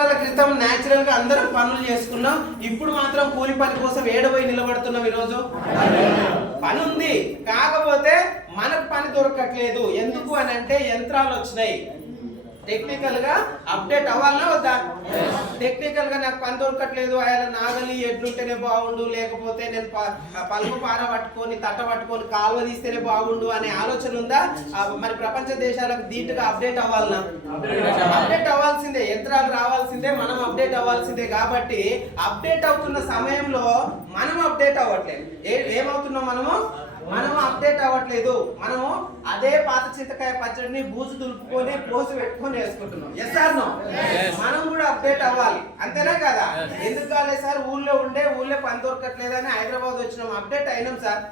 సంవత్సరాల క్రితం న్యాచురల్ గా అందరం పనులు చేసుకున్నాం. ఇప్పుడు మాత్రం కూలి పని కోసం ఏడబోయి నిలబడుతున్నాం. ఈరోజు పని ఉంది, కాకపోతే మనకు పని దొరకట్లేదు. ఎందుకు అని అంటే యంత్రాలు వచ్చినాయి. టెక్నికల్ గా అప్డేట్ అవ్వాలన్నా వద్దా? టెక్నికల్ గా నాకు పని దొరకట్లేదు, ఆయన నాగలి ఎడ్లుంటేనే బాగుండు, లేకపోతే నేను పలుపు పార పట్టుకొని తట్ట పట్టుకొని కాలువ తీస్తేనే బాగుండు అనే ఆలోచన ఉందా? మరి ప్రపంచ దేశాలకు దీటుగా అప్డేట్ అవ్వాలన్నా? అప్డేట్ అవ్వాల్సిందే, యంత్రాలు రావాల్సిందే, మనం అప్డేట్ అవ్వాల్సిందే. కాబట్టి అప్డేట్ అవుతున్న సమయంలో మనం అప్డేట్ అవ్వట్లేదు. ఏమవుతున్నాం మనము అప్డేట్ అవ్వట్లేదు. మనము అదే పాత చింతకాయ పచ్చడిని బూజు దులుపుకొని పోసి పెట్టుకొని వేసుకుంటున్నాం. Yes or no? మనం కూడా అప్డేట్ అవ్వాలి, అంతేనా కదా? ఎందుకు కాలేదు సార్? ఊళ్ళో పని దొరకట్లేదని హైదరాబాద్ వచ్చినాం, అప్డేట్ అయినాం సార్.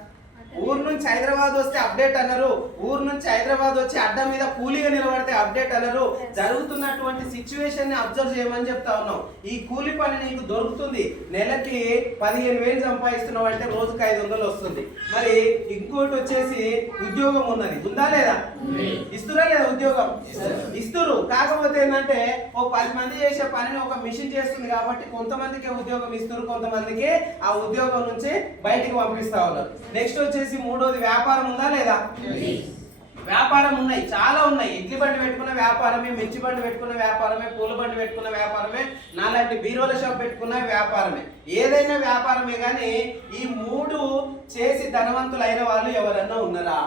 ఊరు నుంచి హైదరాబాద్ వస్తే అప్డేట్ అన్నారు, ఊరు నుంచి హైదరాబాద్ వచ్చి అడ్డ మీద కూలీగా నిలబడితే అప్డేట్ అన్నారు. జరుగుతున్నటువంటి సిచ్యువేషన్ ని అబ్జర్వ్ చేయమని చెప్తా ఉన్నాం. ఈ కూలి పని నీకు దొరుకుతుంది, నెలకి 15,000 సంపాదిస్తున్నావు అంటే రోజుకి 500 వస్తుంది. మరి ఇంకోటి వచ్చేసి ఉద్యోగం ఉన్నది, ఉందా లేదా? ఇస్తురా లేదా? ఉద్యోగం ఇస్తురు. కాకపోతే ఏంటంటే ఓ 10 మంది చేసే పనిని ఒక మిషన్ చేస్తుంది కాబట్టి కొంతమందికి ఉద్యోగం ఇస్తురు, కొంతమందికి ఆ ఉద్యోగం నుంచి బయటికి పంపిస్తా ఉన్నారు. నెక్స్ట్ వచ్చేసి మూడోది వ్యాపారం ఉందా లేదా? వ్యాపారం ఉన్నాయి, చాలా ఉన్నాయి. ఇడ్లీ బండి పెట్టుకున్న వ్యాపారమే, మిర్చి బండి పెట్టుకున్న వ్యాపారమే, పూల బండి పెట్టుకున్న వ్యాపారమే, నాలాంటి బీరోల షాప్ పెట్టుకున్న వ్యాపారమే. ఏదైనా వ్యాపారమే. కానీ ఈ మూడు చేసి ధనవంతులైన వాళ్ళు ఎవరన్నా ఉన్నారా?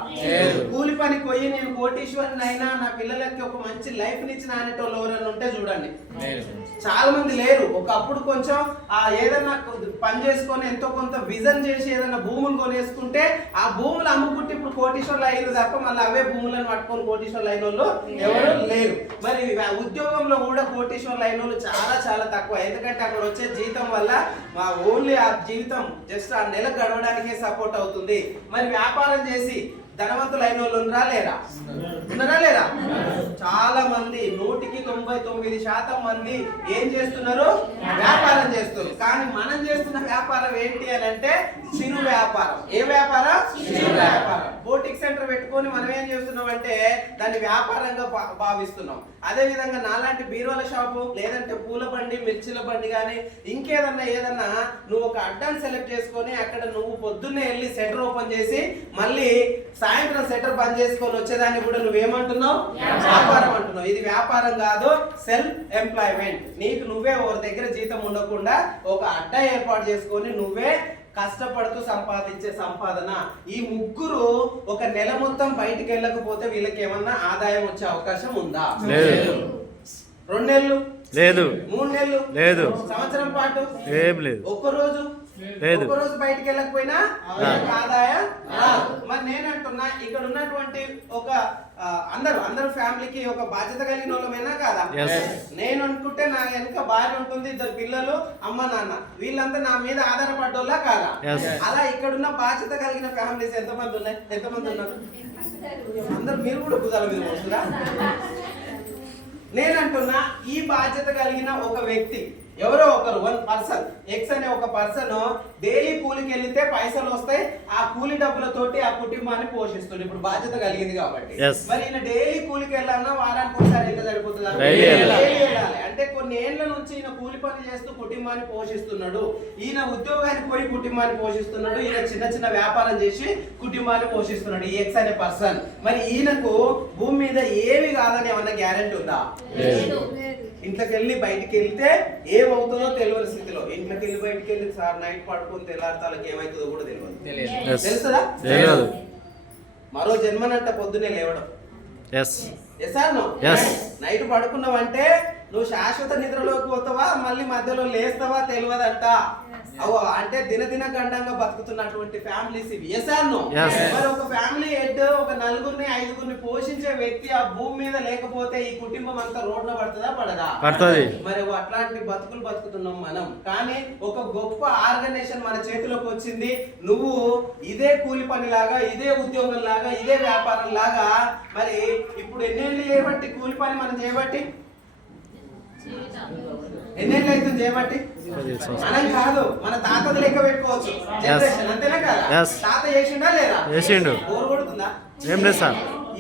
కూలి పని పోయి నేను కోటీశ్వరుని అయినా, నా పిల్లలకి ఒక మంచి లైఫ్ నిచ్చిన అనేటోళ్ళు ఎవరన్నా ఉంటే చూడండి. చాలా మంది లేరు. ఒకప్పుడు కొంచెం ఏదన్నా పని చేసుకొని ఎంతో కొంత విజన్ చేసి ఏదైనా భూములు కొనేసుకుంటే ఆ భూములు అమ్ముకుంటే ఇప్పుడు కోటీశ్వర్లు అయ్యారు తప్ప మళ్ళీ అవే భూములను పట్టుకొని కోటీశ్వర్లు అయిన వాళ్ళు ఎవరు లేరు. మరి ఉద్యోగంలో కూడా కోటీశ్వర్లు అయిన వాళ్ళు చాలా చాలా తక్కువ. ఎందుకంటే అక్కడ వచ్చే జీతం వల్ల ఓన్లీ ఆ జీవితం జస్ట్ ఆ నెల గడవడానికే సపోర్ట్ అవుతుంది. మరి వ్యాపారం చేసి ధనవంతులు అయిన వాళ్ళు ఉన్నారా లేరా? చాలా మంది, 99% మంది ఏం చేస్తున్నారు? వ్యాపారం చేస్తున్నారు. కానీ మనం చేస్తున్న వ్యాపారం ఏంటి అని అంటే చిరు వ్యాపారం. ఏ వ్యాపారం? చిరు వ్యాపారం. బోటిక్ సెంటర్ పెట్టుకొని మనం ఏం చేస్తున్నాం అంటే దాన్ని వ్యాపారంగా భావిస్తున్నాం. అదే విధంగా నాలాంటి బీరోల షాపు, లేదంటే పూల బండి, మిర్చిల బండి కానీ ఏదన్నా నువ్వు ఒక అడ్డాన్ని సెలెక్ట్ చేసుకొని అక్కడ నువ్వు పొద్దున్నే వెళ్ళి సెంటర్ ఓపెన్ చేసి మళ్ళీ సాయంత్రం సెంటర్ బంద్ చేసుకొని వచ్చేదాన్ని కూడా నువ్వేమంటున్నావు? వ్యాపారం అంటున్నావు. ఇది వ్యాపారం కాదు, సెల్ఫ్ ఎంప్లాయ్మెంట్. నీకు నువ్వే ఎవరి దగ్గర జీతం ఉండకుండా ఒక అడ్డా ఏర్పాటు చేసుకొని నువ్వే కష్టపడుతూ సంపాదించే సంపాదన. ఈ ముగ్గురు ఒక నెల మొత్తం బయటికి వెళ్ళకపోతే వీళ్ళకి ఏమన్నా ఆదాయం వచ్చే అవకాశం ఉందా? 2 నెలలు లేదు, 3 నెలలు లేదు, సంవత్సరం పాటు ఏం లేదు, ఒక్కరోజు బయటికి వెళ్ళకపోయినా ఆదాయం రాదు. మరి నేనంటున్నా ఇక్కడ ఉన్నటువంటి ఒక అందరూ ఫ్యామిలీకి ఒక బాధ్యత కలిగిన వాళ్ళమైనా కాదా? నేను అనుకుంటే నా వెనుక భార్య ఉంటుంది, 2 పిల్లలు, అమ్మ నాన్న, వీళ్ళంతా నా మీద ఆధారపడ్డోళ్ళా కాదా? అలా ఇక్కడున్న బాధ్యత కలిగిన ఫ్యామిలీస్ ఎంతమంది ఉన్నారు? అందరు మీరు కూడా భుజాల మీద వస్తుందా? నేనంటున్నా ఈ బాధ్యత కలిగిన ఒక వ్యక్తి ఎవరో ఒకరు, 1 పర్సన్, ఎక్స్ అనే ఒక పర్సన్ డైలీ కూలికి వెళ్తే పైసలు వస్తాయి, ఆ కూలి డబ్బులతోటి ఆ కుటుంబాన్ని పోషిస్తుంది. ఇప్పుడు బాధ్యత కలిగింది కాబట్టి. మరి ఈయన డైలీ కూలికి వెళ్ళాలన్నా వారానికి ఒకసారి ఎంత సరిపోతుందా? వెళ్ళాలి. అంటే కొన్ని ఏళ్ల నుంచి ఈయన కూలి పని చేస్తూ కుటుంబాన్ని పోషిస్తున్నాడు. ఈయన ఉద్యోగానికి పోయి కుటుంబాన్ని పోషిస్తున్నాడు. ఈయన చిన్న వ్యాపారం చేసి కుటుంబాన్ని పోషిస్తున్నాడు, ఈ ఎక్స్ అనే పర్సన్. మరి ఈయనకు భూమి మీద ఏమి కాదని ఏమన్నా గ్యారెంటీ ఉందా? ఇంట్లోకి వెళ్ళి బయటికి వెళ్తే ఏమవుతుందో తెలియని స్థితిలో, ఇంట్లోకి వెళ్ళి బయటికి వెళ్ళి సార్ నైట్ పడుకొని తెల్లారితాలకి ఏమవుతుందో కూడా తెలియదు. తెలుస్తుందా? మరో జన్మనంట పొద్దునే లేవడం. నైట్ పడుకున్నావంటే నువ్వు శాశ్వత నిద్రలోకి పోతావా, మళ్ళీ మధ్యలో లేస్తావా తెలియదంట. అంటే దినదిన గండంగా బతుకుతున్నటువంటి ఫ్యామిలీస్ ఇవి. మరి ఒక ఫ్యామిలీ హెడ్ ఒక 4 5 పోషించే వ్యక్తి ఆ భూమి మీద లేకపోతే ఈ కుటుంబం అంతా రోడ్లో పడుతుందా? పడదా? మరి అట్లాంటి బతుకులు బతుకుతున్నాం మనం. కానీ ఒక గొప్ప ఆర్గనైజేషన్ మన చేతిలోకి వచ్చింది. నువ్వు ఇదే కూలి పని లాగా, ఇదే ఉద్యోగం లాగా, ఇదే వ్యాపారం లాగా. మరి ఇప్పుడు ఎన్నేళ్ళు చేయబట్టి కూలి పని మనం చేయబట్టి? ఎన్నేళ్ళు అవుతుంది చేయబట్టి? మనం కాదు, మన తాతది లెక్క పెట్టుకోవచ్చు జనరేషన్, అంతేనా కదా? తాత చేసిండా లేదా? బోర్ కొడుతుందా? ఏం లేదు సార్.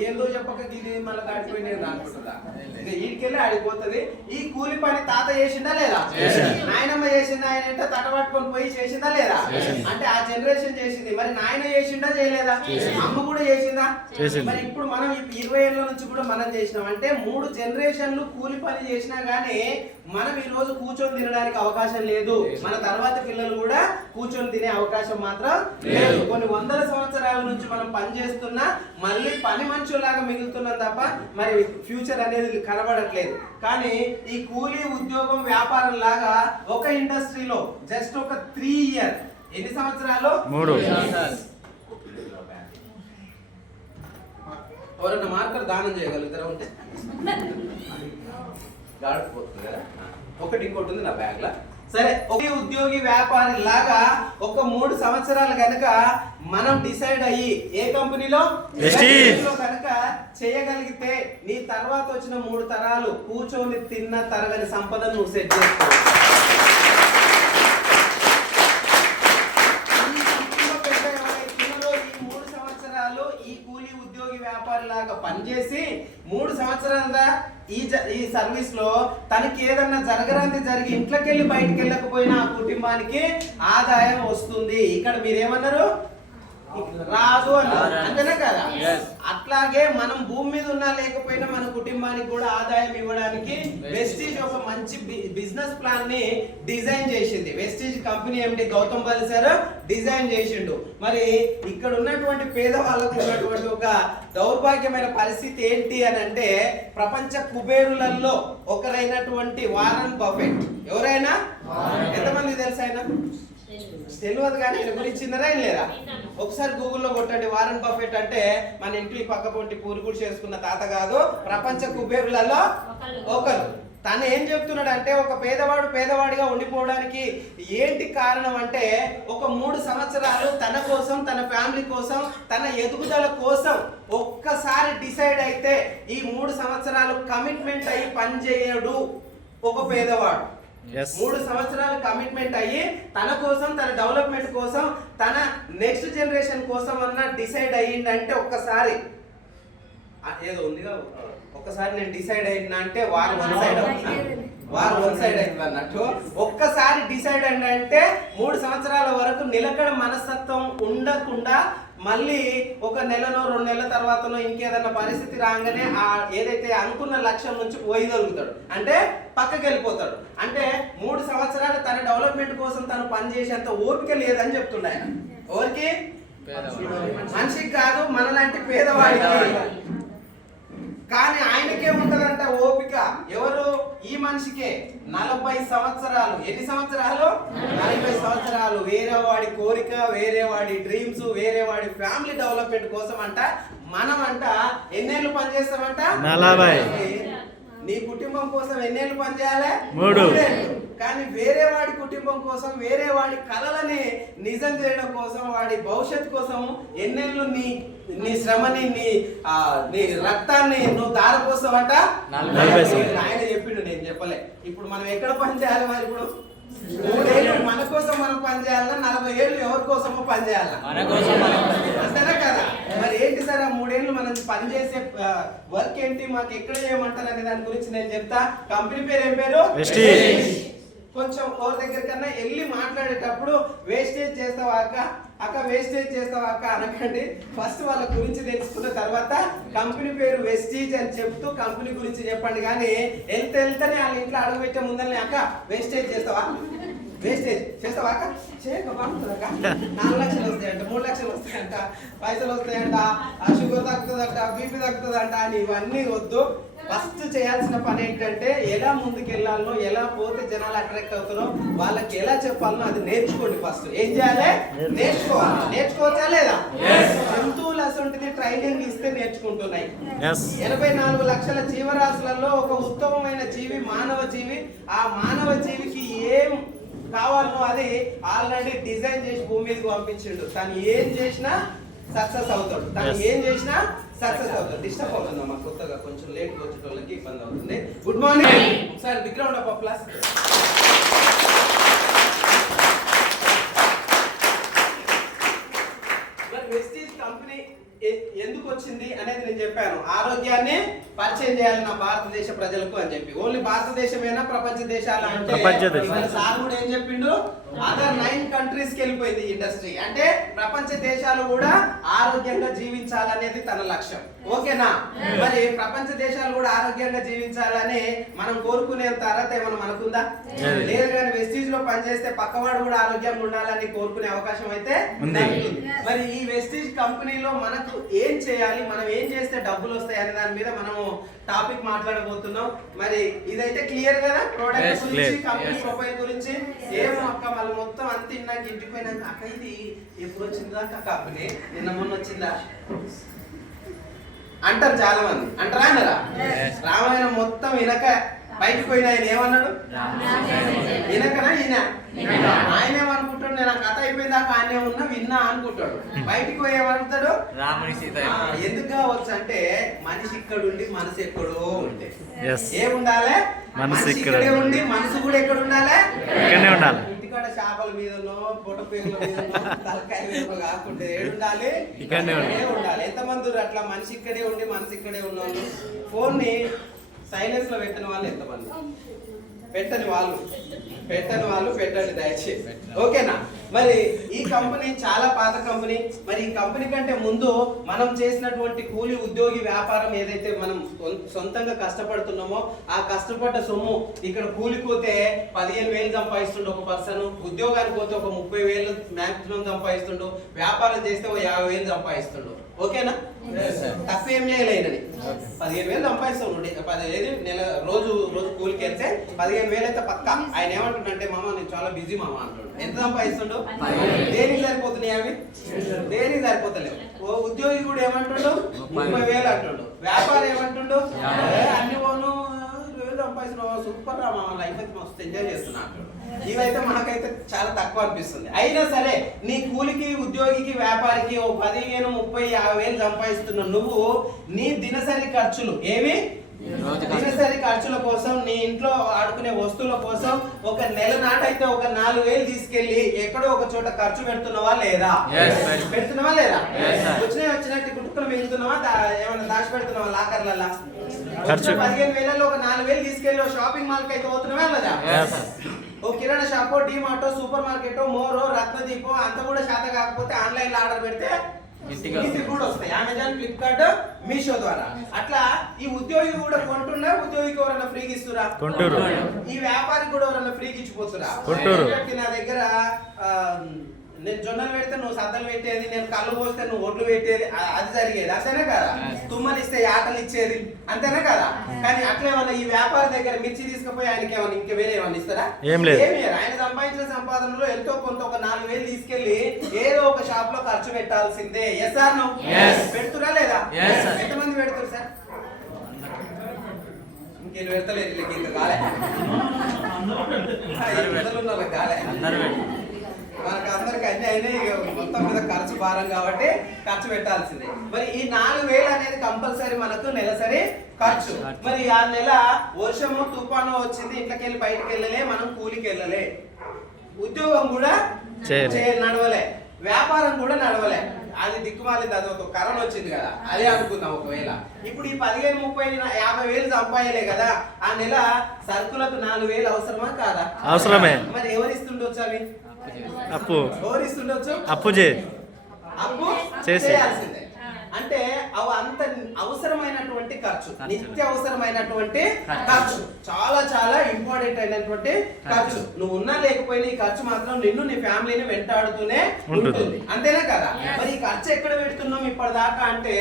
ఏందో చెప్పక ఇది మళ్ళీ దాటిపోయినది అనుకుంటుందా? ఇంకా వీటికెళ్ళి ఆడిపోతుంది. ఈ కూలి పని తాత చేసిందా లేదా? నాయనమ్మ చేసిందా? ఆయన అంటే తట పట్టుకొని పోయి చేసిందా లేదా? అంటే ఆ జనరేషన్ చేసింది. మరి నాయన చేసిందా చేయలేదా? అమ్మ కూడా చేసిందా? మరి ఇప్పుడు మనం 20 ఏళ్ళ నుంచి కూడా మనం చేసినాం అంటే 3 జనరేషన్లు కూలి పని చేసినా గానీ మనం ఈ రోజు కూర్చొని తినడానికి అవకాశం లేదు. మన తర్వాత పిల్లలు కూడా కూర్చొని తినే అవకాశం మాత్రం లేదు. కొన్ని వందల సంవత్సరాల నుంచి మనం పని చేస్తున్నా మళ్ళీ పని మనుషులాగా మిగులుతున్నాం తప్ప మరి ఫ్యూచర్ అనేది కనబడట్లేదు. కానీ ఈ కూలీ ఉద్యోగం వ్యాపారం లాగా ఒక ఇండస్ట్రీలో జస్ట్ ఒక 3 ఇయర్ ఎన్ని సంవత్సరాలు? 3. ఎవరన్నా మార్కర్ దానం చేయగలుగుతారా? ఉంటే గాడిపోతుంది కదా. ఒకటి ఇంకోటి ఉంది నా బ్యాగ్ లా. సరే, ఒకే ఉద్యోగి వ్యాపారి లాగా ఒక 3 సంవత్సరాలు కనుక మనం డిసైడ్ అయ్యి ఏ కంపెనీలో కనుక చేయగలిగితే నీ తర్వాత వచ్చిన 3 తరాలు కూర్చొని తిన్న తరగని సంపదను నువ్వు సెట్ చేసుకో. ఈ కూలీ ఉద్యోగి వ్యాపారి లాగా పనిచేసి 3 సంవత్సరాలుగా ఈ సర్వీస్ లో తనకి ఏదన్నా జరగరాంది జరిగి ఇంట్లోకెళ్ళి బయటికి వెళ్ళకపోయినా ఆ కుటుంబానికి ఆదాయం వస్తుంది. ఇక్కడ మీరేమన్నారు? రాదు అన్నారు, అంతేనా కదా? అట్లాగే మనం భూమి మీద ఉన్నా లేకపోయినా మన కుటుంబానికి కూడా ఆదాయం ఇవ్వడానికి వెస్టీజ్ ఒక మంచి బిజినెస్ ప్లాన్ ని డిజైన్ చేసింది. Vestige company MD Gautam Bali sir design చేసిండు. మరి ఇక్కడ ఉన్నటువంటి పేదవాళ్ళకు ఉన్నటువంటి ఒక దౌర్భాగ్యమైన పరిస్థితి ఏంటి అని అంటే ప్రపంచ కుబేరులలో ఒకరైనటువంటి వారన్ బఫెట్. ఎవరైనా ఎంతమంది తెలుసు? ఆయన తెలియదు కానీ ఆయన గురించి చిన్నరా లేదా? ఒకసారి గూగుల్లో కొట్టండి. వారన్ బఫెట్ అంటే మన ఇంటి పక్క పొంటి పూరుగుడు చేసుకున్న తాత కాదు, ప్రపంచ కుబేరులలో ఒకరు. తను ఏం చెప్తున్నాడు అంటే ఒక పేదవాడు పేదవాడిగా ఉండిపోవడానికి ఏంటి కారణం అంటే ఒక 3 సంవత్సరాలు తన కోసం, తన ఫ్యామిలీ కోసం, తన ఎదుగుదల కోసం ఒక్కసారి డిసైడ్ అయితే ఈ 3 సంవత్సరాలు కమిట్మెంట్ అయ్యి పనిచేయడు ఒక పేదవాడు. 3 సంవత్సరాలు కమిట్మెంట్ అయ్యి తన కోసం, తన డెవలప్మెంట్ కోసం, తన నెక్స్ట్ జనరేషన్ కోసం అన్న డిసైడ్ అయ్యిందంటే ఒక్కసారి ఏదో ఉందిగా, ఒక్కసారి నేను డిసైడ్ అయినా అంటే వారు వన్ సైడ్ అవుతుంది అన్నట్టు. ఒక్కసారి డిసైడ్ అంటే 3 సంవత్సరాల వరకు నిలకడ మనస్తత్వం ఉండకుండా మళ్ళీ ఒక నెలలో 2 నెలల తర్వాతనో ఇంకేదన్నా పరిస్థితి రాగానే ఆ ఏదైతే అనుకున్న లక్ష్యం నుంచి పోయగలుగుతాడు, అంటే పక్కకి వెళ్ళిపోతాడు. అంటే 3 సంవత్సరాలు తన డెవలప్మెంట్ కోసం తను పనిచేసేంత ఓపిక లేదని చెప్తున్నాయి. ఎవరికి? మనిషికి కాదు, మనలాంటి పేదవాడికి. కానీ ఆయనకే ఉంటదంట ఓపిక. ఎవరు? ఈ మనిషికే 40 సంవత్సరాలు. ఎన్ని సంవత్సరాలు? 40 సంవత్సరాలు. వేరే వాడి కోరిక, వేరే వాడి డ్రీమ్స్, వేరే వాడి ఫ్యామిలీ డెవలప్మెంట్ కోసం అంట మనమంట ఎన్నేళ్ళు పనిచేస్తామంట? 40. నీ కుటుంబం కోసం ఎన్నేళ్ళు పనిచేయాలి? 3 ఏళ్ళు. కానీ వేరే వాడి కుటుంబం కోసం, వేరే వాడి కలలని నిజం చేయడం కోసం, వాడి భవిష్యత్తు కోసం ఎన్నేళ్ళు నీ శ్రమని, నీ రక్తాన్ని నువ్వు దారపోస్తావంట 40. ఆయన చెప్పిండు, నేను చెప్పలే. ఇప్పుడు మనం ఎక్కడ పని చేయాలి? మరి ఇప్పుడు 3 ఏళ్ళు మన కోసం మనం పని చేయాలా? 40 ఏళ్ళు ఎవరి కోసమో పని చేయాలా? అంతేనా కదా? మరి ఏంటి సార్ ఆ 3 ఏళ్ళు మనం పని చేసే వర్క్ ఏంటి, మాకు ఎక్కడ చేయమంటారు అనే దాని గురించి నేను చెప్తా. కంపెనీ పేరు ఏం పేరు? కొంచెం ఎవరి దగ్గర కన్నా వెళ్ళి మాట్లాడేటప్పుడు వేస్టేజ్ చేస్తావా అక్క వేస్టేజ్ చేస్తావా అక్క అనకండి. ఫస్ట్ వాళ్ళ గురించి తెలుసుకున్న తర్వాత కంపెనీ పేరు వెస్టీజ్ అని చెప్తూ కంపెనీ గురించి చెప్పండి. కానీ వెళ్తేనే వాళ్ళ ఇంట్లో అడుగు పెట్టే ముందరనే అక్క వేస్టేజ్ చేస్తావా అక్క చేయక బాగుంటుందక్క, 4 లక్షలు వస్తాయంట, 3 లక్షలు వస్తాయంట, పైసలు వస్తాయంట, షుగర్ తగ్గుతుందంట, బీపీ తగ్గుతుందంట అని ఇవన్నీ వద్దు. ఫస్ట్ చేయాల్సిన పని ఏంటంటే ఎలా ముందుకెళ్ళాలో, ఎలా పోతే జనాలు అట్రాక్ట్ అవుతారో వాళ్ళకి ఎలా చెప్పాలనో అది నేర్చుకోండి. ఫస్ట్ ఏం చేయాలి? నేర్చుకోవాలి. నేర్చుకోవచ్చా లేదా? జంతువులు అసంటిది ట్రైనింగ్ ఇస్తే నేర్చుకుంటున్నాయి. 84 లక్షల జీవరాశులలో ఒక ఉత్తమమైన జీవి మానవ జీవి. ఆ మానవ జీవికి ఏం కావాలనో అది ఆల్రెడీ డిజైన్ చేసి భూమి మీదకి పంపించిండు. తను ఏం చేసినా సక్సెస్ అవుతాడు. తను ఏం చేసినా సక్సెస్ అవుతాడు. డిస్టర్బ్ అవుతుంది మా కొత్తగా కొంచెం లేట్ వచ్చేటోళ్ళకి ఇబ్బంది అవుతుంది. Good morning. ఒకసారి బిగ్ రౌండ్ ఆఫ్ అప్లాస్. మరి వెస్టీజ్ కంపెనీ ఎందుకు వచ్చింది అనేది నేను చెప్పాను. పరిచయం చేయాలి నా భారతదేశ ప్రజలకు అని చెప్పి. ఓన్లీ భారతదేశమేనా ప్రపంచ దేశాలు అంటే సార్ కూడా ఏం చెప్పిండు, అదర్ 9 కంట్రీస్ కి వెళ్ళిపోయింది ఇండస్ట్రీ. అంటే ప్రపంచ దేశాలు కూడా ఆరోగ్యంగా జీవించాలనేది తన లక్ష్యం. ఓకేనా? మరి ప్రపంచ దేశాలు కూడా ఆరోగ్యంగా జీవించాలని మనం కోరుకునేంత అర్హత ఏమైనా మనకుందా? లేదు. కానీ వెస్టీజ్ లో పనిచేస్తే పక్కవాడు కూడా ఆరోగ్యంగా ఉండాలని కోరుకునే అవకాశం అయితే ఉంది. మరి ఈ వెస్టీజ్ కంపెనీలో మనకు ఏం చేయాలి, మనం ఏం చేస్తే డబ్బులు వస్తాయి అనే దాని మీద మనము టాపిక్ మాట్లాడబోతున్నాం. మరి ఇదైతే క్లియర్ కదా, ప్రోడక్ట్ గురించి, కంపెనీ ప్రొఫైల్ గురించి. ఏమో అక్క మళ్ళీ మొత్తం అంత నాకు ఇంటికి పోయినాక అక్క ఇది ఎప్పుడు వచ్చిందా కంపెనీ, నిన్న మొన్న వచ్చిందా అంటారు చాలా మంది. అంటారా అన్నారా? రామాయణం మొత్తం వినక బయటకు పోయిన ఆయన ఏమన్నాడు? వినకనా ఈయన ఆయన ఏమనుకుంటాడు, నేను ఆ కథ అయిపోయిన దాకా ఆయనే ఉన్నా విన్నా అనుకుంటాడు. బయటకు పోయి ఏమనుకుంటాడు? ఎందుకు కావచ్చు అంటే మనిషి ఇక్కడ ఉండి మనసు ఎక్కడో ఉంటే ఏముండాలి? మనసు ఇక్కడే ఉండి మనసు కూడా ఎక్కడ ఉండాలి? ఇంటికాడ చేపల మీదనో పొట్టపేగుల మీదనో తలకాయ మీద కాకుండా ఏడుండాలి? ఇక్కడే ఉండాలి. ఎంతమంది అట్లా మనిషి ఇక్కడే ఉండి మనసు ఇక్కడే ఉన్నాను. ఫోన్ ని సైలెన్స్ లో పెట్టిన వాళ్ళు ఎంతమంది? పెట్టని వాళ్ళు పెట్టండి దయచేసి. ఓకేనా? మరి ఈ కంపెనీ చాలా పాత కంపెనీ. మరి ఈ కంపెనీ కంటే ముందు మనం చేసినటువంటి కూలి ఉద్యోగి వ్యాపారం ఏదైతే మనం సొంతంగా కష్టపడుతున్నామో ఆ కష్టపడ్డ సొమ్ము ఇక్కడ కూలిపోతే 15,000 సంపాదిస్తుండు ఒక పర్సన్, ఉద్యోగానికి పోతే ఒక 30,000 మ్యాక్సిమం సంపాదిస్తుండు, వ్యాపారం చేస్తే ఒక 50,000 సంపాదిస్తుండు. ఓకేనా? తక్కువ ఏం చేయలేదని 15,000 సంపాదిస్తుండు. 15 నెల రోజు కూలికి వెళ్తే 15,000 అయితే పక్క. ఆయన ఏమంటుండే, మామ నేను చాలా బిజీ మామ అంటాడు. ఎంత సంపాదిస్తుండు? దేనికి సరిపోతున్నాయి అవి? దేనికి సరిపోతలేవు. ఓ ఉద్యోగి కూడా ఏమంటుండు? 30,000 అంటుండు. వ్యాపారం ఏమంటుండు? అన్ని పోను సంపాదిస్తున్నావు, సూపర్ రా మామ, లైఫ్ అయితే మస్తు ఎంజాయ్ చేస్తున్నా అంటాడు. ఇవైతే మనకైతే చాలా తక్కువ అనిపిస్తుంది. అయినా సరే నీ కూలికి ఉద్యోగికి వ్యాపారికి ఓ 15,000, 30,000, 50,000 సంపాదిస్తున్న నువ్వు నీ దినసరి ఖర్చులు ఏమి? దినసరి ఖర్చుల కోసం, నీ ఇంట్లో ఆడుకునే వస్తువుల కోసం ఒక నెల నాటైతే ఒక 4,000 తీసుకెళ్లి ఎక్కడో ఒక చోట ఖర్చు పెడుతున్నావా లేదా? పెడుతున్నావా లేదా? వచ్చినట్టు గుట్టుకులు మిగులుతున్నావా? ఏమైనా దాచి పెడుతున్నావా లాకర్లలో? 15,000లో ఒక 4,000 తీసుకెళ్లి షాపింగ్ మాల్ కి అయితే పోతున్నావా లేదా? ఓ కిరాణా షాపో, డిమార్టో, సూపర్ మార్కెటో, మోరో, రత్నదీపో అంత కూడా శాత కాకపోతే ఆన్లైన్ లో ఆర్డర్ పెడితే ఇంటికి కూడా వస్తాయి. అమెజాన్, ఫ్లిప్కార్ట్, మీషో ద్వారా. అట్లా ఈ ఉద్యోగి కూడా కొంటున్నా, ఉద్యోగికి ఎవరన్నా ఫ్రీగా ఇస్తురా? ఈ వ్యాపారికి కూడా ఎవరన్నా ఫ్రీగా ఇచ్చిపోతురా? నా దగ్గర నేను జొన్నలు పెడితే నువ్వు సద్దలు పెట్టేది, నేను కళ్ళు పోస్తే నువ్వు ఒడ్లు పెట్టేది, అది జరిగేది. అంతేనా కదా? తుమ్మలు ఇస్తే ఆటలు ఇచ్చేది, అంతేనా కదా? కానీ అట్లా ఏమన్నా ఈ వ్యాపార దగ్గర మిర్చి తీసుకుపోయి ఆయనకి ఏమన్నా ఇంకా వేరే ఏమన్నా ఇస్తారా? ఏమి? ఆయన సంపాదించిన సంపాదనలో ఎంతో కొంత ఒక 4,000 తీసుకెళ్లి ఏదో ఒక షాప్ లో ఖర్చు పెట్టాల్సిందే. Yes or no? పెడుతురా లేదా? ఎంతమంది పెడుతురు సార్? ఇంకేం పెడతలేదు, ఇంకా కాలే కాలే మనకు అందరికి అన్ని అయినాయి. మొత్తం మీద ఖర్చు భారం కాబట్టి ఖర్చు పెట్టాల్సిందే. మరి ఈ 4,000 అనేది కంపల్సరీ మనకు నెలసరి ఖర్చు. మరి ఆ నెల వర్షము తుఫాను వచ్చింది, ఇంట్లోకి వెళ్ళి బయటకు వెళ్ళలే, మనం కూలికి వెళ్ళలే, ఉద్యోగం కూడా నడవలే, వ్యాపారం కూడా నడవలే. అది దిక్కుమాలింది, అది ఒక కరోనా వచ్చింది కదా, అదే అనుకుందాం. ఒకవేళ ఇప్పుడు ఈ 15,000, 30,000, 50,000 సంపాదలే కదా, ఆ నెల సరుకులకు 4,000 అవసరమా కాదా? అవసరమే. మరి ఎవరిస్తుండొచ్చు అవి? అప్పు. ఎవరిస్తుండొచ్చు? అప్పు చేయాల్సిందే. అంటే అవి అంత అవసరమైనటువంటి ఖర్చు, నిత్య అవసరమైనటువంటి ఖర్చు, చాలా చాలా ఇంపార్టెంట్ అయినటువంటి ఖర్చు. నువ్వు ఉన్నా లేకపోయినా ఈ ఖర్చు మాత్రం నిన్ను, నీ ఫ్యామిలీని వెంటాడుతూనే ఉంటుంది. అంతేనా కదా? మరి ఈ ఖర్చు ఎక్కడ పెడుతున్నాం ఇప్పటిదాకా అంటే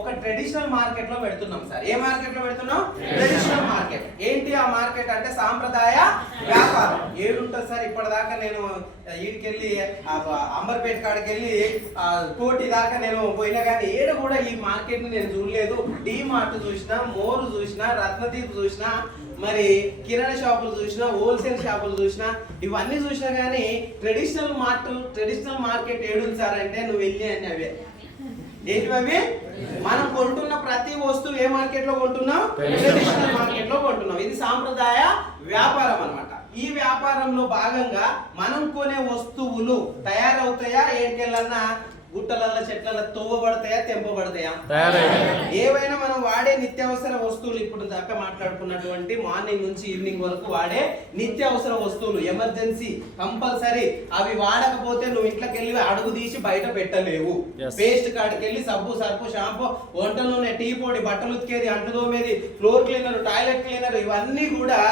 ఒక ట్రెడిషనల్ మార్కెట్ లో పెడుతున్నాం సార్. ఏ మార్కెట్ లో పెడుతున్నాం? Traditional market. ఏంటి ఆ మార్కెట్ అంటే? సాంప్రదాయ వ్యాపారం. ఏడుంటుంది సార్? ఇప్పటిదాకా నేను ఈడికెళ్ళి అంబర్పేట కాడికి వెళ్ళి కోటి దాకా నేను పోయినా కానీ ఏడు కూడా ఈ మార్కెట్ ని నేను చూడలేదు. డిమార్ట్ చూసినా, మోరు చూసినా, రత్నదీప్ చూసినా, మరి కిరాణా షాపులు చూసినా, హోల్సేల్ షాపులు చూసినా, ఇవన్నీ చూసినా కానీ ట్రెడిషనల్ మార్కెట్ ఏడుంది సార్ అంటే నువ్వు వెళ్ళి అని అవే. ఏంటివి? మనం కొంటున్న ప్రతి వస్తువు ఏ మార్కెట్ లో కొంటున్నాం? ట్రెడిషనల్ మార్కెట్ లో కొంటున్నాం. ఇది సాంప్రదాయ వ్యాపారం అన్నమాట. ఈ వ్యాపారంలో భాగంగా మనం కొనే వస్తువులు తయారవుతాయా? ఏడికెళ్ళన్నా గుట్టలల్ల చెట్ల తవ్వబడతాయా తెంపబడతాయా? ఏవైనా మనం వాడే నిత్యావసర వస్తువులు ఇప్పుడు దాకా మాట్లాడుకున్నటువంటి మార్నింగ్ నుంచి ఈవినింగ్ వరకు వాడే నిత్యావసర వస్తువులు ఎమర్జెన్సీ కంపల్సరీ. అవి వాడకపోతే నువ్వు ఇంట్లోకి వెళ్ళి అడుగు తీసి బయట పెట్టలేవు. పేస్ట్ కాడికి వెళ్ళి సబ్బు సర్పు షాంపూ వంట నూనె టీ పొడి బట్టలు ఉతికేది అంటు తోమేది ఫ్లోర్ క్లీనర్ టాయిలెట్ క్లీనర్ ఇవన్నీ కూడా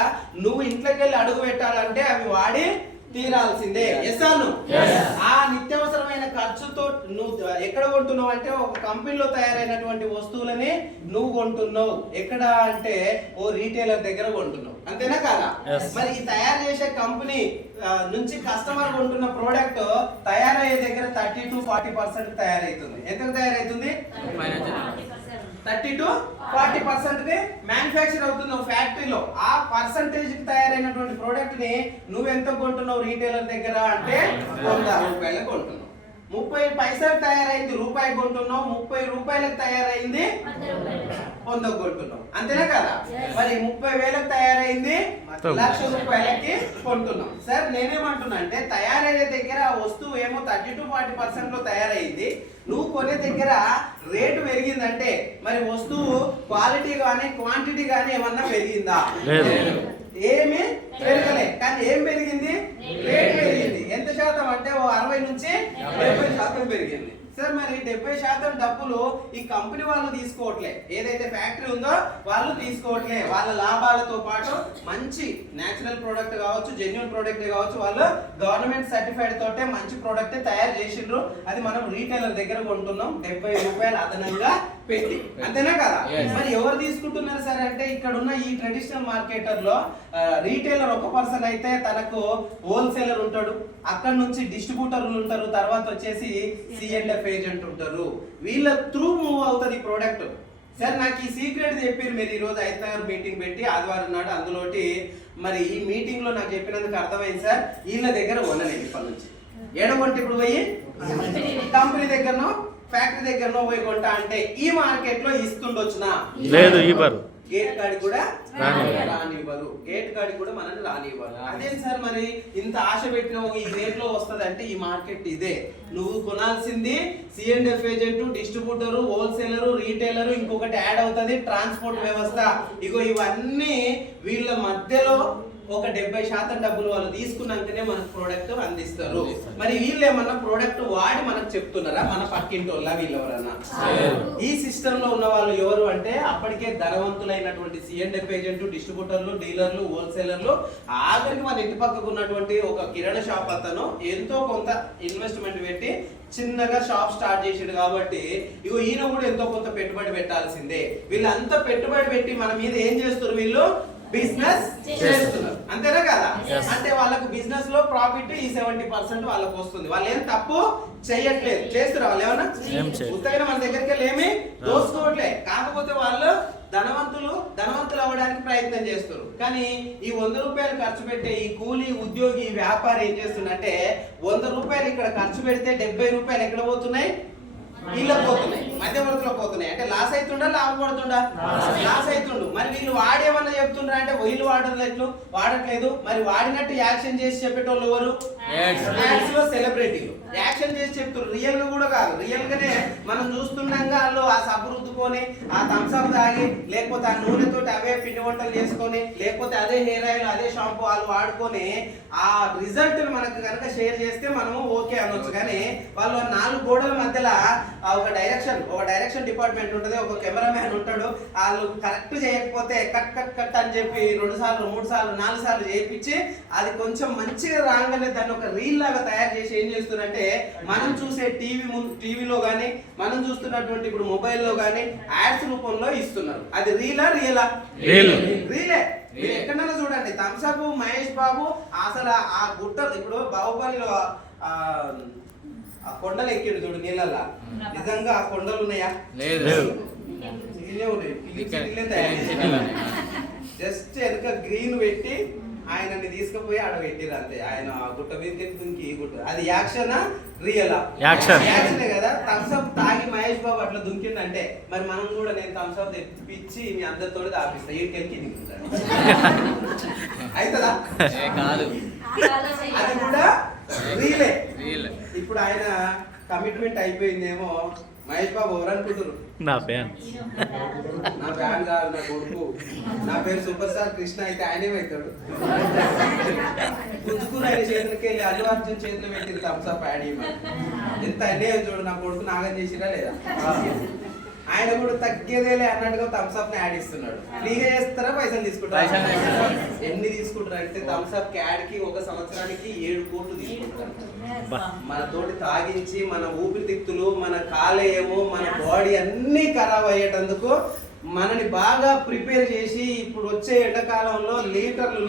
నువ్వు ఇంట్లోకి వెళ్ళి అడుగు పెట్టాలంటే అవి వాడి తీరాల్సిందే. ఆ నిత్యావసరమైన ఖర్చుతో నువ్వు ఎక్కడ కొంటున్నావు అంటే ఒక కంపెనీలో తయారైనటువంటి వస్తువులని నువ్వు కొంటున్నావు. ఎక్కడ అంటే ఓ రీటైలర్ దగ్గర కొంటున్నావు, అంతేనా కాదా? మరి ఈ తయారు చేసే కంపెనీ నుంచి కస్టమర్ కొంటున్న ప్రోడక్ట్ తయారయ్యే దగ్గర 30 to 40% తయారైతుంది. ఎంత తయారైతుంది? 30 to 40% మ్యానుఫ్యాక్చర్ అవుతుంది ఫ్యాక్టరీలో. ఆ పర్సంటేజ్ కి తయారైనటువంటి ప్రోడక్ట్ ని నువ్వెంత కొంటున్నావు రీటైలర్ దగ్గర అంటే 100 రూపాయలకు కొంటున్నావు. 30 పైసలు తయారైంది రూపాయి కొంటున్నావు, 30 రూపాయలకు తయారైంది 100 కొంటున్నావు, అంతేనా కదా? మరి 30,000కు తయారైంది 1,00,000 రూపాయలకి కొంటున్నాం. సార్ నేనేమంటున్నా అంటే తయారయ్యే దగ్గర ఆ వస్తువు ఏమో 30 to 40% లో తయారైంది, నువ్వు కొనే దగ్గర రేటు పెరిగిందంటే మరి వస్తువు క్వాలిటీ గానీ క్వాంటిటీ గానీ ఏమన్నా పెరిగిందా? ఏమి పెరగలే. కానీ ఏం పెరిగింది? రేట్ పెరిగింది. ఎంత శాతం అంటే 60 నుంచి 70% పెరిగింది. సార్ మరి 70% డబ్బులు ఈ కంపెనీ వాళ్ళు తీసుకోవట్లే, ఏదైతే ఫ్యాక్టరీ ఉందో వాళ్ళు తీసుకోవట్లే. వాళ్ళ లాభాలతో పాటు మంచి నేచురల్ ప్రోడక్ట్ కావచ్చు, జెన్యున్ ప్రోడక్ట్ కావచ్చు, వాళ్ళు గవర్నమెంట్ సర్టిఫైడ్ తోటే మంచి ప్రోడక్ట్ తయారు చేసిండ్రు. అది మనం రీటైలర్ దగ్గర కొంటున్నాం 70 రూపాయలు అదనంగా పెట్టి, అంతేనా కదా? మరి ఎవరు తీసుకుంటున్నారు సార్ అంటే ఇక్కడ ఉన్న ఈ ట్రెడిషనల్ మార్కెటర్ లో రీటైలర్ ఒక పర్సన్ అయితే తనకు హోల్సేలర్ ఉంటాడు, అక్కడ నుంచి డిస్ట్రిబ్యూటర్లు ఉంటారు, తర్వాత వచ్చేసి C&F ఏజెంట్ ఉంటారు. వీళ్ళ త్రూ మూవ్ అవుతుంది ప్రోడక్ట్. సార్ నాకు ఈ సీక్రెట్ చెప్పారు మీరు ఈ రోజు ఐతనగర్ మీటింగ్ పెట్టి ఆదివారం నాడు. అందులోటి మరి ఈ మీటింగ్ లో నాకు చెప్పినందుకు అర్థమైంది సార్, వీళ్ళ దగ్గర ఉండలేదు ఇప్పటి నుంచి. ఏడగొంటే ఇప్పుడు పోయి కంపెనీ దగ్గరనో ఫ్యాక్టరీ దగ్గరనో పోయి కొంటా అంటే ఈ మార్కెట్ లో ఇస్తుండొచ్చునా? లేదు, ఇవ్వరు. గేట్ కాడికి కూడా రానివ్వరు, గేట్ కాడికి కూడా మనల్ని రానివ్వరు. అదే సార్ మరి ఇంత ఆశ పెట్టిన ఈ రేట్ లో వస్తుంది అంటే ఈ మార్కెట్ ఇదే. నువ్వు కొనాల్సింది C&F agent, distributor, wholesaler, retailer, ఇంకొకటి యాడ్ అవుతుంది ట్రాన్స్పోర్ట్ వ్యవస్థ. ఇగో ఇవన్నీ వీళ్ళ మధ్యలో ఒక 70% డబ్బులు వాళ్ళు తీసుకున్నాకనే మనకు ప్రోడక్ట్ అందిస్తారు. మరి వీళ్ళు ఏమన్నా ప్రోడక్ట్ వాడి మనకు చెప్తున్నారా? మన పక్కింటి వాళ్ళ వీళ్ళెవరన్నా? ఈ సిస్టమ్ లో ఉన్న వాళ్ళు ఎవరు అంటే అప్పటికే ధనవంతులైనటువంటి C&F ఏజెంట్, డిస్ట్రిబ్యూటర్లు, డీలర్లు, హోల్సేలర్లు. ఆఖరికి మన ఇంటి పక్కకు ఉన్నటువంటి ఒక కిరాణా షాప్ అతను ఎంతో కొంత ఇన్వెస్ట్మెంట్ పెట్టి చిన్నగా షాప్ స్టార్ట్ చేసాడు కాబట్టి ఇగో ఈయన కూడా ఎంతో కొంత పెట్టుబడి పెట్టాల్సిందే. వీళ్ళంతా పెట్టుబడి పెట్టి మన మీద ఏం చేస్తారు? వీళ్ళు బిజినెస్ చేస్తున్నారు, అంతేనా కదా? అంటే వాళ్ళకు బిజినెస్ లో ప్రాఫిట్ ఈ 70% వాళ్ళకు వస్తుంది. వాళ్ళు ఏం తప్పు చేయట్లేదు. చేస్తున్నారు వాళ్ళు ఏమన్నా ఉత్తగా మన దగ్గరికి ఏమి దోసుకోవట్లే. కాకపోతే వాళ్ళు ధనవంతులు అవ్వడానికి ప్రయత్నం చేస్తారు. కానీ ఈ 100 రూపాయలు ఖర్చు పెట్టే ఈ కూలీ ఉద్యోగి వ్యాపారి ఏం చేస్తుందంటే 100 రూపాయలు ఇక్కడ ఖర్చు పెడితే 70 రూపాయలు ఎక్కడ పోతున్నాయి? వీళ్ళకి పోతున్నాయి, మధ్యవర్తులు పోతున్నాయి. అంటే లాస్ అవుతుండా లాభపడుతుండా? లాస్ అవుతుండు. మరి వీళ్ళు వాడేమన్నా చెప్తుండ్రా అంటే వీళ్ళు వాడట్లేదు. మరి వాడినట్టు యాక్షన్ చేసి చెప్పేటోళ్ళు ఎవరు? సెలబ్రిటీలు యాక్షన్ చేసి చెప్తారు. రియల్ గా కూడా కాదు, రియల్ గానే మనం చూస్తుండగా వాళ్ళు ఆ సబ్బు రుద్దుకొని ఆ థమ్స్అప్ తాగి లేకపోతే ఆ నూనెతో అవే పిండి వంటలు చేసుకొని లేకపోతే అదే హెయిర్ ఆయిల్ అదే షాంపూ వాళ్ళు వాడుకొని ఆ రిజల్ట్ మనకు కనుక షేర్ చేస్తే మనము ఓకే అనొచ్చు. కానీ వాళ్ళు 4 గోడల మధ్యలో ఒక డైరెక్షన్ డిపార్ట్మెంట్ ఉంటుంది, ఒక కెమెరామ్యాన్ ఉంటాడు. వాళ్ళు కరెక్ట్ చేయకపోతే కట్ అని చెప్పి 2 సార్లు 3 సార్లు 4 సార్లు చేయించి అది కొంచెం మంచిగా రాగానే దాన్ని ఒక రీల్ లాగా తయారు చేసి ఏం చేస్తున్నారంటే మనం చూసే టీవీలో గానీ మనం చూస్తున్నటువంటి ఇప్పుడు మొబైల్లో గానీ యాడ్స్ రూపంలో ఇస్తున్నారు. అది రీలా రియలా? రీలే. మీరు ఎక్కడైనా చూడండి థమ్స్అప్ మహేష్ బాబు అసలు ఆ గుట్టలు ఇప్పుడు బాహుబలిలో ఆ కొండలు ఎక్కిడు చూడు నీళ్ళ, నిజంగా ఆ కొండలు ఉన్నాయా? జస్ట్ వెనక గ్రీన్ పెట్టి ఆయనని తీసుకుపోయి ఆడ పెట్టిరు అంతే. ఆయన గుట్ట మీదకి దుంకి ఈ గుట్ట, అది యాక్షనా రియలా? యాక్షనే కదా. థమ్స్అప్ తాగి మహేష్ బాబు అట్లా దుంకిందంటే మరి మనం కూడా నేను థమ్స్అప్ తెప్పించి మీ అందరితో ఆపిస్తా ఈడికెళ్ళి అవుతుందా? అది కూడా రీలే. ఇప్పుడు ఆయన కమిట్మెంట్ అయిపోయిందేమో. మహేష్ బాబు ఎవరు అనుకుంటారు? నా ఫ్యాన్. నా ఫ్యాన్ కాదు, నా కొడుకు. నా పేరు సూపర్ స్టార్ కృష్ణ అయితే ఆయనేమవుతాడు. గుంజుకుని ఆయన చేతులకి వెళ్ళి అల్లు అర్జున్ చేతులు పెట్టింది థమ్స్ అప్ యాడ్ ఎంత అన్యాయం చూడు. నా కొడుకు నాగం చేసిరా లేదా? ఆయన కూడా తగ్గేదేలే అన్నట్టుగా థమ్స్ అప్ ని యాడ్ ఇస్తున్నాడు. ఫ్రీగా చేస్తారా పైసలు తీసుకుంటారా? ఎన్ని తీసుకుంటారు అంటే థమ్స్ అప్ యాడ్ కి ఒక సంవత్సరానికి 7 కోట్లు తీసుకుంటారు. మన తోటి తాగించి మన ఊపిరితిత్తులు, మన కాలేయము, మన బాడీ అన్ని ఖరాబ్ అయ్యేటందుకు మనని బాగా ప్రిపేర్ చేసి ఇప్పుడు వచ్చే ఎండాకాలంలో లీటర్లు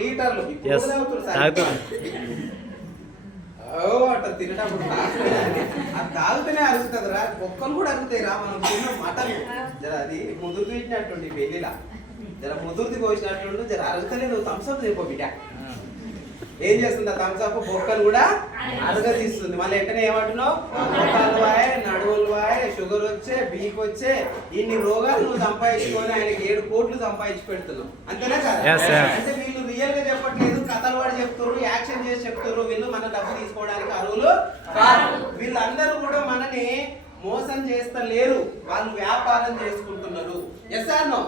అట్లా తినేటప్పుడు అది తాగుతూనే అరుగుతుంది రా. కుక్కలు కూడా అరుగుతాయి రా. మనం తిన్న మటన్ జర అది ముదురు తీసినట్టుండి పెళ్లిలా జర ముదురుది పోసినట్టుండు. జర అరుగుతలే. నువ్వు థమ్స్అప్ చెప్పు బిడ్డ. ఏం చేస్తుంది ఆ థమ్స్అప్? బొక్కలు కూడా అరగదీస్తుంది. మళ్ళీ వెంటనే ఏమంటున్నావు? బొక్కలు వాయ్, నడువులు వాయ్, షుగర్ వచ్చే, బీక్ వచ్చే, ఇన్ని రోగాలు నువ్వు సంపాదించుకొని ఆయనకి 7 కోట్లు సంపాదించి పెడుతున్నావు. అంతేనా కదా? అంటే వీళ్ళు రియల్ గా చెప్పట్లేదు, కథలు వాడు చెప్తారు, యాక్షన్ చేసి చెప్తారు. వీళ్ళు మన డబ్బు తీసుకోవడానికి అర్హులు కాదు. వీళ్ళందరూ కూడా మనని మోసం చేస్తలేరు, వాళ్ళు వ్యాపారం చేసుకుంటున్నారు. Yes or no?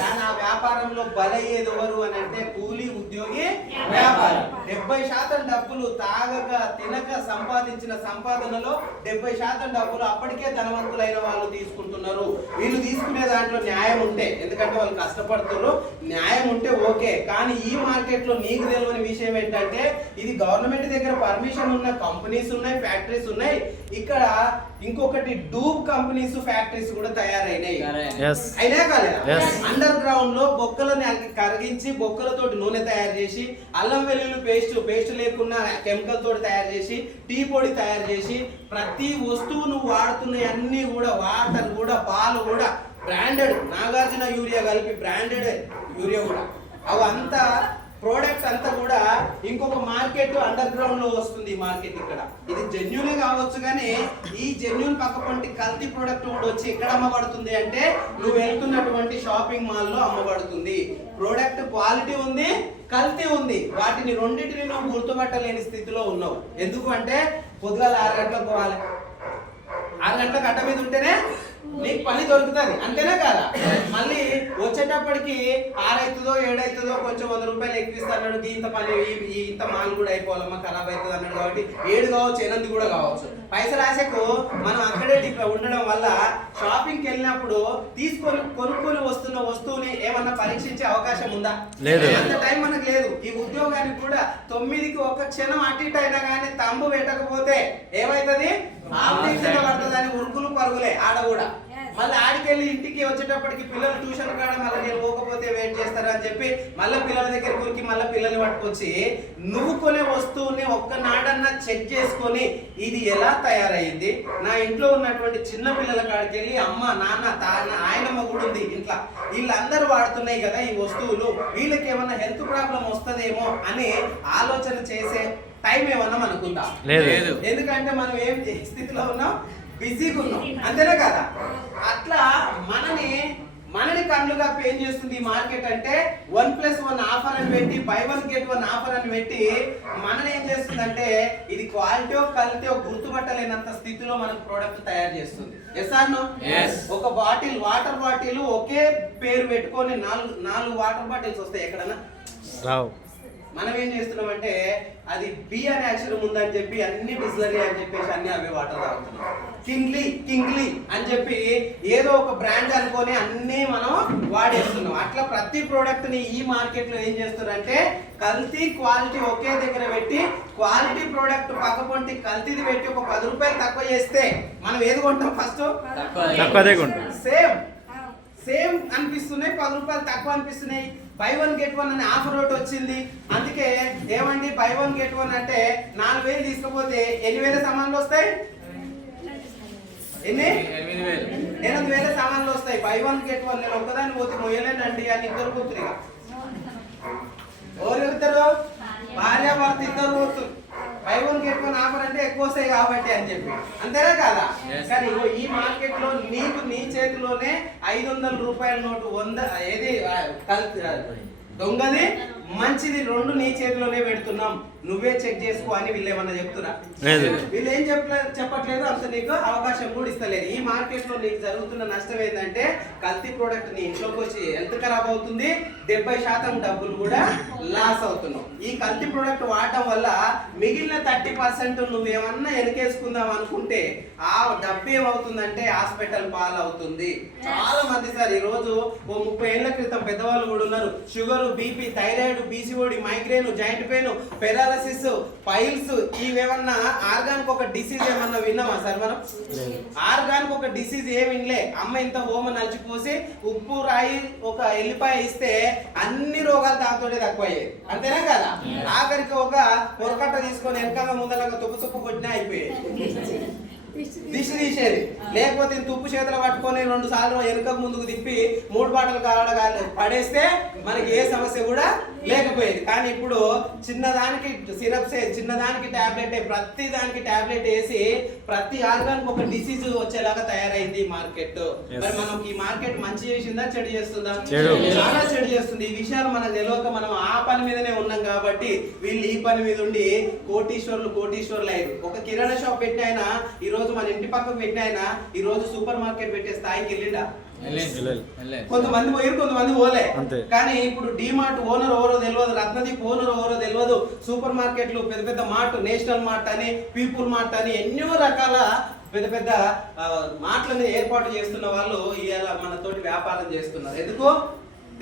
కానీ ఆ వ్యాపారంలో బలయ్యేది ఎవరు అని అంటే కూలీ ఉద్యోగి వ్యాపారం. 70% డబ్బులు తాగక తినక సంపాదించిన సంపాదనలో 70% డబ్బులు అప్పటికే ధనవంతులైన వాళ్ళు తీసుకుంటున్నారు. వీళ్ళు తీసుకునే దాంట్లో న్యాయం ఉంటే, ఎందుకంటే వాళ్ళు కష్టపడుతున్నారు, న్యాయం ఉంటే ఓకే. కానీ ఈ మార్కెట్ లో నీకు తెలియని విషయం ఏంటంటే ఇది గవర్నమెంట్ దగ్గర పర్మిషన్ ఉన్న కంపెనీస్ ఉన్నాయి, ఫ్యాక్టరీస్ ఉన్నాయి. ఇక్కడ ఇంకొకటి డూబ్ కంపెనీస్, ఫ్యాక్టరీస్ కూడా తయారైనాయి. అయినా కాలేదా? అండర్ గ్రౌండ్ లో బొక్కలని కరిగించి బొక్కలతోటి నూనె తయారు చేసి, అల్లం వెల్లుల్లి పేస్ట్ లేకుండా కెమికల్ తోటి తయారు చేసి, టీ పొడి తయారు చేసి, ప్రతి వస్తువు నువ్వు వాడుతున్న అన్ని కూడా, వాటర్ కూడా, పాలు కూడా బ్రాండెడ్, నాగార్జున యూరియా కలిపి బ్రాండెడ్ యూరియా కూడా, అవి అంతా ప్రోడక్ట్ అంతా కూడా ఇంకొక మార్కెట్ అండర్ గ్రౌండ్ లో వస్తుంది. ఈ మార్కెట్ ఇక్కడ ఇది జెన్యూన్ కావచ్చు, కానీ ఈ జెన్యూన్ పక్కపంటి కల్తీ ప్రోడక్ట్ కూడా వచ్చి ఎక్కడ అమ్మబడుతుంది అంటే నువ్వు వెళ్తున్నటువంటి షాపింగ్ మాల్ లో అమ్మబడుతుంది. ప్రోడక్ట్ క్వాలిటీ ఉంది, కల్తీ ఉంది. వాటిని రెండింటిని నువ్వు గుర్తుపట్టలేని స్థితిలో ఉన్నావు. ఎందుకు అంటే పొద్దుగాల 6 గంటలకు పోవాలి, 6 గంటలకు అడ్డ మీద ఉంటేనే నీకు పని దొరుకుతుంది. అంతేనా కదా? మళ్ళీ వచ్చేటప్పటికి 6 అవుతుందో 7 అవుతుందో కొంచెం 100 రూపాయలు ఎక్కిస్తాడు. ఇంత పని ఇంత మాల్ కూడా అయిపోవాలమ్మా, ఖరాబ్ అవుతుంది అన్నాడు. కాబట్టి 7 కావచ్చు, 8 కూడా కావచ్చు. పైసలు ఆశకు మనం అక్కడే ఉండడం వల్ల షాపింగ్కి వెళ్ళినప్పుడు కొనుక్కొని వస్తున్న వస్తువుని ఏమన్నా పరీక్షించే అవకాశం ఉందా? లేదు. అంత టైం మనకు లేదు. ఈ ఉద్యోగానికి కూడా 9కి ఒక క్షణం అటు ఇటు అయినా కానీ తంబు పెట్టకపోతే ఏమైతుంది? ఆబ్జెక్షన్ పడుతుందని ఉరుకులు పరుగులే ఆడ కూడా. మళ్ళీ ఆడికెళ్ళి ఇంటికి వచ్చేటప్పటికి పిల్లలు ట్యూషన్ కాడ మళ్ళీ నేను పోకపోతే వెయిట్ చేస్తారని చెప్పి మళ్ళీ పిల్లల దగ్గర గురికి మళ్ళీ పిల్లల్ని పట్టుకొచ్చి నువ్వు కొనే వస్తువుని ఒక్కనాడన్నా చెక్ చేసుకొని ఇది ఎలా తయారైంది, నా ఇంట్లో ఉన్నటువంటి చిన్న పిల్లల కాడికి వెళ్ళి అమ్మ, నాన్న, ఆయనమ్మ కూడా ఉంది ఇంట్లో, వీళ్ళందరూ వాడుతున్నాయి కదా ఈ వస్తువులు, వీళ్ళకి ఏమన్నా హెల్త్ ప్రాబ్లం వస్తుందేమో అని ఆలోచన చేసే టైం ఏమన్నా మనకుందా? లేదు. ఎందుకంటే మనం ఏం స్థితిలో ఉన్నాం? బిజీగా ఉన్నాం. అంతేనా కదా? అట్లా మనని కళ్ళుగా ఏం చేస్తుంది ఈ మార్కెట్ అంటే 1+1 ఆఫర్ అని పెట్టి, buy 1 get 1 ఆఫర్ అని పెట్టి మనని ఏం చేస్తుందంటే ఇది క్వాలిటీ కల్తీ గుర్తుపట్టలేనంత స్థితిలో మనకు ప్రోడక్ట్ తయారు చేస్తుంది. Yes or no? ఒక బాటిల్, వాటర్ బాటిల్ ఒకే పేరు పెట్టుకొని 4 వాటర్ బాటిల్స్ వస్తాయి ఎక్కడన్నా రావు. మనం ఏం చేస్తున్నాం అంటే అది బి అనే అక్షరం ఉందని చెప్పి అన్ని బిస్లరీ అని చెప్పేసి అన్ని అవే వాటర్ తాగుతున్నాం. కింగ్లీ అని చెప్పి ఏదో ఒక బ్రాండ్ అనుకొని అన్ని మనం వాడేస్తున్నాం. అట్లా ప్రతి ప్రోడక్ట్ ని ఈ మార్కెట్ లో ఏం చేస్తున్నారంటే కల్తీ క్వాలిటీ ఒకే దగ్గర పెట్టి, క్వాలిటీ ప్రోడక్ట్ పక్కపొంటి కల్తీది పెట్టి ఒక 10 రూపాయలు తక్కువ చేస్తే మనం ఏది కొంటాం? ఫస్ట్ తక్కువదే కొంటాం. సేమ్ అనిపిస్తున్నాయి, 10 రూపాయలు తక్కువ అనిపిస్తున్నాయి. buy 1 get 1 అనే ఆఫర్ ఒకటి వచ్చింది. అందుకే ఏమండి buy 1 get 1 అంటే 4000 తీసుకపోతే ఎన్ని వేల సామాన్లు వస్తాయి? ఎన్ని? 8,000 సామాన్లు వస్తాయి. buy 1 get 1 నేను ఒక్కదాన్ని పోతే మొయ్యలేనండి అని ఇద్దరు పోతురు. ఎవరు వెళ్తారు? భార్య భర్త ఇద్దరు పోతురు. buy 1 get 1 ఆఫర్ అంటే ఎక్కువ వస్తాయి కాబట్టి అని చెప్పి. అంతేనా కాదా? కానీ ఈ మార్కెట్ లో నీకు నీ చేతిలోనే 500 రూపాయల నోటు 100 ఏది దొంగది మంచిది రెండు నీ చేతిలోనే పెడుతున్నాం, నువ్వే చెక్ చేసుకో అని వీళ్ళు ఏమన్నా చెప్తురా? వీళ్ళు ఏం చెప్పట్లేదు, అంత నీకు అవకాశం కూడా ఇస్తలేదు. ఈ మార్కెట్ లో నీకు జరుగుతున్న నష్టం ఏంటంటే కల్తీ ప్రోడక్ట్ నీ ఇంట్లోకి వచ్చి హెల్త్ ఖరాబ్ అవుతుంది, 70% డబ్బులు కూడా లాస్ అవుతున్నావు. ఈ కల్తీ ప్రోడక్ట్ వాడటం వల్ల మిగిలిన 30% నువ్వేమన్నా వెనకేసుకుందాం అనుకుంటే ఆ డబ్బు ఏమవుతుందంటే హాస్పిటల్ పాలవుతుంది. చాలా మంది సార్ ఈ రోజు 30 ఏళ్ల క్రితం పెద్దవాళ్ళు కూడా ఉన్నారు, sugar, BP, thyroid, PCOD, migraine, joint pain, paralysis, piles, ఇవేమన్నా ఆర్గానిక్ ఒక డిసీజ్ ఏమన్నా విన్నామా సార్ మనం? ఆర్గానిక్ ఒక డిసీజ్ ఏమి వినలే. అమ్మ ఇంత ఓమ నలిచిపోసి ఉప్పు రాయి ఒక ఎల్లిపాయ ఇస్తే అన్ని రోగాలు దాంతోనే తక్కువయ్యాయి, అంతేనా కదా? ఆఖరికి ఒక పొరకట్ట తీసుకొని వెనకాల ముందరగా తుప్పు కొట్టినా అయిపోయాయి, దిష్టి తీసేది. లేకపోతే తుప్పు చేతులు పట్టుకొని 2 సార్లు వెనుకకు ముందుకు తిప్పి 3 బాటలు కావడం పడేస్తే మనకి ఏ సమస్య కూడా లేకపోయేది. కానీ ఇప్పుడు చిన్నదానికి సిరప్స్, చిన్నదానికి టాబ్లెట్, ప్రతి దానికి టాబ్లెట్ వేసి ప్రతి ఆర్గానికి ఒక డిసీజ్ వచ్చేలాగా తయారైంది మార్కెట్. మరి మనం ఈ మార్కెట్ మంచి చేసిందా చెడు చేస్తుందా? చాలా చెడు చేస్తుంది. ఈ విషయాలు మనకు తెలియక మనం ఆ పని మీదనే ఉన్నాం కాబట్టి వీళ్ళు ఈ పని మీద ఉండి కోటీశ్వరులు అయ్యారు. ఒక కిరాణా షాప్ పెట్టిన ఈ రోజు మన ఇంటి పక్కకు పెట్టిన ఈ రోజు సూపర్ మార్కెట్ పెట్టే స్థాయికి వెళ్ళిండా? కొంతమంది పోయారు, కొంతమంది పోలే. కానీ ఇప్పుడు డిమార్ట్ ఓనర్ ఎవరో తెలియదు, రత్నదీప్ ఓనర్ ఎవరో తెలియదు, సూపర్ మార్కెట్లు పెద్ద పెద్ద మార్ట్, నేషనల్ మార్ట్ అని, పీపుల్ మార్ట్ అని ఎన్నో రకాల పెద్ద పెద్ద మార్ట్లను ఏర్పాటు చేస్తున్న వాళ్ళు ఇవాళ మనతోటి వ్యాపారం చేస్తున్నారు. ఎందుకు?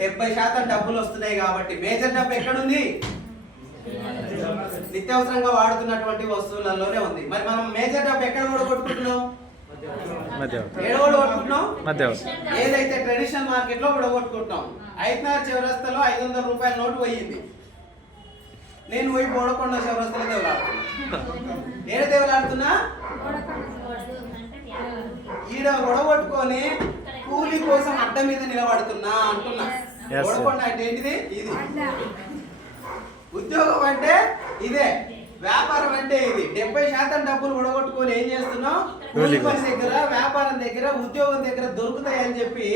70% డబ్బులు వస్తున్నాయి కాబట్టి. మేజర్ డబ్బు ఎక్కడుంది? నిత్యావసరంగా వాడుతున్నటువంటి వస్తువులలోనే ఉంది. మరి మనం మేజర్ డబ్బు ఎక్కడ కూడా కొట్టుకుంటున్నాం? ఏదైతే ట్రెడిషనల్ మార్కెట్ లో విడగొట్టుకుంటాం. 5 చౌరస్తాలో 500 రూపాయల నోటు పోయింది. నేను పోయి బోడకొండ చౌరస్తాలో దేవులాడుతున్నా. ఏడ దేవులాడుతున్నా? ఈడ గొడవట్టుకొని కూలీ కోసం అడ్డ మీద నిలబడుతున్నా అంటున్నా. బోడకొండ అంటే ఏంటిది? ఇది. ఉద్యోగం అంటే ఇదే, వ్యాపారం అంటే ఇది. 70% డబ్బులు ఉడగొట్టుకొని ఏం చేస్తున్నాం? కూలి పని దగ్గర, వ్యాపారం దగ్గర, ఉద్యోగం దగ్గర దొరుకుతాయని చెప్పి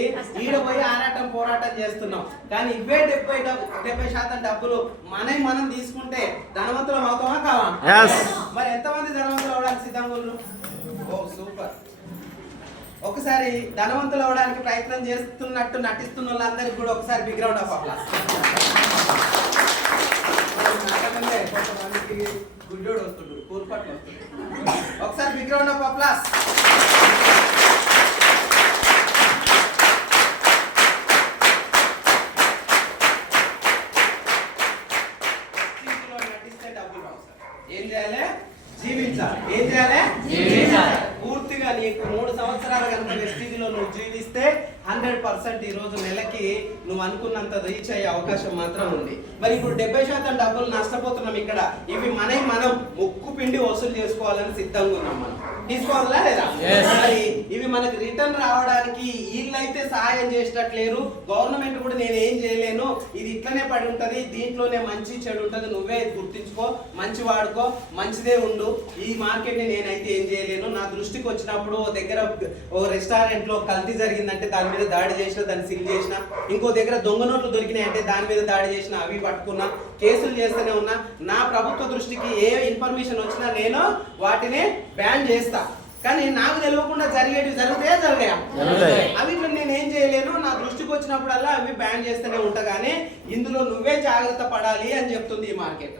ఈడ పోయి ఆరాటం పోరాటం చేస్తున్నాం. కానీ ఇవే 70% డబ్బులు మనం తీసుకుంటే ధనవంతులం అవుతామా కావా? మరి ఎంతమంది ధనవంతులు అవడానికి సిద్ధంగా ఉన్నారు? ఓ సూపర్. ఒకసారి ధనవంతులు అవడానికి ప్రయత్నం చేస్తున్నట్టు నటిస్తున్న వాళ్ళందరికీ కూడా ఒకసారి బిగ్ రౌండ్ ఆఫ్ అప్లాస్. కొంతమందికి గుడ్డోడు వస్తుండ్రు, కూలిపట్లు వస్తుండ్రు. ఒకసారి బిగ్ రౌండ్ ఆఫ్ అప్లాస్. నటిస్తే డబ్బులు రావు సార్. ఏం చేయాలి? జీవించాలి. ఏం చేయాలి? జీవించాలి. పూర్తిగా నీకు 3 సంవత్సరాలు కనుక వెస్టీజ్లో నువ్వు జీవిస్తే 100% ఈ రోజు నెలకి నువ్వు అనుకున్నంత రీచ్ అయ్యే అవకాశం మాత్రం ఉంది. మరి ఇప్పుడు 70% డబ్బులు నష్టపోతున్నాం ఇక్కడ. ఇవి మనం ముక్కు పిండి వసూలు చేసుకోవాలని సిద్ధంగా ఉన్నాం. మనం తీసుకోవాలా లేదా? మరి ఇవి మనకి రిటర్న్ రావడానికి వీళ్ళైతే సహాయం చేసేటట్లేరు. గవర్నమెంట్ కూడా నేను ఏం చేయలేను, ఇది ఇట్లనే పడి ఉంటది, దీంట్లోనే మంచి చెడు ఉంటది, నువ్వే గుర్తించుకో, మంచి వాడుకో, మంచిదే ఉండు, ఈ మార్కెట్ ని నేనైతే ఏం చేయలేను. నా దృష్టికి వచ్చినప్పుడు దగ్గర ఓ రెస్టారెంట్ లో కల్తీ జరిగిందంటే దాని మీద దాడి చేసిన, దాన్ని సీల్ చేసిన, ఇంకో దగ్గర దొంగ నోట్లు దొరికినాయి అంటే దాని మీద దాడి చేసిన, అవి పట్టుకున్నా, కేసులు చేస్తూనే ఉన్నా. నా ప్రభుత్వ దృష్టికి ఏ ఇన్ఫర్మేషన్ వచ్చినా నేను వాటిని బ్యాన్ చేస్తా. కానీ నాకు తెలియకుండా జరుగుతాయా? అవి నేను ఏం చేయలేను. నా దృష్టికి వచ్చినప్పుడల్లా అవి బ్యాన్ చేస్తూనే ఉంటా. కానీ ఇందులో నువ్వే జాగ్రత్త పడాలి అని చెప్తుంది ఈ మార్కెట్.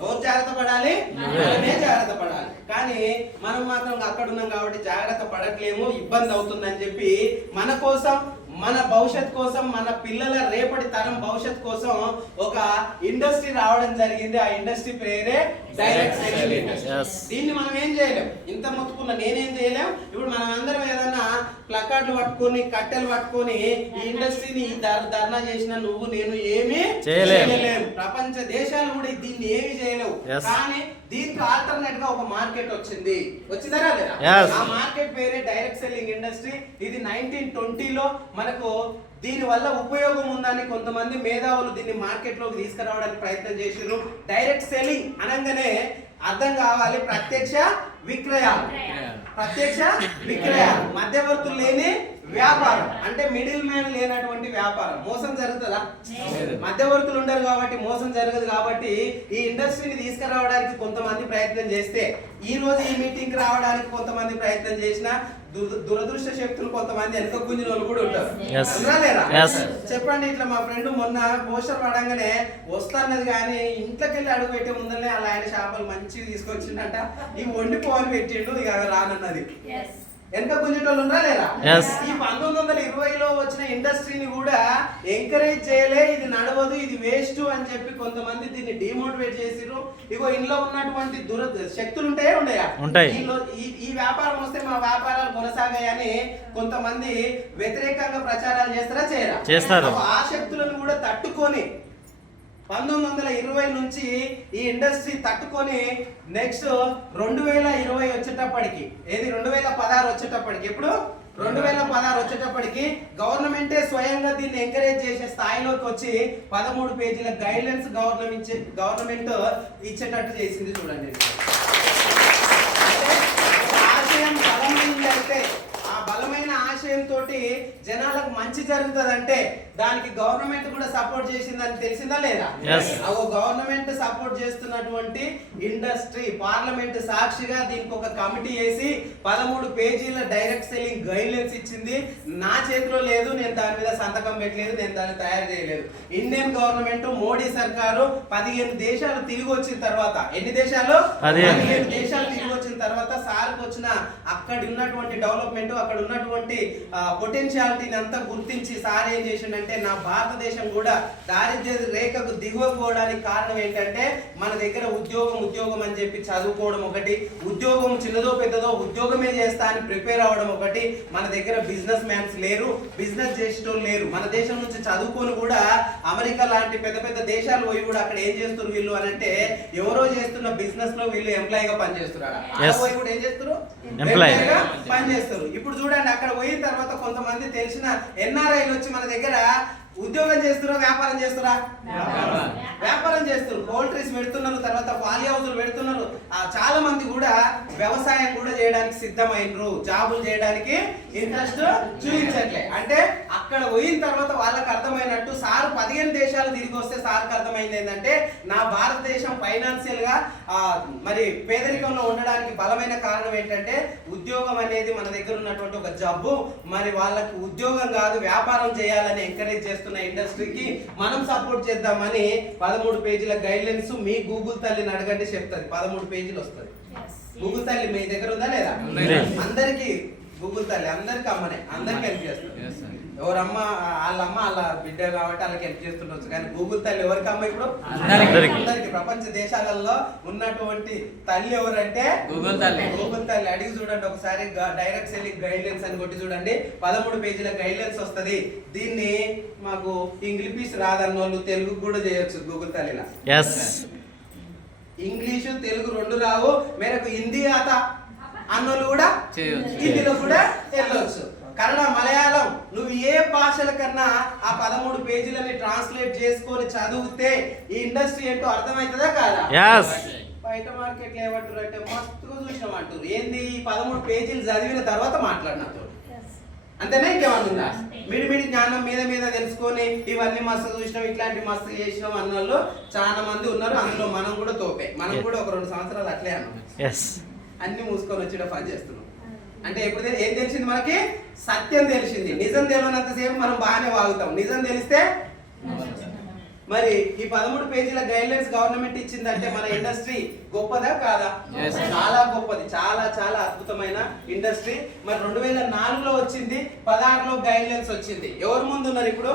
ఎవరు జాగ్రత్త పడాలి? మనమే జాగ్రత్త పడాలి. కానీ మనం మాత్రం అక్కడ ఉన్నాం కాబట్టి జాగ్రత్త పడట్లేము, ఇబ్బంది అవుతుందని చెప్పి మన కోసం, మన భవిష్యత్ కోసం, మన పిల్లల రేపటి తరం భవిష్యత్ కోసం ఒక ఇండస్ట్రీ రావడం జరిగింది. ఆ ఇండస్ట్రీ పేరే డైరెక్ట్ సెల్లింగ్ ఇండస్ట్రీ. దీన్ని మనం ఏం చేయలేం, ఇంత మొత్తుకున్నా నేనేం చేయలేం. ఇప్పుడు మనం అందరం ఏదన్నా ప్లకార్డులు పట్టుకొని, కట్టెలు పట్టుకొని ఈ ఇండస్ట్రీని ధర్నా చేసిన నువ్వు నేను ఏమీ చేయలేం. ప్రపంచ దేశాలు కూడా దీన్ని ఏమి చేయలేవు. కానీ దీనికి ఆల్టర్నేట్ గా ఒక మార్కెట్ వచ్చిందా లేదా? ఆ మార్కెట్ పేరే డైరెక్ట్ సెల్లింగ్ ఇండస్ట్రీ. ఇది 1920లో మనకు దీని వల్ల ఉపయోగం ఉందని కొంతమంది మేధావులు దీన్ని మార్కెట్ లోకి తీసుకురావడానికి ప్రయత్నం చేశారు. డైరెక్ట్ సెల్లింగ్ అనగానే అర్థం కావాలి, ప్రత్యక్ష విక్రయాలు, మధ్యవర్తులు లేని వ్యాపారం అంటే మిడిల్ మ్యాన్ లేనటువంటి వ్యాపారం. మోసం జరుగుతుందా? మధ్యవర్తులు ఉండరు కాబట్టి మోసం జరగదు. కాబట్టి ఈ ఇండస్ట్రీని తీసుకురావడానికి కొంతమంది ప్రయత్నం చేస్తే, ఈ రోజు ఈ మీటింగ్ కి రావడానికి కొంతమంది ప్రయత్నం చేసిన, దురదృష్ట శక్తులు కొంతమంది వెనక గుంజిన వాళ్ళు కూడా ఉంటారు. చెప్పండి, ఇట్లా మా ఫ్రెండ్ మొన్న పోస్టర్ పడంగానే వస్తాన్నది కానీ ఇంట్లోకి వెళ్ళి అడుగు పెట్టే ముందరనే అలా ఆయన చేపలు మంచిగా తీసుకొచ్చిండట, ఇవి వండిపోవాలి పెట్టిండు, ఇక రానన్నది. వెనక గుంజేటోళ్ళు ఉన్నారా లేదా? ఈ 1920లో వచ్చిన ఇండస్ట్రీని కూడా ఎంకరేజ్ చేయలే, ఇది నడవదు, ఇది వేస్ట్ అని చెప్పి కొంతమంది దీన్ని డిమోటివేట్ చేసిరు. ఇగో ఇంట్లో ఉన్నటువంటి శక్తులు ఉంటాయా ఉండయా? ఈ వ్యాపారం వస్తే మా వ్యాపారాలు కొనసాగాయని కొంతమంది వ్యతిరేకంగా ప్రచారాలు చేస్తారా? చేయరా? చేస్తారు. ఆ శక్తులను కూడా తట్టుకొని 1920 నుంచి ఈ ఇండస్ట్రీ తట్టుకొని నెక్స్ట్ 2020 వచ్చేటప్పటికి, ఏది 2016 వచ్చేటప్పటికి, ఇప్పుడు 2016 వచ్చేటప్పటికి గవర్నమెంటే స్వయంగా దీన్ని ఎంకరేజ్ చేసే స్థాయిలోకి వచ్చి 13 పేజీల గైడ్లైన్స్ గవర్నమెంట్ ఇచ్చేటట్టు చేసింది. చూడండి, ఆశయం బలమైంది అయితే, ఆ బలమైన ఆశయంతో జనాలకు మంచి జరుగుతుందంటే దానికి గవర్నమెంట్ కూడా సపోర్ట్ చేసిందని తెలిసిందా లేదా? గవర్నమెంట్ సపోర్ట్ చేస్తున్నటువంటి ఇండస్ట్రీ పార్లమెంట్ సాక్షిగా దీనికి ఒక కమిటీ వేసి 13 పేజీల డైరెక్ట్ సెల్లింగ్ గైడ్లైన్స్ ఇచ్చింది. నా చేతిలో లేదు, నేను దాని మీద సంతకం పెట్టలేదు, నేను దాన్ని తయారు చేయలేదు. ఇండియన్ గవర్నమెంట్ మోడీ సర్కారు 15 దేశాలు తిరిగి వచ్చిన తర్వాత, ఎన్ని దేశాలు? 15 దేశాలు తిరిగి వచ్చిన తర్వాత సార్కి వచ్చిన అక్కడ ఉన్నటువంటి డెవలప్మెంట్, అక్కడ ఉన్నటువంటి పొటెన్షియాలిటీని అంతా గుర్తించి సార్ ఏం చేసిండంటే, నా భారతదేశం కూడా దారిద్ర్య రేఖకు దిగువపోవడానికి కారణం ఏంటంటే మన దగ్గర ఉద్యోగం అని చెప్పి చదువుకోవడం ఒకటి, ఉద్యోగం చిన్నదో పెద్దదో ఉద్యోగమే చేస్తా అని ప్రిపేర్ అవ్వడం ఒకటి, మన దగ్గర బిజినెస్ మ్యాన్స్ లేరు, బిజినెస్ చేసేటోళ్ళు లేరు. మన దేశం నుంచి చదువుకొని కూడా అమెరికా లాంటి పెద్ద పెద్ద దేశాలు పోయి కూడా అక్కడ ఏం చేస్తున్నారు వీళ్ళు అని అంటే, ఎవరో చేస్తున్న బిజినెస్ లో వీళ్ళు ఎంప్లాయీగా పనిచేస్తున్నారు. పోయి కూడా ఏం చేస్తారు? ఎంప్లాయీగా పనిచేస్తారు. ఇప్పుడు చూడండి, అక్కడ పోయిన తర్వాత కొంతమంది తెలిసిన ఎన్ఆర్ఐలు వచ్చి మన దగ్గర ఉద్యోగం చేస్తున్నా, వ్యాపారం చేస్తున్నా? వ్యాపారం చేస్తున్నారు. పౌల్ట్రీస్ పెడుతున్నారు, తర్వాత పాలి హౌజులు పెడుతున్నారు. చాలా మంది కూడా వ్యవసాయం కూడా చేయడానికి సిద్ధమైనరు, జాబులు చేయడానికి ఇంట్రెస్ట్ చూపించట్లే. అంటే అక్కడ పోయిన తర్వాత వాళ్ళకి అర్థమైనట్టు, సార్ 15 దేశాలు తిరిగి వస్తే సార్కి అర్థమైంది ఏంటంటే, నా భారతదేశం ఫైనాన్షియల్ గా మరి పేదరికంలో ఉండడానికి బలమైన కారణం ఏంటంటే ఉద్యోగం అనేది మన దగ్గర ఉన్నటువంటి ఒక జబ్బు. మరి వాళ్ళకి ఉద్యోగం కాదు, వ్యాపారం చేయాలని ఎంకరేజ్ చేస్తున్న ఇండస్ట్రీకి మనం సపోర్ట్ చేద్దామని 13 పేజీల గైడ్లైన్స్ మీ గూగుల్ తల్లిని అడగండి చెప్తుంది. 13 పేజీలు వస్తుంది. గూగుల్ తల్లి మీ దగ్గర ఉందా లేదా? అందరికి గూగుల్ తల్లి అందరికి అమ్మనే, అందరికి హెల్ప్ చేస్తుంది. ఎవరమ్మ వాళ్ళమ్మ వాళ్ళ బిడ్డ కాబట్టి వాళ్ళకి హెల్ప్ చేస్తుండొచ్చు, కానీ గూగుల్ తల్లి ఎవరికి అమ్మ? ఇప్పుడు అందరికి. ప్రపంచ దేశాలలో ఉన్నటువంటి తల్లి ఎవరంటే గూగుల్ తల్లి. గూగుల్ తల్లి అడిగి చూడండి ఒకసారి, డైరెక్ట్ సెల్లింగ్ గైడ్లైన్స్ అని కొట్టి చూడండి, 13 పేజీల గైడ్లైన్స్ వస్తుంది. దీన్ని మాకు ఇంగ్లీష్ రాదన్న వాళ్ళు తెలుగు కూడా చేయొచ్చు గూగుల్ తల్లిలా. ఇంగ్లీషు తెలుగు 2 రావు, మేరకు హిందీ ఆత అన్నోళ్ళు కూడా హిందీలో కూడా వెళ్ళొచ్చు. కన్నడ, మలయాళం, నువ్వు ఏ భాషల కన్నా ఆ 13 పేజీలని ట్రాన్స్లేట్ చేసుకొని చదివితే ఈ ఇండస్ట్రీ ఏంటో అర్థమవుతుందా కాదా? బయట మార్కెట్ ఏమంటారు అంటే మస్తుగా చూసినాం అంటారు. ఏంది? ఈ 13 పేజీలు చదివిన తర్వాత మాట్లాడినట్టు అంతేనా? ఇంకేమన్నా మిడి జ్ఞానం మీద తెలుసుకొని ఇవన్నీ మస్తు చూసినాం, ఇట్లాంటి మస్తు చేసినాం అన్న వాళ్ళు చాలా మంది ఉన్నారు. అందులో మనం కూడా తోపే. మనం కూడా ఒక 2 సంవత్సరాలు అట్లే అన్నాం, అన్ని మూసుకొని వచ్చి పని చేస్తున్నాం. అంటే ఎప్పుడు ఏం తెలిసింది మనకి? సత్యం తెలిసింది. నిజం తెలియనంతసేపు మనం బాగానే వాగుతాం, నిజం తెలిస్తే మరి ఈ 13 పేజీల గైడ్లైన్స్ గవర్నమెంట్ ఇచ్చిందంటే మన ఇండస్ట్రీ గొప్పదా కాదా? చాలా గొప్పది, చాలా చాలా అద్భుతమైన ఇండస్ట్రీ. మరి 2004లో వచ్చింది, 16లో గైడ్లైన్స్ వచ్చింది. ఎవరు ముందు ఉన్నారు ఇప్పుడు?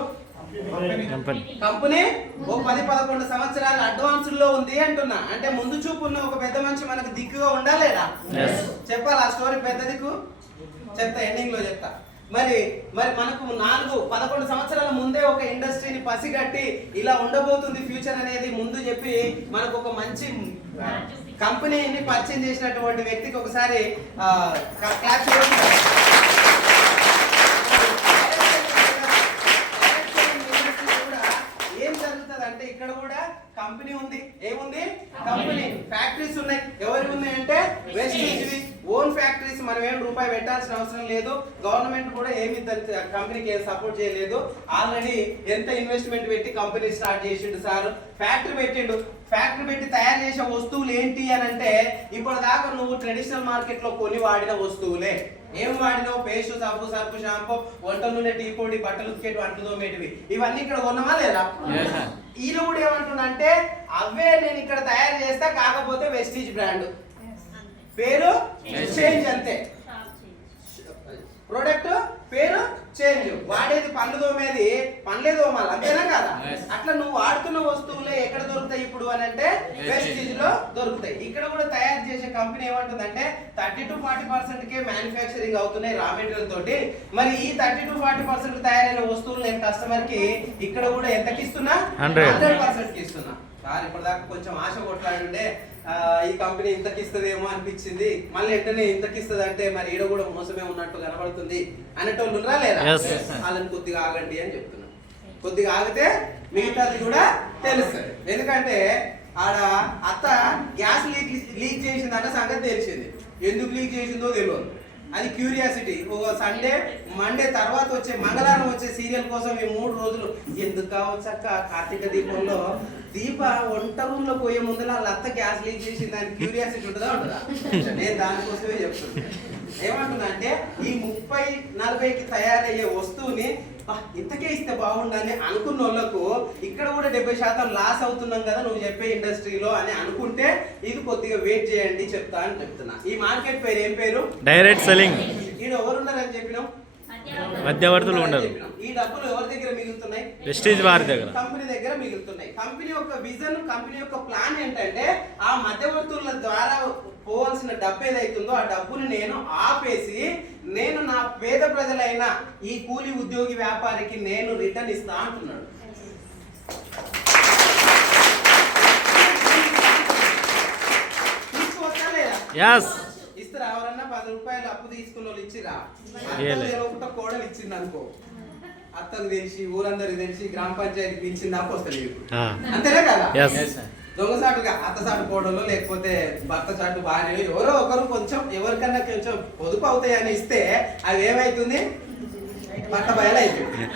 కంపెనీ ఓ 10-11 సంవత్సరాలు అడ్వాన్స్ లో ఉంది అంటున్నా. అంటే ముందు చూపు ఉన్న ఒక పెద్ద మనిషి మనకు దిక్కుగా ఉండాలేడా? చెప్పాలి ఆ స్టోరీ, పెద్ద దిక్కు చెప్తా, ఎండింగ్ లో చెప్తా. మరి మనకు 11 సంవత్సరాల ముందే ఒక ఇండస్ట్రీని పసిగట్టి ఇలా ఉండబోతుంది ఫ్యూచర్ అనేది ముందు చెప్పి మనకు ఒక మంచి కంపెనీని పరిచయం చేసినటువంటి వ్యక్తికి ఒకసారి క్లాస్ అంటే ఇక్కడ కూడా కంపెనీ ఉంది. ఏముంది? కంపెనీ. ఫ్యాక్టరీస్ ఉన్నాయి. ఎవరి ఉన్నాయి అంటే వెస్టీజ్ ఓన్ ఓన్ ఫ్యాక్టరీస్ మనం ఏం రూపాయి పెట్టాల్సిన అవసరం లేదు. గవర్నమెంట్ కూడా ఏమి కంపెనీకి ఏం సపోర్ట్ చేయలేదు. ఆల్రెడీ ఎంత ఇన్వెస్ట్మెంట్ పెట్టి కంపెనీ స్టార్ట్ చేసిండు సార్. ఫ్యాక్టరీ పెట్టిండు. ఫ్యాక్టరీ పెట్టి తయారు చేసే వస్తువులు ఏంటి అని అంటే ఇప్పటిదాకా నువ్వు ట్రెడిషనల్ మార్కెట్ లో కొని వాడిన వస్తువులే. ఏం వాడినావు? పేస్ట్, సబ్బు, సర్పు, షాంపూ, వంట నూనె, టీ పొడి, బట్టలు ఉతికేటి, వంటలు తోమేటివి, ఇవన్నీ ఇక్కడ కొన్నామా లేదా? ఈయన కూడా ఏమంటున్నా అంటే అవే నేను ఇక్కడ తయారు చేస్తా, కాకపోతే వెస్టీజ్ బ్రాండ్ పేరు చేంజ్ అంతే. ప్రోడక్ట్ పేరు చేంజ్, వాడేది పళ్ళు తోమేది పనులే తోమాలి, అంతేనా కదా? అట్లా నువ్వు వాడుతున్న వస్తువులే ఎక్కడ దొరుకుతాయి ఇప్పుడు అని అంటే వెస్టీజ్ లో దొరుకుతాయి. ఇక్కడ కూడా తయారు చేసే కంపెనీ ఏమంటుందంటే 30 to 40% కే మ్యానుఫ్యాక్చరింగ్ అవుతున్నాయి రా మెటీరియల్ తోటి. మరి ఈ 30 to 40% తయారైన వస్తువులు నేను కస్టమర్ కి ఇక్కడ కూడా ఎంతకి ఇస్తున్నా? 100% కి ఇస్తున్నా. సార్ ఇప్పటిదాకా కొంచెం ఆశ కొట్లాడుండే ఈ కంపెనీ ఇంతకి ఇస్తుందేమో అనిపించింది, మళ్ళీ వెంటనే ఇంతకి ఇస్తుంది అంటే మరి ఈడ కూడా మోసమే ఉన్నట్టు కనబడుతుంది అనేటోళ్ళు ఉన్నారా లేదా? అదని కొద్దిగా ఆగండి అని చెప్తున్నా. కొద్దిగా ఆగితే మిగతాది కూడా తెలుస్తుంది. ఎందుకంటే ఆడ అత్త గ్యాస్ లీక్ చేసిందన్న సంగతి తెలిసింది. ఎందుకు లీక్ చేసిందో తెలియదు. అది క్యూరియాసిటీ. సండే మండే తర్వాత వచ్చే మంగళవారం వచ్చే సీరియల్ కోసం ఈ 3 రోజులు ఎందుకు కావచ్చక్క కార్తీక దీపంలో దీప వంట రూమ్ లో పోయే ముందు వాళ్ళ అత్త గ్యాస్ లీక్ చేసి దానికి క్యూరియాసిటీ ఉంటుందా ఉండదా? నేను దానికోసమే చెప్తున్నా. ఏమంటున్నా అంటే ఈ 30-40కి తయారయ్యే వస్తువుని ఇంతకే ఇస్తే బాగుండని అనుకున్న వాళ్ళకు ఇక్కడ కూడా 70% లాస్ అవుతున్నాం కదా నువ్వు చెప్పే ఇండస్ట్రీలో అని అనుకుంటే ఇది కొద్దిగా వెయిట్ చేయండి చెప్తా అని చెప్తున్నా. ఈ మార్కెట్ పేరు ఏం పేరు? Direct selling. ఈడ ఎవరున్నారని చెప్పినాం? మధ్యవర్తులు ఉండరు. ఈ డబ్బులు ఎవరి దగ్గర మిగులుతున్నాయి? వెస్టీజ్ వారి దగ్గర, కంపెనీ దగ్గర మిగులుతున్నాయి. కంపెనీ యొక్క విజన్, కంపెనీ యొక్క ప్లాన్ ఏంటంటే ఆ మధ్యవర్తుల ద్వారా పోవాల్సిన డబ్బు ఏదైతుందో ఆ డబ్బుని నేను ఆపేసి నేను నా పేద ప్రజలైన ఈ కూలి ఉద్యోగి వ్యాపారికి నేను రిటర్న్ ఇస్తా అంటున్నాడు. తీసుకోవచ్చా లేదా? ఇస్తారా? ఎవరన్నా 10 రూపాయలు అప్పు తీసుకున్న వాళ్ళు ఇచ్చిరా? కోడలు ఇచ్చింది అనుకో, అత్తకు తెలిసి ఊరందరికి తెలిసి గ్రామ పంచాయతీకి ఇచ్చింది దాకా వస్తుంది. అంతేనా కదా? దొంగసాటుగా అత్తసాటు కోడలు లేకపోతే భర్త చాటు భార్య ఎవరో ఒకరు కొంచెం ఎవరికన్నా కొంచెం పొదుపు అవుతాయని ఇస్తే అవి ఏమైతుంది? బట్ట బయలైతుంది.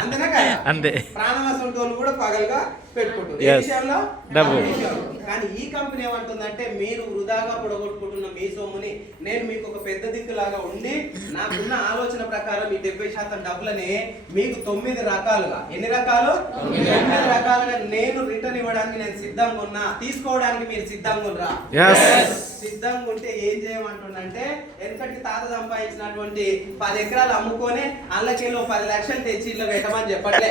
అంతేనా కదా? అంతే. ప్రాణవాసం టోళ్ళు కూడా పగలుగా పెట్టుకుంటుంది ఈ విషయంలో. కానీ ఈ కంపెనీ ఏమంటుందంటే మీరు వృధాగా పొడగొట్టుకుంటున్న మీ సొమ్ముని నేను మీకు ఒక పెద్ద దిక్కులాగా ఉండి నాకున్న ఆలోచన ప్రకారం ఈ 70% డబ్బులని మీకు 9 రకాలుగా, ఎన్ని రకాలు? 9 రకాలుగా నేను రిటర్న్ ఇవ్వడానికి నేను సిద్ధంగా ఉన్నా. తీసుకోవడానికి మీరు సిద్ధంగా ఉన్నారా? సిద్ధంగా ఉంటే ఏం చేయమంటుండంటే వెనకటి తాత సంపాదించినటువంటి 10 ఎకరాలు అమ్ముకొని అల్లకేలో 10 లక్షలు తెచ్చి ఇట్లా పెట్టమని చెప్పట్లే.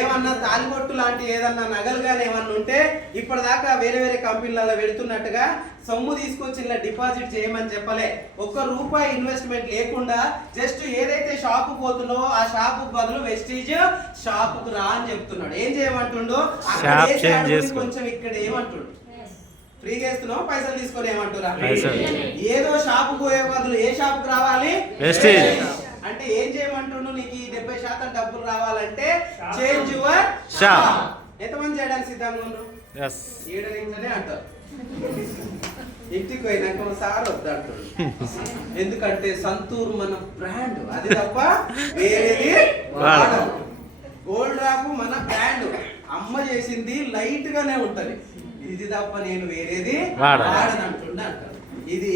ఏమన్నా తాలిబొట్టు లాంటి ఏదన్నా నగలు కానీ ఏమన్నా ఉంటే ఇప్పటిదాకా వేరే వేరే కంపెనీలలో పెడుతున్నట్టుగా సొమ్ము తీసుకొచ్చి ఇలా డిపాజిట్ చేయమని చెప్పలే. ₹1 ఇన్వెస్ట్మెంట్ లేకుండా జస్ట్ ఏదైతే షాపు పోతున్నావో ఆ షాపు బదులు వెస్టీజ్ షాపుకు రా అని చెప్తున్నాడు. ఏం చేయమంటుండో కొంచెం ఇక్కడ ఏమంటుండు? ఫ్రీగా ఇస్తున్నావు, పైసలు తీసుకొని ఏమంటురా? ఏదో షాపు పోయే బదులు ఏ షాపుకు రావాలి? అంటే ఏం చేయమంటుండు? నీకు ఈ 70% డబ్బులు రావాలంటే చేంజ్ యువర్ షాప్. ఎంతమంది చేయడానికి సిద్ధంగా ఉన్నారు? ఏడనే అంటారు. ఇంటికి పోయినాక సార్ వద్దంటారు. ఎందుకంటే సంతూర్ మన బ్రాండ్, అది తప్ప వేరేది గోల్డ్ డ్రాప్ మన బ్రాండ్. అమ్మ చేసింది లైట్ గానే ఉంటది, ఇది తప్ప నేను వేరేది వాడని అంటుండే అంటారు. ఇది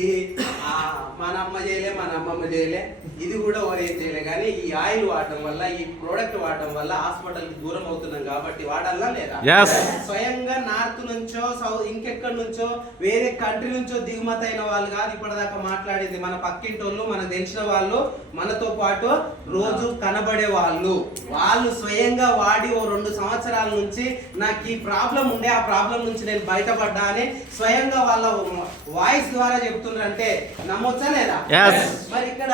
మన అమ్మ చేయలే, మన అమ్మమ్మ చేయలే, ఇది కూడా ఏం చేయలే. కానీ ఈ ఆయిల్ వాడటం వల్ల, ఈ ప్రోడక్ట్ వాడటం వల్ల హాస్పిటల్ దూరం అవుతున్నాం కాబట్టి వాడాలా లేదా? స్వయంగా నార్త్ నుంచో ఇంకెక్కడి నుంచో వేరే కంట్రీ నుంచో దిగుమతి అయిన వాళ్ళు కాదు ఇప్పటిదాకా మాట్లాడేది. మన పక్కింటోళ్ళు, మనకు తెలిసిన వాళ్ళు, మనతో పాటు రోజు కనబడే వాళ్ళు స్వయంగా వాడి 2 సంవత్సరాల నుంచి నాకు ఈ ప్రాబ్లం ఉండే, ఆ ప్రాబ్లం నుంచి నేను బయటపడ్డా అని స్వయంగా వాళ్ళ వాయిస్ ద్వారా చెప్తున్నారంటే నమ్మొచ్చా లేదా? మరి ఇక్కడ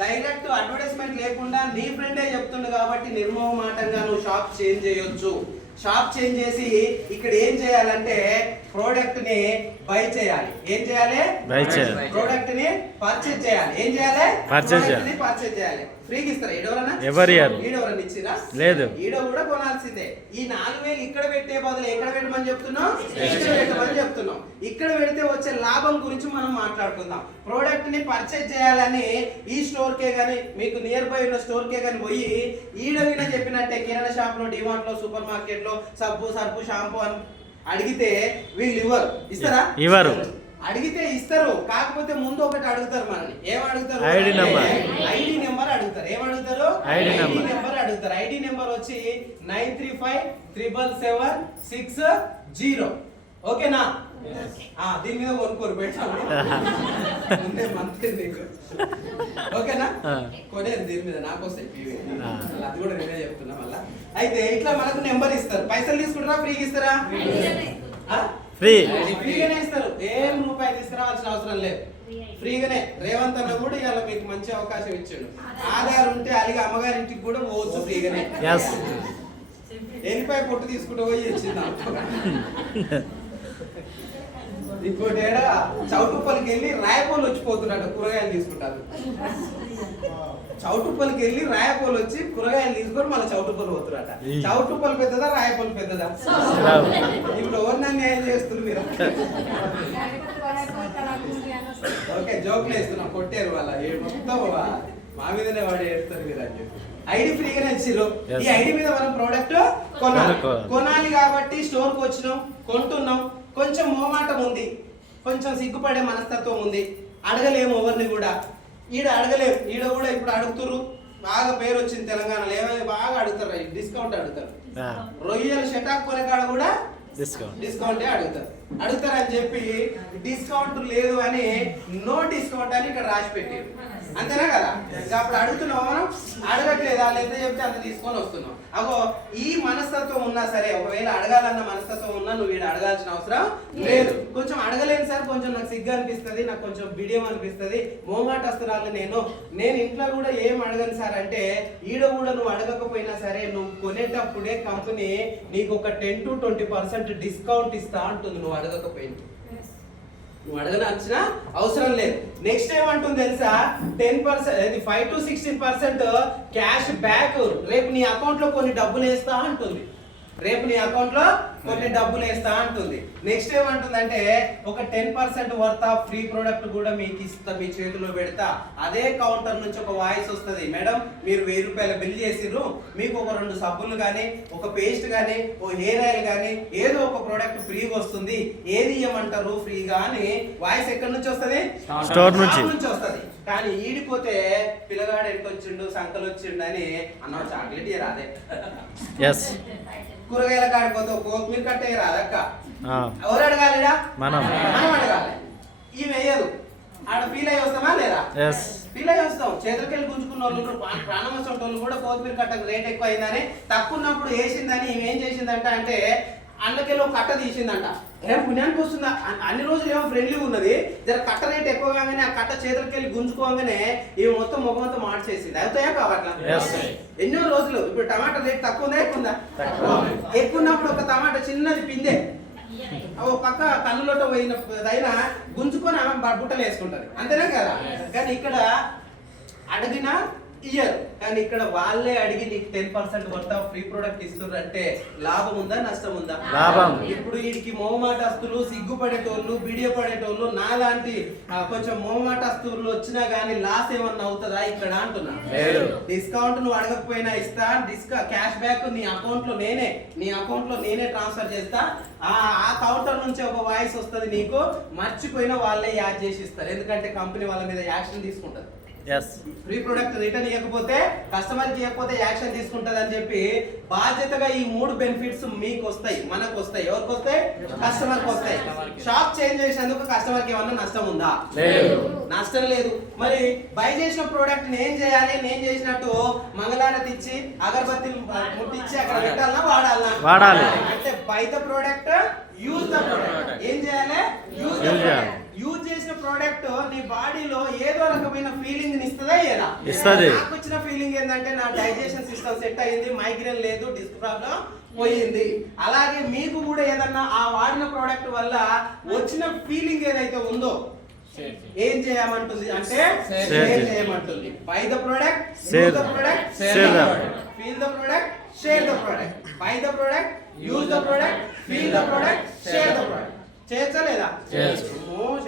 డైరెక్ట్ అడ్వర్టైజ్మెంట్ లేకుండా నీ ఫ్రెండే చెప్తుండు కాబట్టి నిర్మోహమాటంగా నువ్వు షాప్ చేంజ్ చేయొచ్చు. షాప్ చేంజ్ చేసి ఇక్కడ ఏం చేయాలంటే ప్రోడక్ట్ ని బై చేయాలి. ఏం చేయాలి? ప్రోడక్ట్ ని పర్చేజ్ చేయాలి. ఏం చేయాలి? పర్చేజ్ చేయాలి. ఫ్రీగా ఇస్తారా? ఈడెవరన్నా ఇచ్చిరా? లేదు. ఈడ కూడా కొనాల్సిందే. ఈ 4000 ఇక్కడ పెట్టే బదులు ఎక్కడ పెట్టమని చెప్తున్నావు? ఇక్కడ పెట్టమని చెప్తున్నావు. పెడుతున్నాం. ఇక్కడ పెడితే వచ్చే లాభం గురించి మనం మాట్లాడుకుందాం. ప్రోడక్ట్ ని పర్చేజ్ చేయాలని ఈ స్టోర్ కే గానీ మీకు నియర్ బై ఉన్న స్టోర్ కే గానీ పోయి ఈడవిన చెప్పినట్టే కిరాణా షాప్ లో, డిమార్ట్ లో, సూపర్ మార్కెట్ లో సబ్బు, సర్పు, షాంపూ అని అడిగితే వీళ్ళు ఇవ్వరు. అడిగితే ఇస్తారు, కాకపోతే ముందు ఒకటి అడుగుతారు. మనని ఏం అడుగుతారు? ఐడి నెంబర్ అడుగుతారు. ఏమడుగుతారు? ఐడి నెంబర్ అడుగుతారు. ఐడి నెంబర్ వచ్చి 93577760. ఓకేనా? దీని మీద కొనుక్కోరు పెట్టాము. ఓకేనా? కొనేది దీని మీద నాకు వస్తాయి. అది కూడా నేనే చెప్తున్నా మళ్ళా. అయితే ఇట్లా మనకు నెంబర్ ఇస్తారు. పైసలు తీసుకుంటారా, ఫ్రీగా ఇస్తారా? ఫ్రీగానే ఇస్తారు. ఏం రూపాయి తీసుకురావాల్సిన అవసరం లేదు, ఫ్రీగానే. రేవంత్ అన్న కూడా ఇవాళ మీకు మంచి అవకాశం ఇచ్చాడు. ఆధార్ ఉంటే అలిగి అమ్మగారి ఇంటికి కూడా పోవచ్చు ఫ్రీగానే. ఎల్లిపాయ పొట్టు తీసుకుంటూ పోయి ఇచ్చింది. ఇంకోటి ఏడా చౌటుప్పలికి వెళ్ళి రాయపోలు వచ్చిపోతున్నట్టు కూరగాయలు తీసుకుంటారు. చౌటుప్పలికి వెళ్ళి రాయపోలు వచ్చి కూరగాయలు తీసుకొని మళ్ళీ చౌటుప్పలు పోతున్నట. చౌటుప్పలు పెద్దదా, రాయపోలు పెద్దదా? ఇప్పుడు ఎవరిని అన్యాయం చేస్తున్నారు మీరు? ఓకే, జోకులు వేస్తున్నాం. కొట్టారు వాళ్ళ మొత్తం మా మీదనే వాడు ఏడుస్తారు మీరు అని చెప్పి. ఐడి ఫ్రీగానే ఇచ్చిర్రు. ఈ ఐడి మీద మనం ప్రోడక్ట్ కొనాలి కాబట్టి స్టోర్ కు వచ్చినాం, కొంటున్నాం. కొంచెం మోమాటం ఉంది, కొంచెం సిగ్గుపడే మనస్తత్వం ఉంది. అడగలేము ఎవరిని కూడా. ఈడ అడగలేము. ఈడ కూడా ఇప్పుడు అడుగుతుర్రు. బాగా పేరు వచ్చింది తెలంగాణలో. ఏమైనా బాగా అడుగుతారు, డిస్కౌంట్ అడుగుతారు. రొయ్యలు షటాక్ కొనకాడ కూడా డిస్కౌంటే అడుగుతారని చెప్పి డిస్కౌంట్ లేదు అని నో డిస్కౌంట్ అని ఇక్కడ రాసి పెట్టారు. అంతేనా కదా? అప్పుడు అడుగుతున్నాం మనం, అడగట్లేదు. వాళ్ళు ఎంత చెప్తే అంత తీసుకొని వస్తున్నాం. అగో ఈ మనస్తత్వం ఉన్నా సరే, ఒకవేళ అడగాలన్న మనస్తత్వం ఉన్నా నువ్వు వీడు అడగాల్సిన అవసరం లేదు. కొంచెం అడగలేను సార్, కొంచెం నాకు సిగ్గు అనిపిస్తుంది, నాకు కొంచెం బిడియం అనిపిస్తుంది, మోమాటస్తురాలు నేను ఇంట్లో కూడా ఏం అడగను సార్ అంటే, ఈడ కూడా నువ్వు అడగకపోయినా సరే నువ్వు కొనేటప్పుడే కంపెనీ నీకు ఒక 10 to 20% డిస్కౌంట్ ఇస్తా అంటుంది. నువ్వు అడగకపోయినా, నువ్వు అడగనాల్సిన అవసరం లేదు. నెక్స్ట్ ఏమంటుంది తెలుసా? 10%, 5 to 16% క్యాష్ బ్యాక్. రేపు నీ అకౌంట్ లో కొన్ని డబ్బులు వేస్తా అంటుంది. నెక్స్ట్ ఏమంటుందంటే ఒక 10% వర్త్ ఆఫ్ ఫ్రీ ప్రోడక్ట్ కూడా మీకు ఇస్తా, మీ చేతిలో పెడతా. అదే కౌంటర్ నుంచి ఒక వాయిస్ వస్తుంది, మేడం మీరు 1000 రూపాయల బిల్ చేసిర్రు, మీకు ఒక 2 సబ్బులు కానీ, ఒక పేస్ట్ కానీ, ఓ హెయిర్ ఆయిల్ కానీ, ఏదో ఒక ప్రోడక్ట్ ఫ్రీగా వస్తుంది, ఏది ఇవ్వమంటారు ఫ్రీగా అని వాయిస్ ఎక్కడి నుంచి వస్తుంది? స్టోర్ నుంచి వస్తుంది. కానీ ఈడిపోతే పిల్లగాడు ఎంటొచ్చిండు, సంకలు వచ్చిండు అని అన్నాడు, చాక్లెట్ రాదే. కూరగాయల కాడిపోతే కొత్తిమీర కట్టే రాదక్క. ఎవరు అడగాలిడా? మనం అడగాలి. ఈ వేయదు. ఆడ ఫీల్ అయ్యి వస్తామా లేదా? ఫీల్ అయ్యి వస్తాం. చేతులకెళ్ళి గుంజుకున్న వాళ్ళు, ప్రాణం వచ్చే వాళ్ళు కూడా కొత్తిమీర కట్టకు రేట్ ఎక్కువ అయిందని, తక్కువ ఉన్నప్పుడు వేసిందని ఏం చేసిందంట అంటే అందుకెళ్ళి ఒక కట్ట తీసిందంట. ఏం పుణ్యానికి వస్తుందా? అన్ని రోజులు ఏమో ఫ్రెండ్లీ ఉన్నది, జర కట్ట రేట్ ఎక్కువ కాగానే ఆ కట్ట చేతులకి వెళ్ళి గుంజుకోగానే ఇవి మొత్తం ముఖమంతా మార్చేసింది. అవుతాయా కావట్లా? ఎన్నో రోజులు. ఇప్పుడు టమాటా రేట్ తక్కువ ఉందా, ఎక్కువ ఉందా? ఎక్కువ ఉన్నప్పుడు ఒక టమాటా చిన్నది పిందే ఓ పక్క కన్నులోట పోయినదైనా గుంజుకొని ఆమె బుట్టలు వేసుకుంటది. అంతేనా కదా? కానీ ఇక్కడ అడిగినా ఇయ్యరు. కానీ ఇక్కడ వాళ్ళే అడిగి నీకు 10% వర్త్ ఆఫ్ ఫ్రీ ప్రోడక్ట్ ఇస్తున్నారంటే లాభం ఉందా, నష్టం ఉందా? లాభం. ఇప్పుడు వీడికి మోమాటస్తులు, సిగ్గుపడేటోళ్ళు, బిడియపడేటోళ్ళు, నాలాంటి కొంచెం మోమాటస్తులు వచ్చినా గానీ లాస్ ఏమన్నా అవుతుందా ఇక్కడ అంటున్నా? డిస్కౌంట్ నువ్వు అడగకపోయినా ఇస్తా, క్యాష్ బ్యాక్ నీ అకౌంట్ లో నేనే ట్రాన్స్ఫర్ చేస్తా. ఆ కౌంటర్ నుంచి ఒక వాయిస్ వస్తుంది నీకు, మర్చిపోయినా వాళ్ళే యాడ్ చేసి ఇస్తారు. ఎందుకంటే కంపెనీ వాళ్ళ మీద యాక్షన్ తీసుకుంటది. ఫ్రీ ప్రొడక్ట్ రిటర్న్ ఇవ్వకపోతే, కస్టమర్ కి ఇవ్వకపోతే యాక్షన్ తీసుకుంటది అని చెప్పి బాధ్యతగా ఈ 3 బెనిఫిట్స్ మీకు వస్తాయి, మనకు వస్తాయి. ఎవరికి వస్తాయి? కస్టమర్ కి వస్తాయి. షాప్ చేంజ్ చేసినందుకు కస్టమర్ కి ఏమన్నా నష్టం ఉందా? నష్టం లేదు. మరి బై చేసిన ప్రోడక్ట్ నేను చేయాలి, నేను చేసినట్టు మంగళారతి ఇచ్చి అగరబత్తి ముట్టించి అక్కడ పెట్టాలన్నా వాడాలి అంటే by the product, use the product. ఏం చేయాలి? Use the product. యూజ్ చేసిన ప్రోడక్ట్ నీ బాడీలో ఏదో రకమైన ఫీలింగ్ ని ఇస్తుందా? నాకు వచ్చిన ఫీలింగ్ ఏంటంటే నా డైజెషన్ సిస్టమ్ సెట్ అయ్యింది, మైగ్రేన్ లేదు, డిస్క్ ప్రాబ్లం పోయింది. అలాగే మీకు కూడా ఏదన్నా ఆ వాడిన ప్రోడక్ట్ వల్ల వచ్చిన ఫీలింగ్ ఏదైతే ఉందో ఏం చేయమంటుంది అంటే షేర్ చేయమంటుంది. Buy the product, use the product, feel the product, share the product. Buy the product, use the product, feel the product, share the product. చేయొచ్చా లేదా? చేయొచ్చు.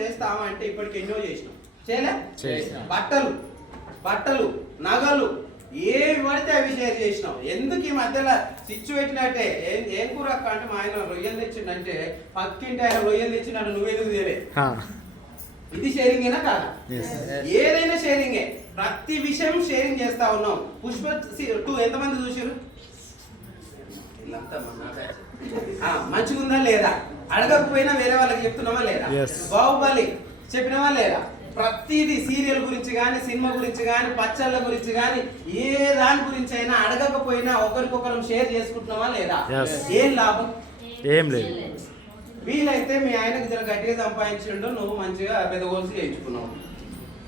చేస్తావా అంటే ఇప్పటికి ఎన్నో చేసినాం. చేయలే? చేసినాం. బట్టలు నగలు ఏవి పడితే అవి షేర్ చేసినాం. ఎందుకు ఈ మధ్యలో సిచ్చు పెట్టినట్టే ఏం కూర అక్క అంటే మా ఆయన రొయ్యలు తెచ్చిండంటే పక్కింటి ఆయన రొయ్యలు తెచ్చినాడు, నువ్వెందుకు తీయలే? ఇది షేరింగేనా కాదా? ఏదైనా షేరింగే. ప్రతి విషయం షేరింగ్ చేస్తా ఉన్నాం. పుష్ప 2 ఎంతమంది చూసారు? మంచిగా ఉందా లేదా? అడగకపోయినా వేరే వాళ్ళకి చెప్తున్నామా లేదా? బాహుబలి చెప్పినామా లేదా? ప్రతిదీ సీరియల్ గురించి కానీ, సినిమా గురించి కానీ, పచ్చళ్ళ గురించి కానీ, ఏ దాని గురించి అయినా అడగకపోయినా ఒకరికొకరం షేర్ చేసుకుంటున్నామా లేదా? ఏం లాభం? ఏం లేదు. వీలైతే మీ ఆయనకు జర గట్టిగా సంపాదించిండు, నువ్వు మంచిగా పెద్ద గోల్స్ చేయించుకున్నావు,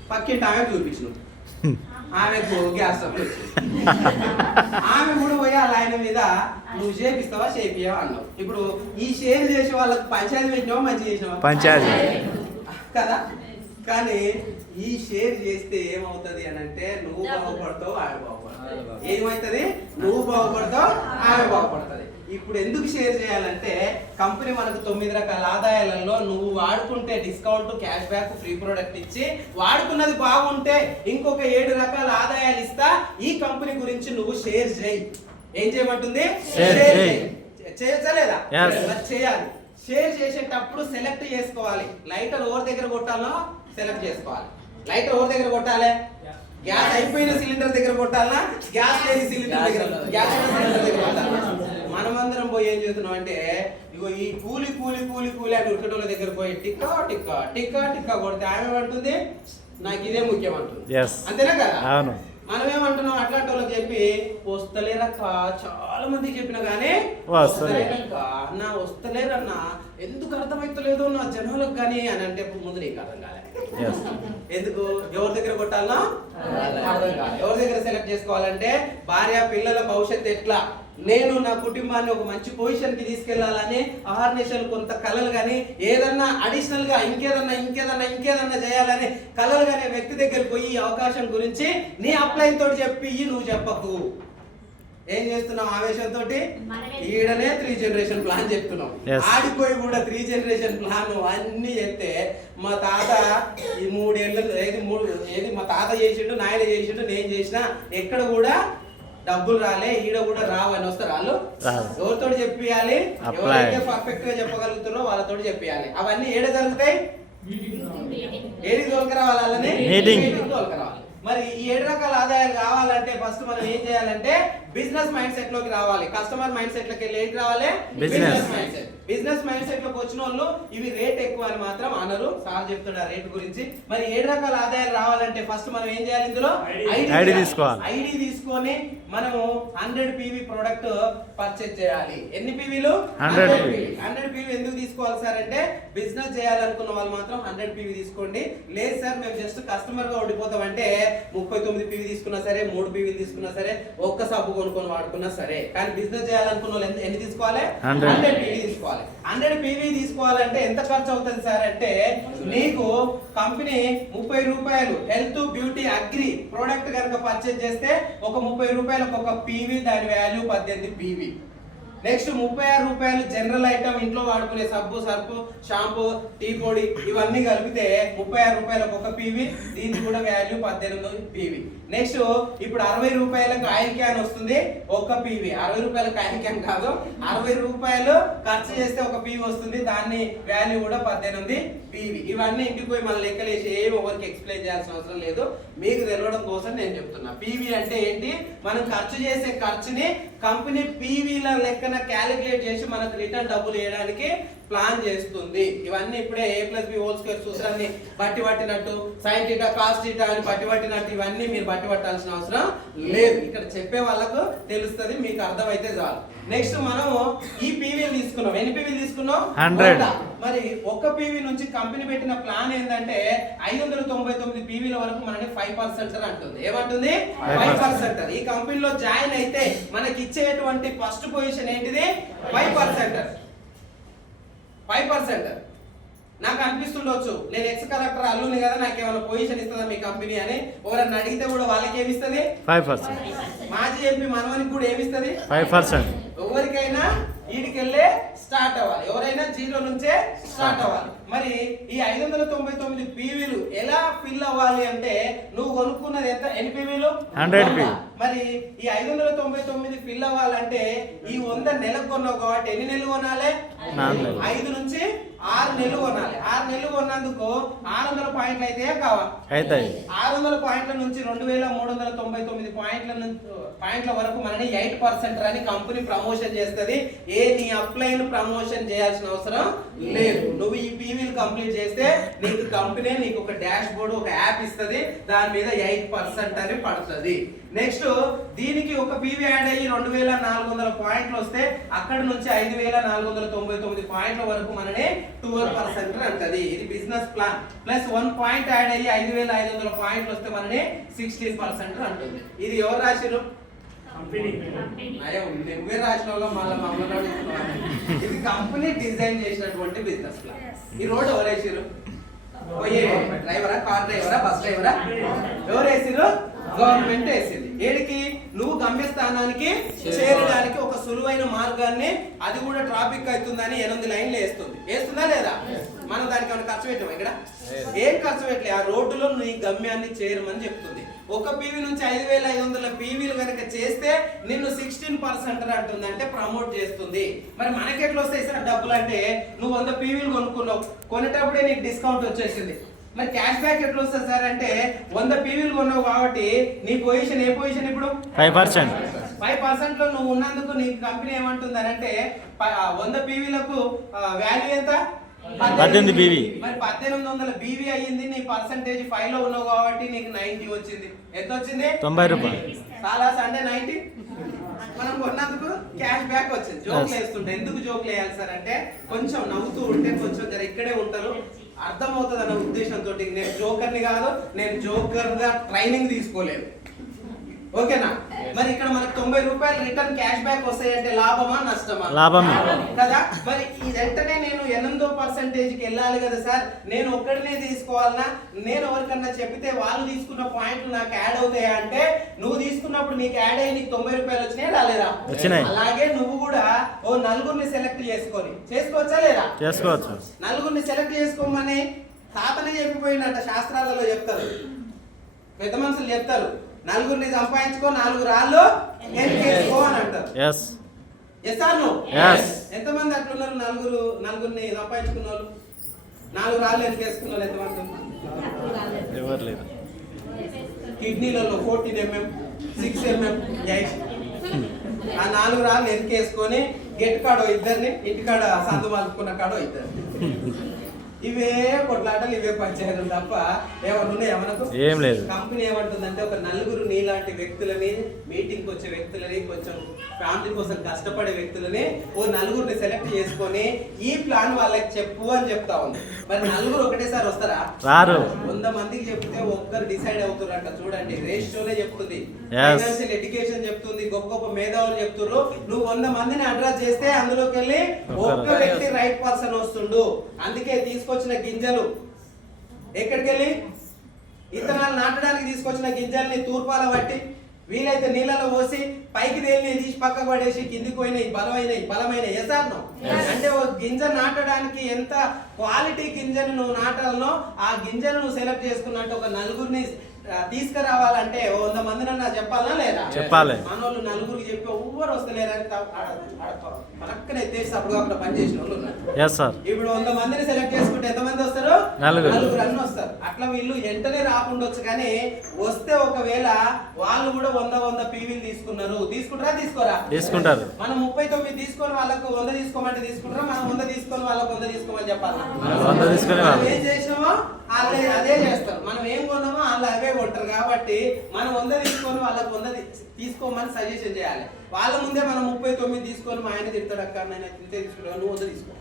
పక్కింటి ఆమె చూపించినావు, ఆమెకు గ్యాస్ సప్లై ఆమె కూడా పోయి వాళ్ళ ఆయన మీద నువ్వు చేపిస్తావా చేపియావా అన్నావు. ఇప్పుడు ఈ షేర్ చేసే వాళ్ళకి పంచాయతీ పెట్టినావా మంచి చేసినావా? పంచాయతీ కదా. కానీ ఈ షేర్ చేస్తే ఏమవుతుంది అని అంటే నువ్వు బాగుపడతావు, ఆమె బాగుపడతావు. ఏమవుతుంది? నువ్వు బాగుపడతావు, ఆమె బాగుపడుతుంది. ఇప్పుడు ఎందుకు షేర్ చేయాలంటే కంపెనీ మనకు 9 రకాల ఆదాయాలలో నువ్వు వాడుకుంటే discount, cash back, free product ఇచ్చి వాడుకున్నది బాగుంటే ఇంకొక 7 రకాల ఆదాయాలు ఇస్తా. ఈ కంపెనీ గురించి నువ్వు షేర్ చేయి. ఏం చేయమంటుంది? చేయొచ్చా లేదా? చేయాలి. షేర్ చేసేటప్పుడు సెలెక్ట్ చేసుకోవాలి. లైటర్ ఎవరి దగ్గర కొట్టాలో సెలెక్ట్ చేసుకోవాలి. లైటర్ ఎవరి దగ్గర కొట్టాలి? గ్యాస్ అయిపోయిన సిలిండర్ దగ్గర కొట్టాలా? గ్యాస్ లేని సిలిండర్ దగ్గర కొట్టాలి. మనమందరం పోయి ఏం చేస్తున్నాం అంటే ఇగో ఈ కూలి అని ఉరికటోళ్ళ దగ్గర పోయి టిక్కా కొడితే ఆమె అంటుంది నాకు ఇదే ముఖ్యం అంటుంది. అంతేనా కదా? మనం ఏమంటున్నాం? అట్లాంటి వాళ్ళకి చెప్పి వస్తలేరక్క చాలా మందికి చెప్పినా గానీ వస్తలేరన్నా ఎందుకు అర్థమైతలేదు నా జనాలకు కానీ అని అంటే ముందు నీకు అర్థం కాలే. ఎందుకు? ఎవరి దగ్గర కొట్టాలన్నా అర్థం కాదు. ఎవరి దగ్గర సెలెక్ట్ చేసుకోవాలంటే భార్య పిల్లల భవిష్యత్తు ఎట్లా, నేను నా కుటుంబాన్ని ఒక మంచి పొజిషన్ కి తీసుకెళ్లాలని అహర్నిశలు కొంత కళలు కానీ ఏదన్నా అడిషనల్ గా ఇంకేదన్నా చేయాలని కళలు కానీ వ్యక్తి దగ్గరికి పోయి ఈ అవకాశం గురించి నీ అప్లైన్ తోటి చెప్పి నువ్వు చెప్పకు. ఏం చేస్తున్నావు? ఆవేశంతో ఈడనే 3 జనరేషన్ ప్లాన్ చెప్తున్నావు. ఆడిపోయి కూడా 3 జనరేషన్ ప్లాన్ అన్ని చెప్తే మా తాత ఈ 3 ఏళ్ళు ఏది మా తాత చేసిండు, నాయన చేసిండు, నేను చేసిన ఎక్కడ కూడా డబ్బులు రాలే, ఈడ కూడా రావని వస్తారు వాళ్ళు. ఎవరితో చెప్పియాలి? ఎవరైతే పర్ఫెక్ట్ గా చెప్పగలుగుతారో వాళ్ళతో చెప్పియాలి. అవన్నీ ఏడ జరుగుతాయి? ఏడికి తోలుకరావాలి? వాళ్ళని తోలుకరావాలి. మరి ఈ 7 రకాల ఆదాయాలు కావాలంటే ఫస్ట్ మనం ఏం చేయాలంటే బిజినెస్ మైండ్ సెట్ లోకి రావాలి. కస్టమర్ మైండ్ సెట్ లోకి వెళ్ళి ఏంటి రావాలి? బిజినెస్ మైండ్ సెట్ లోకి వచ్చిన వాళ్ళు ఇవి రేట్ ఎక్కువ అని మాత్రం అనరు. సార్ చెప్తాడు ఆ రేట్ గురించి. మరి 7 రకాల ఆదాయాలు రావాలంటే ఫస్ట్ మనం ఏం చేయాలి? ఇందులో ఐడి తీసుకోవాలి. ఐడి తీసుకొని మనము 100 PV ప్రొడక్ట్ పర్చేజ్ చేయాలి. ఎన్ని PVలు? 100 PV ఎందుకు తీసుకోవాలి సార్ అంటే బిజినెస్ చేయాలనుకున్న వాళ్ళు మాత్రం 100 PV తీసుకోండి. లేదు సార్ మేము జస్ట్ కస్టమర్ గా ఉండిపోతాం అంటే 39 PV తీసుకున్నా సరే, 3 PV తీసుకున్నా సరే, ఒక్క సబ్బు కొనుక్కొని వాడుకున్నా సరే. కానీ బిజినెస్ చేయాలనుకున్న వాళ్ళు ఎన్ని తీసుకోవాలి? 100 PV తీసుకోవాలి. 100 PV తీసుకోవాలంటే ఎంత ఖర్చు అవుతుంది సార్ అంటే నీకు కంపెనీ 30 రూపాయలు హెల్త్, బ్యూటీ, అగ్రి ప్రోడక్ట్ కనుక పర్చేజ్ చేస్తే ఒక 30 రూపాయలకు ఒక PV, దాని వాల్యూ 18 PV. నెక్స్ట్ 36 రూపాయలు జనరల్ ఐటమ్, ఇంట్లో వాడుకునే సబ్బు, సర్పు, షాంపూ, టీ పొడి ఇవన్నీ కలిపితే 36 రూపాయలకు ఒక PV, దీనికి కూడా వాల్యూ 18 PV. నెక్స్ట్ ఇప్పుడు 60 రూపాయలకు ఆయిల్ క్యాన్ వస్తుంది, ఒక PV. 60 రూపాయలకు ఆయిల్ క్యాన్ కాదు, 60 రూపాయలు ఖర్చు చేస్తే ఒక PV వస్తుంది, దాన్ని వాల్యూ కూడా 18 PV. ఇవన్నీ ఇంటికి పోయి మన లెక్కలేసి ఏమి ఎవరికి ఎక్స్ప్లెయిన్ చేయాల్సిన అవసరం లేదు, మీకు తెలవడం కోసం నేను చెప్తున్నా. PV అంటే ఏంటి? మనం ఖర్చు చేసే ఖర్చుని కంపెనీ PVల లెక్కన క్యాలిక్యులేట్ చేసి మనకు రిటర్న్ డబ్బులు వేయడానికి ప్లాన్ చేస్తుంది. ఇవన్నీ ఇప్పుడే A+B² సూత్రాన్ని బట్టి పట్టినట్టు, సైన్ థీటా కాస్ థీటా అని బట్టి పట్టినట్టు ఇవన్నీ మీరు బట్టి పట్టాల్సిన అవసరం లేదు. ఇక్కడ చెప్పే వాళ్ళకు తెలుస్తుంది, మీకు అర్థమైతే చాలు. నెక్స్ట్ మనం ఈ PVలు తీసుకున్నాం. ఎన్ని PVలు తీసుకున్నాం? 100. మరి ఒక్క PV నుంచి కంపెనీ పెట్టిన ప్లాన్ ఏంటంటే 599 PVల వరకు మనని 5% అంటుంది. ఏమంటుంది? 5%. ఈ కంపెనీలో జాయిన్ అయితే మనకి ఇచ్చేటువంటి ఫస్ట్ పొజిషన్ ఏంటిది? 5%. నాకు అనిపిస్తుండొచ్చు నేను ఎక్స్ కలెక్టర్ అల్లుని కదా, నాకు ఏమైనా పొజిషన్ ఇస్తుందా మీ కంపెనీ అని. ఎవరన్నా అడిగితే కూడా వాళ్ళకి ఏమిస్తుంది? 5%. మాజీ ఎంపీ మనవనికి కూడా ఏమిస్తుంది? 5%. ఎవరికైనా వీడికెళ్ళే స్టార్ట్ అవ్వాలి. ఎవరైనా జీరో నుంచే స్టార్ట్ అవ్వాలి. మరి ఈ 599 పీవీలు ఎలా ఫిల్ అవ్వాలి అంటే నువ్వు కొనుక్కున్నది ఎంత, ఎన్ని పీవీలు? 100 PV. మరి ఈ 599 ఫిల్ అవ్వాలంటే ఈ 100 నెలకు కొన్నావు కాబట్టి ఎన్ని నెలలు కొనాలి? 5 నుంచి 6 నెలలు కొనాలి. 6 నెలలు కొన్నందుకు 600 పాయింట్లు అయితే కావాలి. 600 పాయింట్ల నుంచి 2399 పాయింట్ల వరకు మనని 8% అని కంపెనీ ప్రమోషన్ చేస్తుంది. నీ అప్లైన్ ప్రమోషన్ చేయాల్సిన అవసరం లేదు. నువ్వు ఈ పీవీలు కంప్లీట్ చేస్తే నీకు కంపెనీ నీకు ఒక డాష్ బోర్డ్, ఒక యాప్ ఇస్తుంది. దాని మీద 8% అని పడుతుంది. నెక్స్ట్ దీనికి ఒక పీవీ యాడ్ అయ్యి 2400 పాయింట్లు వస్తే అక్కడ నుంచి 5499 పాయింట్ల వరకు మనని 12% అంటది. ఇది business plan. Plus 1 point add అయ్యి 5500 పాయింట్లు వస్తే మనని 16% అంటుంది. ఇది ఎవరు రాసిరు? నువ్వే రాసిన వాళ్ళ మళ్ళీ ఇది కంపెనీ డిజైన్ చేసినటువంటి బిజినెస్ ప్లాన్. ఈ రోడ్ ఎవరు వేసిరు? పోయే డ్రైవరా, కార్ డ్రైవరా, బస్ డ్రైవరా? ఎవరు వేసిరు? గవర్నమెంట్ వేసింది. ఏడికి? నువ్వు గమ్యస్థానానికి చేరడానికి ఒక సులువైన మార్గాన్ని, అది కూడా ట్రాఫిక్ అవుతుందని 8 లైన్లు వేస్తుందా లేదా? మనం దానికి ఏమైనా ఖర్చు పెట్టాం ఇక్కడ? ఏం ఖర్చు పెట్టలే. ఆ రోడ్డులో నీ గమ్యాన్ని చేరమని చెప్తుంది. ఒక పీవీ నుంచి 5500 పీవీలు కనుక చేస్తే నిన్ను 16% అంటుంది, అంటే ప్రమోట్ చేస్తుంది. మరి మనకెట్లు వస్తాయి సార్ డబ్బులు అంటే నువ్వు 100 పీవీలు కొనుక్కున్నావు, కొనేటప్పుడే నీకు డిస్కౌంట్ వచ్చేసింది. మరి క్యాష్ బ్యాక్ ఎట్లా వస్తుంది సార్ అంటే 100 పీవీలు కొన్నావు కాబట్టి నీ పొజిషన్ ఏ పొజిషన్ ఇప్పుడు? 5% లో నువ్వు ఉన్నందుకు నీకు కంపెనీ ఏమంటుంది అని అంటే 100 పీవీలకు వాల్యూ ఎంత? 18 BV. మరి 1800 BV అయ్యింది. నీ పర్సంటేజ్ 5 లో ఉన్నావు కాబట్టి నీకు 90 వచ్చింది. ఎంత వచ్చింది? 90 రూపాయలు. చాలా సండే 90 మనం కొన్నందుకు క్యాష్ బ్యాక్ వచ్చింది. జోకులు వేస్తుంటే ఎందుకు జోకులు వేయాలి సార్ అంటే కొంచెం నవ్వుతూ ఉంటే కొంచెం జర ఇక్కడే ఉంటారు, అర్థమవుతుంది అన్న ఉద్దేశంతో. నేను జోకర్ని కాదు, నేను జోకర్ గా ట్రైనింగ్ తీసుకోలేదు. ఓకేనా? మరి ఇక్కడ మనకు 90 రూపాయలు రిటర్న్ క్యాష్ బ్యాక్ వస్తాయంటే లాభమా నష్టమా? లాభమే కదా. మరి ఈ వెంటనే నేను 8% కి వెళ్ళాలి కదా సార్, నేను ఒక్కడినే తీసుకోవాలనా? నేను ఎవరికన్నా చెప్తే వాళ్ళు తీసుకున్న పాయింట్లు నాకు యాడ్ అవుతాయా అంటే నువ్వు తీసుకున్నప్పుడు నీకు యాడ్ అయ్యి నీకు 90 రూపాయలు వచ్చినాయా రాలేదా? అలాగే నువ్వు కూడా ఓ 4 సెలెక్ట్ చేసుకోవచ్చా లేదా? చేసుకోవచ్చు. 4 సెలెక్ట్ చేసుకోమని తాతనే చెప్పిపోయినట్ట. శాస్త్రాలలో చెప్తారు, పెద్ద మనుషులు చెప్తారు, 4 సంపాదించుకో, 4 రాళ్ళు ఎన్కేసుకో అని అంటారు. ఎంతమంది అట్లున్నారు? 4 సంపాదించుకున్న వాళ్ళు, 4 రాళ్ళు ఎన్కేసుకున్న వాళ్ళు ఎంతమంది? ఎవరు లేరు. కిడ్నీలలో 14 mm, 6 mm, 8 ఆ 4 రాళ్ళు ఎన్కేసుకొని గెట్ కాడో ఇద్దరిని, ఇంటికాడ సందు మలుపుకున్న కాడో ఇద్దరు. ఇవే కొట్లాటలు, ఇవే పంచాయతీలు తప్ప ఏమన్నా మనకు ఏం లేదు. కంపెనీ ఏమంటుందంటే ఒక 4 నీలాంటి వ్యక్తులని, మీటింగ్ వచ్చే వ్యక్తులని, కొంచెం ఫ్యామిలీ కోసం కష్టపడే వ్యక్తులని ఓ 4 సెలెక్ట్ చేసుకొని ఈ ప్లాన్ వాళ్ళకి చెప్పు అని చెప్తా ఉంది. మరి 4 ఒకటేసారి వస్తారా? రారు. 100 మందికి చెప్తే ఒక్కరు డిసైడ్ అవుతారంట. చూడండి, రేషియోనే చెప్తుంది, ఫైనాన్షియల్ ఎడ్యుకేషన్ చెప్తుంది, గొప్ప గొప్ప మేధావులు చెప్తున్నారు. నువ్వు 100 మందిని అడ్రస్ చేస్తే అందులోకి వెళ్ళి ఒక్క వ్యక్తి రైట్ పర్సన్ వస్తుండు. అందుకే తీసుకొచ్చిన గింజలు ఎక్కడికి వెళ్ళి ఇత్తనాలు నాటడానికి తీసుకొచ్చిన గింజల్ని తూర్పాల పట్టి వీలైతే నీళ్ళలో పోసి పైకి తేలిని తీసి పక్కకు పడేసి కిందికి పోయినాయి, బలమైన ఎసార్నో అంటే ఓ గింజ నాటడానికి ఎంత క్వాలిటీ గింజను నువ్వు నాటాలనో ఆ గింజను నువ్వు సెలెక్ట్ చేసుకున్నట్టు ఒక 4 తీసుకురావాలంటే 100 మందినన్నా చెప్పాలా లేదా? చెప్పాలి. మనోళ్ళు 4 చెప్పి ఎవ్వరు వస్తలేరని పక్కన ఎత్తేసి అప్పుడు అక్కడ పని చేసిన వాళ్ళు ఉన్నారు. ఇప్పుడు 100 మందిని సెలెక్ట్ చేసుకుంటే ఎంతమంది వస్తారు? 4 అన్ని వస్తారు. అట్లా వీళ్ళు వెంటనే రాకుండొచ్చు, కానీ వస్తే ఒకవేళ వాళ్ళు కూడా 100 పీవీలు తీసుకున్నారు. తీసుకుంటారా? తీసుకుంటారు. మనం 39 తీసుకొని వాళ్ళకు 100 తీసుకోమంటే తీసుకుంటారా? మనం 100 తీసుకొని వాళ్ళకు 100 తీసుకోమని చెప్పాలి. ఏం చేసినామో వాళ్ళే అదే చేస్తారు. మనం ఏం కొన్నామో వాళ్ళు అవే కొంటారు. కాబట్టి మనం 100 తీసుకొని వాళ్ళకు 100 తీసుకోమని సజెషన్ చేయాలి. వాళ్ళ ముందే మనం 39 తీసుకొని మా ఆయన తిడతాడు, అక్క నేను తీసుకున్నాను, నువ్వు 100 తీసుకో.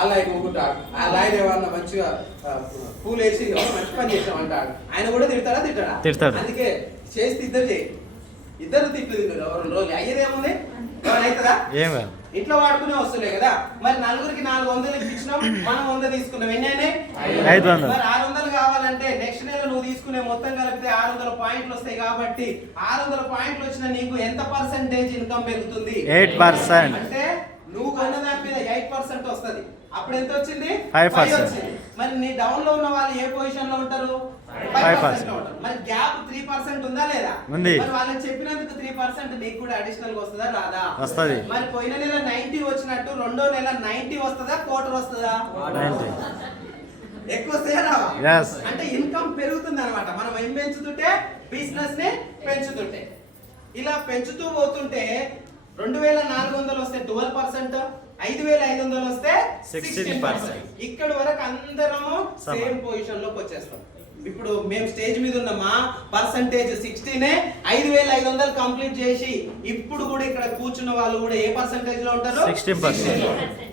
అలా ఇంకొకటాడు, అలా ఆయన ఏమన్నా మంచిగా పూలేసి మంచి పని చేసామంటాడు, ఆయన కూడా తిడతాడా? అందుకే చేస్తే ఇద్దరు తిట్లు తిన్నారు. 2 రోజులు అయ్యేదేముంది? అవుతుందా? ఇంట్లో వాడుకునే వస్తువులే కదా. మరి నలుగురికి 400 ఇప్పించినాం, మనం 100 తీసుకున్నాం. ఎన్ని అయినాయి? 500. మరి 600 కావాలంటే నెక్స్ట్ నెల నువ్వు తీసుకునే మొత్తం కలిపితే 600 పాయింట్లు వస్తాయి. కాబట్టి 600 పాయింట్లు వచ్చిన నీకు ఎంత పర్సెంటేజ్ ఇన్కమ్ పెరుగుతుంది? 8%. అంటే నువ్వు కొన్న దాని మీద 8% వస్తుంది. అప్పుడు ఎంత వచ్చింది? 5%. వచ్చింది. మరి నీ డౌన్ లో ఉన్న వాళ్ళు ఏ పొజిషన్ లో ఉంటారు? 5% లో ఉంటారు. మరి గ్యాప్ 3% ఉందా లేదా? ఉంది. మరి వాళ్ళకి చెప్పినందుకు 3% నీకు కూడా అడిషనల్ గా వస్తుందా రాదా? వస్తది. మరి పోయిన నెల 90 వచ్చినట్టు రెండో నెల 90 వస్తుందా? క్వార్టర్ వస్తుందా? 90. ఎక్కువ వస్తాయా రావా? Yes. అంటే ఇన్కమ్ పెరుగుతుంది అనమాట. మనం ఏం పెంచుతుంటే బిజినెస్ ని పెంచుతుంటే, ఇలా పెంచుతూ పోతుంటే 2400 వస్తే 12%, 5500 వస్తే 16%. ఇక్కడ వరకు అందరము సేమ్ పొజిషన్ లోకి వచ్చేస్తాం. ఇప్పుడు మేము స్టేజ్ మీద ఉన్నామా, పర్సంటేజ్ 16, 5500 కంప్లీట్ చేసి ఇప్పుడు కూడా ఇక్కడ కూర్చున్న వాళ్ళు కూడా ఏ పర్సంటేజ్ లో ఉంటారు? 16%.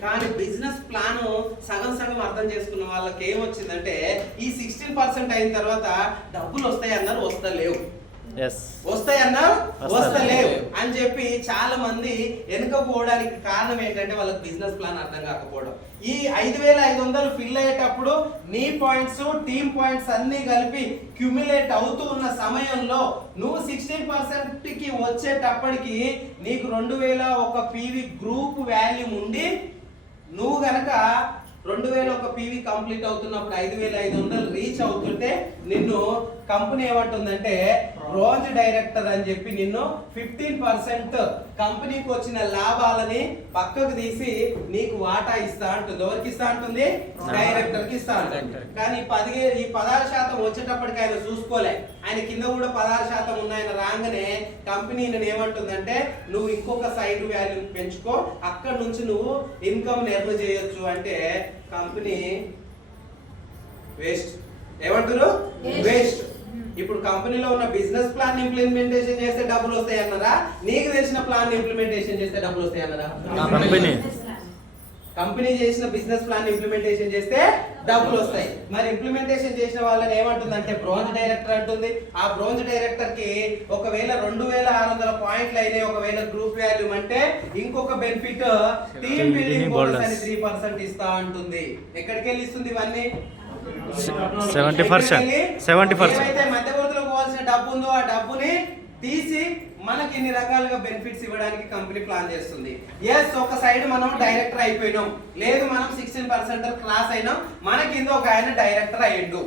కానీ బిజినెస్ ప్లాన్ సగం సగం అర్థం చేసుకున్న వాళ్ళకి ఏమొచ్చిందంటే ఈ 16% అయిన తర్వాత డబ్బులు వస్తాయి అన్నారు, వస్తలేవు. వస్తాయన్నారు, వస్తలేవు అని చెప్పి చాలా మంది వెనుకపోవడానికి కారణం ఏంటంటే వాళ్ళకి బిజినెస్ ప్లాన్ అర్థం కాకపోవడం. ఈ 5500 ఫిల్ అయ్యేటప్పుడు నీ పాయింట్స్, టీమ్ పాయింట్స్ అన్ని కలిపి క్యూములేట్ అవుతూ ఉన్న సమయంలో నువ్వు 16% కి వచ్చేటప్పటికి నీకు 2001 పీవీ గ్రూప్ వాల్యూమ్ ఉండి నువ్వు గనక 2001 పీవీ కంప్లీట్ అవుతున్నప్పుడు 5500 రీచ్ అవుతుంటే నిన్ను కంపెనీ ఏమంటుందంటే బ్రోంజ్ డైరెక్టర్ అని చెప్పి నిన్ను 15% కంపెనీకి వచ్చిన లాభాలని పక్కకు తీసి నీకు వాటా ఇస్తా అంటుంది. ఎవరికి ఇస్తా అంటుంది? డైరెక్టర్ కి ఇస్తా అంటుంది. కానీ ఈ 16% వచ్చేటప్పటికి ఆయన చూసుకోలే. ఆయన కింద కూడా 16% ఉన్న ఆయన రాగానే కంపెనీ నేను ఏమంటుందంటే నువ్వు ఇంకొక సైడ్ వాల్యూ పెంచుకో, అక్కడ నుంచి నువ్వు ఇన్కమ్ ఎర్న్ చేయొచ్చు. అంటే కంపెనీ వేస్ట్. ఏమంటారు? వేస్ట్. ఇప్పుడు కంపెనీలో ఉన్న బిజినెస్ ప్లాన్ ఇంప్లిమెంటేషన్ చేస్తే డబ్బులు వస్తాయి అన్నారా? నీకు తెలిసిన ప్లాన్ ఇంప్లిమెంటేషన్ చేస్తే డబ్బులు వస్తాయి అన్నారా? కంపెనీ చేసిన బిజినెస్ ప్లాన్ ఇంప్లిమెంటేషన్ చేస్తే డబ్బులు వస్తాయి. మరి ఇంప్లిమెంటేషన్ చేసిన వాళ్ళని ఏమంటుందంటే బ్రోంజ్ డైరెక్టర్ అంటుంది. ఆ బ్రోంజ్ డైరెక్టర్ కి ఒకవేళ 2600 పాయింట్లు అయినాయి, ఒకవేళ గ్రూప్ వాల్యూమ్ అంటే ఇంకొక బెనిఫిట్ టీమ్ బిల్డింగ్ బోనస్ అని 3% ఇస్తా అంటుంది. ఎక్కడికి వెళ్ళి ఇస్తుంది ఇవన్నీ? 70%. ఏవైతే మధ్యవర్తులకు పోవాల్సిన డబ్బు ఉందో ఆ డబ్బుని తీసి మనకి ఇన్ని రకాలుగా బెనిఫిట్స్ ఇవ్వడానికి కంపెనీ ప్లాన్ చేస్తుంది. ఎస్, ఒక సైడ్ మనం డైరెక్టర్ అయిపోయినాం, లేదు మనం 16% క్లాస్ అయినాం, మన కింద ఒక ఆయన డైరెక్టర్ అయ్యిండు.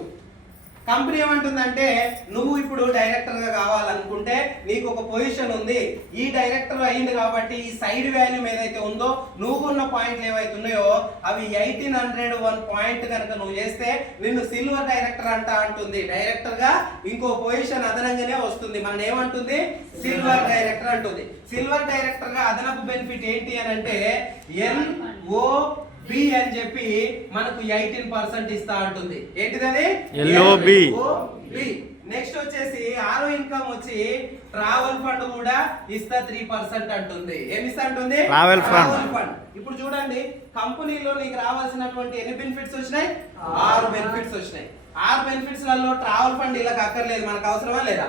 కంపెనీ ఏమంటుందంటే నువ్వు ఇప్పుడు డైరెక్టర్ గా కావాలనుకుంటే నీకు ఒక పొజిషన్ ఉంది, ఈ డైరెక్టర్ అయ్యింది కాబట్టి ఈ సైడ్ వాల్యూమ్ ఏదైతే ఉందో నువ్వు ఉన్న పాయింట్లు ఏవైతే ఉన్నాయో అవి 1801 పాయింట్ కనుక నువ్వు చేస్తే నిన్ను సిల్వర్ డైరెక్టర్ అంటుంది. డైరెక్టర్ గా ఇంకో పొజిషన్ అదనంగానే వస్తుంది. మన ఏమంటుంది? సిల్వర్ డైరెక్టర్ అంటుంది. సిల్వర్ డైరెక్టర్ గా అదనపు బెనిఫిట్ ఏంటి అని అంటే LOB అని చెప్పి మనకు 18% ఇస్తా అంటుంది. ఏంటిది? LOB. నెక్స్ట్ వచ్చేసి ఆరో ఇన్కమ్ వచ్చి ట్రావెల్ ఫండ్ కూడా ఇస్తా 3% అంటుంది. ఏమి ఇస్తా అంటుంది? Travel fund. ఇప్పుడు చూడండి, కంపెనీలో నీకు రావాల్సినటువంటి ఎన్ని బెనిఫిట్స్ వచ్చినాయి? 6 బెనిఫిట్స్ వచ్చినాయి. 6 బెనిఫిట్స్ లలో ట్రావెల్ ఫండ్ ఇలా అక్కర్లేదు, మనకు అవసరమా లేదా?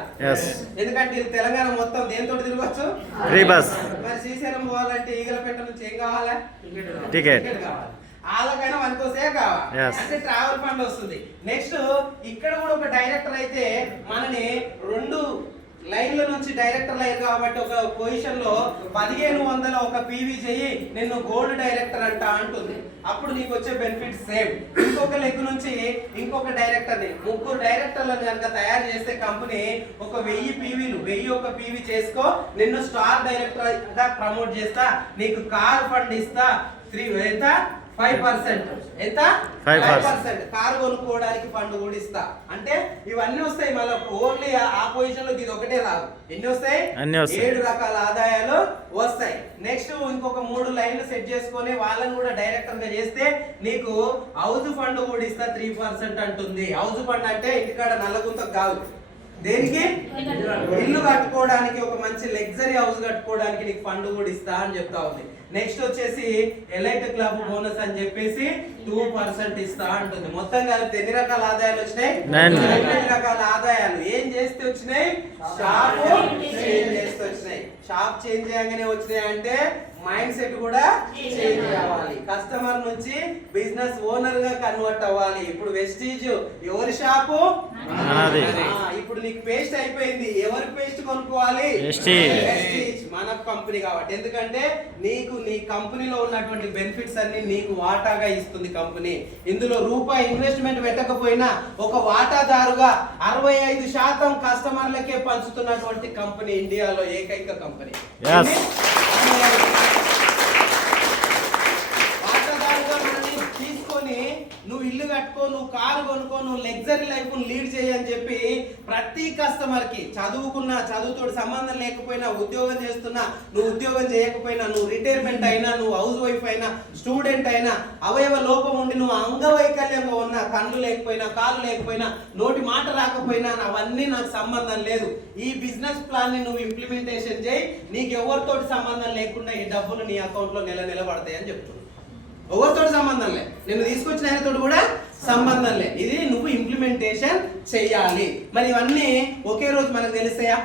ఎందుకంటే తెలంగాణ మొత్తం దేంతో తిరగచ్చు? Free bus. మరి శ్రీశైలం పోవాలంటే ఈగలపేట నుంచి ఏం కావాలా? టికెట్ కావాలి. వాళ్ళకైనా మనకోసే కావాలి. అంటే ట్రావెల్ ఫండ్ వస్తుంది. నెక్స్ట్ ఇక్కడ కూడా ఒక డైరెక్టర్ అయితే మనని 2 లైన్ల నుంచి డైరెక్టర్ లైన్ కాబట్టి ఒక పొజిషన్ లో 1500 ఒక పీవీ చెయ్యి నిన్ను గోల్డ్ డైరెక్టర్ అంటుంది. అప్పుడు నీకు వచ్చే బెనిఫిట్ సేమ్. ఇంకొక లెగ్ నుంచి ఇంకొక డైరెక్టర్ ని 3 డైరెక్టర్లను కనుక తయారు చేస్తే కంపెనీ ఒక 1000 పీవీలు 1001 పీవీ చేసుకో, నిన్ను స్టార్ డైరెక్టర్ గా ప్రమోట్ చేస్తా, నీకు కార్ ఫండ్ ఇస్తా 5%. ఎంత? 5%. కారు కొనుక్కోవడానికి ఫండ్ కూడా ఇస్తా. అంటే ఇవన్నీ వస్తాయి. మళ్ళీ ఓన్లీ ఆ పొజిషన్ లో ఇది ఒకటే రాదు. ఎన్ని వస్తాయి? 7 రకాల ఆదాయాలు వస్తాయి. నెక్స్ట్ ఇంకొక 3 లైన్లు సెట్ చేసుకొని వాళ్ళని కూడా డైరెక్టర్ గా చేస్తే నీకు హౌస్ ఫండ్ కూడా ఇస్తా 3% అంటుంది. హౌస్ ఫండ్ అంటే ఇంటికాడ నల్లగుంత కాదు, దేనికి? ఇల్లు కట్టుకోవడానికి, ఒక మంచి లగ్జరీ హౌస్ కట్టుకోవడానికి నీకు ఫండ్ కూడా ఇస్తా అని చెప్తా ఉంది. నెక్స్ట్ వచ్చేసి ఎలైట్ క్లబ్ బోనస్ అని చెప్పేసి 2% ఇస్తా అంటుంది. మొత్తం కలిపి ఎన్ని రకాల ఆదాయాలు వచ్చినాయి? 9 రకాల ఆదాయాలు. ఏం చేస్తే వచ్చినాయి? షాప్ చేంజ్ చేస్తే వచ్చినాయి. షాప్ చేంజ్ చేయగానే వచ్చినాయి అంటే మైండ్ సెట్ కూడా చేంజ్ అవ్వాలి. కస్టమర్ నుంచి బిజినెస్ ఓనర్ గా కన్వర్ట్ అవ్వాలి. ఇప్పుడు వెస్టీజ్ ఎవరి షాపు? మనది. ఇప్పుడు నీకు పేస్ట్ అయిపోయింది. ఎవరి పేస్ట్ కొనుక్కోవాలి? వెస్టీజ్ మన కంపెనీ కాబట్టి. ఎందుకంటే నీకు నీ కంపెనీలో ఉన్నటువంటి బెనిఫిట్స్ అన్ని నీకు వాటాగా ఇస్తుంది కంపెనీ. ఇందులో రూపాయి ఇన్వెస్ట్మెంట్ పెట్టకపోయినా ఒక వాటాదారుగా 65% కస్టమర్లకే పంచుతున్నటువంటి కంపెనీ ఇండియాలో ఏకైక కంపెనీ. వాటాదారుగా మనల్ని తీసుకొని నువ్వు ఇల్లు కట్టుకో, నువ్వు కారు కొనుక్కో, నువ్వు లగ్జరీ లైఫ్ లీడ్ చేయని చెప్పి ప్రతి కస్టమర్ కి చదువుకున్నా, చదువుతో సంబంధం లేకపోయినా, ఉద్యోగం చేస్తున్నా, నువ్వు ఉద్యోగం చేయకపోయినా, నువ్వు రిటైర్మెంట్ అయినా, నువ్వు హౌస్ వైఫ్ అయినా, స్టూడెంట్ అయినా, అవయవ లోపం ఉండి నువ్వు అంగవైకల్యంగా ఉన్నా, కళ్ళు లేకపోయినా, కాళ్ళు లేకపోయినా, నోటి మాట రాకపోయినా, అవన్నీ నాకు సంబంధం లేదు. ఈ బిజినెస్ ప్లాన్ ని నువ్వు ఇంప్లిమెంటేషన్ చేయి. నీకు ఎవరితోటి సంబంధం లేకుండా ఈ డబ్బులు నీ అకౌంట్ లో నిలబడతాయి అని చెప్తున్నాను. ఎవరితో సంబంధం లే, నిన్ను తీసుకొచ్చిన ఆయనతో కూడా సంబంధం లే. ఇది నువ్వు ఇంప్లిమెంటేషన్ చెయ్యాలి. మరి ఇవన్నీ ఒకే రోజు మనకు తెలుస్తాయా?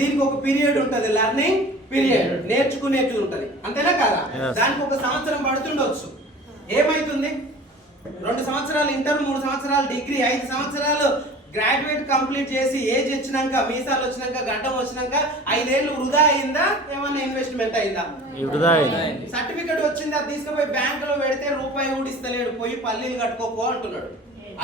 దీనికి ఒక పీరియడ్ ఉంటది, లెర్నింగ్ పీరియడ్, నేర్చుకునేది ఉంటది, అంతేనా కదా? దానికి ఒక సంవత్సరం పడుతుండొచ్చు. ఏమైతుంది? 2 సంవత్సరాలు ఇంటర్, 3 సంవత్సరాలు డిగ్రీ, 5 సంవత్సరాలు గ్రాడ్యుయేట్ కంప్లీట్ చేసి ఏజ్ వచ్చినాక, మీసాలు వచ్చినాక, గడ్డం వచ్చినాక 5 ఏళ్ళు వృధా అయిందా? ఏమన్నా ఇన్వెస్ట్మెంట్ అయిందా? సర్టిఫికెట్ వచ్చింది, అది తీసుకుపోయి బ్యాంక్ లో పెడితే రూపాయి కూడా ఇస్తలేడు. పోయి పల్లీలు కట్టుకోపో అంటున్నాడు.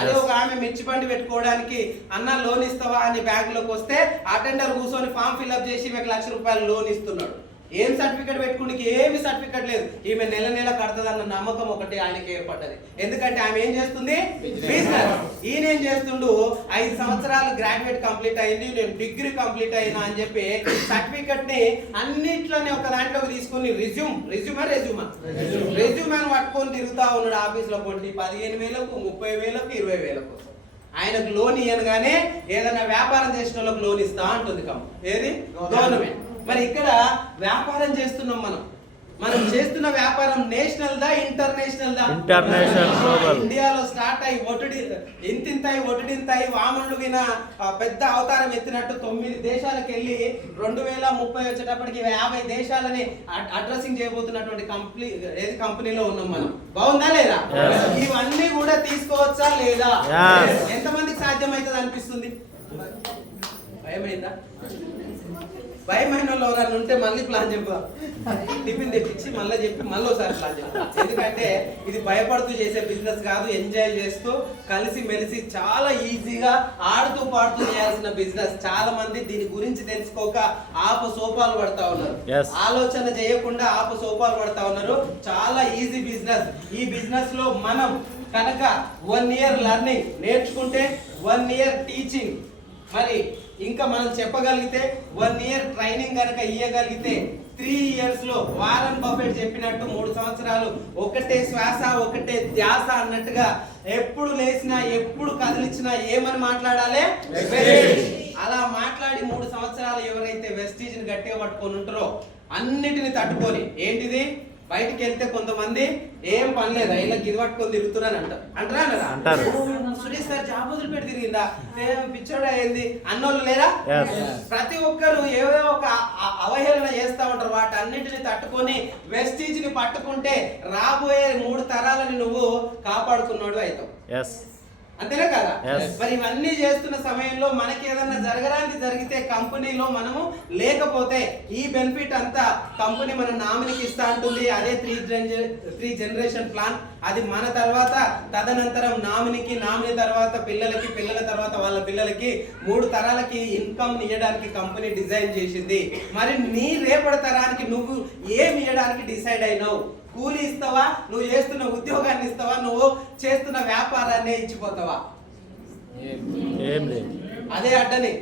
అదే ఒక ఆమె మిర్చి బండి పెట్టుకోవడానికి అన్న లోన్ ఇస్తావా అని బ్యాంక్ లోకి వస్తే అటెండర్ కూర్చొని ఫామ్ ఫిల్అప్ చేసి 1 లక్ష రూపాయలు లోన్ ఇస్తున్నాడు. ఏం సర్టిఫికెట్ పెట్టుకుని ఏమి సర్టిఫికెట్ లేదు. ఈమె నెల నెల కడతదన్న నమ్మకం ఒకటి ఆయనకి ఏర్పడ్డది. ఎందుకంటే ఆమె ఏం చేస్తుంది? బిజినెస్. ఈయన ఏం చేస్తుండు? 5 సంవత్సరాలు గ్రాడ్యుయేట్ కంప్లీట్ అయింది, నేను డిగ్రీ కంప్లీట్ అయినా అని చెప్పి సర్టిఫికెట్ ని అన్నిట్లోనే ఒక దాంట్లోకి తీసుకుని రెజ్యూమ్ అని పట్టుకొని తిరుగుతా ఉన్నాడు ఆఫీస్ లో. 15,000కు, 30,000కు, 20,000కు. ఆయనకు లోన్ ఇయ్యనగానే ఏదైనా వ్యాపారం చేసిన వాళ్ళకి లోన్ ఇస్తా అంటుంది ఏది? గవర్నమెంట్. మరి ఇక్కడ వ్యాపారం చేస్తున్నాం మనం చేస్తున్న వ్యాపారం నేషనల్ దా, ఇంటర్నేషనల్ దా? ఇంటర్నేషనల్. ఇండియాలో స్టార్ట్ అయ్యి ఒటిడింతాయి వామనుడు విన పెద్ద అవతారం ఎత్తినట్టు 9 దేశాలకు వెళ్ళి 2030 వచ్చేటప్పటికి 50 దేశాలని అడ్రసింగ్ చేయబోతున్నటువంటి కంపెనీలో ఉన్నాం మనం. బాగుందా లేదా? ఇవన్నీ కూడా తీసుకోవచ్చా లేదా? ఎంతమందికి సాధ్యమవుతుంది అనిపిస్తుంది? భయమైందా? భయమైన వాళ్ళు ఎవరైనా ఉంటే మళ్ళీ ప్లాన్ చెప్తాం. టిఫిన్ తెప్పించి మళ్ళీ చెప్పి మళ్ళీ ఒకసారి ప్లాన్ చెప్తాం. ఎందుకంటే ఇది భయపడుతూ చేసే బిజినెస్ కాదు, ఎంజాయ్ చేస్తూ కలిసి మెలిసి చాలా ఈజీగా ఆడుతూ పాడుతూ చేయాల్సిన బిజినెస్. చాలా మంది దీని గురించి తెలుసుకోక సోపాలు పడతా ఉన్నారు, ఆలోచన చేయకుండా సోపాలు పడతా ఉన్నారు. చాలా ఈజీ బిజినెస్. ఈ బిజినెస్ లో మనం కనుక 1 ఇయర్ లెర్నింగ్ నేర్చుకుంటే, 1 ఇయర్ టీచింగ్, మరి ఇంకా మనం చెప్పగలిగితే 1 ఇయర్ ట్రైనింగ్ కనుక ఇయ్యగలిగితే 3 ఇయర్స్ లో వారన్ బఫెట్ చెప్పినట్టు 3 సంవత్సరాలు ఒకటే శ్వాస, ఒకటే ధ్యాస అన్నట్టుగా ఎప్పుడు లేచినా, ఎప్పుడు కదిలిచ్చినా ఏమని మాట్లాడాలి? అలా మాట్లాడి 3 సంవత్సరాలు ఎవరైతే వెస్టీజ్ ని గట్టిగా పట్టుకొని ఉంటారో అన్నిటిని తట్టుకొని, ఏంటిది బయటికి వెళ్తే కొంతమంది ఏం పని లేదా ఇళ్ళకి ఇది పట్టుకొని తిరుగుతున్నారని అంటారా? సురేష్ సార్ జాబ్ వదిలిపెట్టి తిరిగిందా, పిచ్చోడు అయింది అన్నోళ్ళు లేరా? ప్రతి ఒక్కరు ఏదో ఒక అవహేళన చేస్తా ఉంటారు. వాటి అన్నిటిని తట్టుకొని వెస్టీజ్ ని పట్టుకుంటే రాబోయే 3 తరాలని నువ్వు కాపాడుకున్నాడు అవుతావు. అంతేనా కదా? మరి ఇవన్నీ చేస్తున్న సమయంలో మనకి ఏదన్నా జరగడానికి జరిగితే కంపెనీలో మనము లేకపోతే ఈ బెనిఫిట్ అంతా కంపెనీ మన నామినీకి ఇస్తా ఉంటుంది. అదే 3 జనరేషన్ ప్లాన్. అది మన తర్వాత తదనంతరం నామినీకి, నామినీ తర్వాత పిల్లలకి, పిల్లల తర్వాత వాళ్ళ పిల్లలకి 3 తరాలకి ఇన్కమ్ ఇవ్వడానికి కంపెనీ డిజైన్ చేసింది. మరి నీ రేపటి తరానికి నువ్వు ఏమి ఇవ్వడానికి డిసైడ్ అయినావు? కూలి ఇస్తావా? నువ్వు చేస్తున్న ఉద్యోగాన్ని ఇస్తావా? నువ్వు చేస్తున్న వ్యాపారాన్ని ఇచ్చిపోతావా? అదే అడ్డని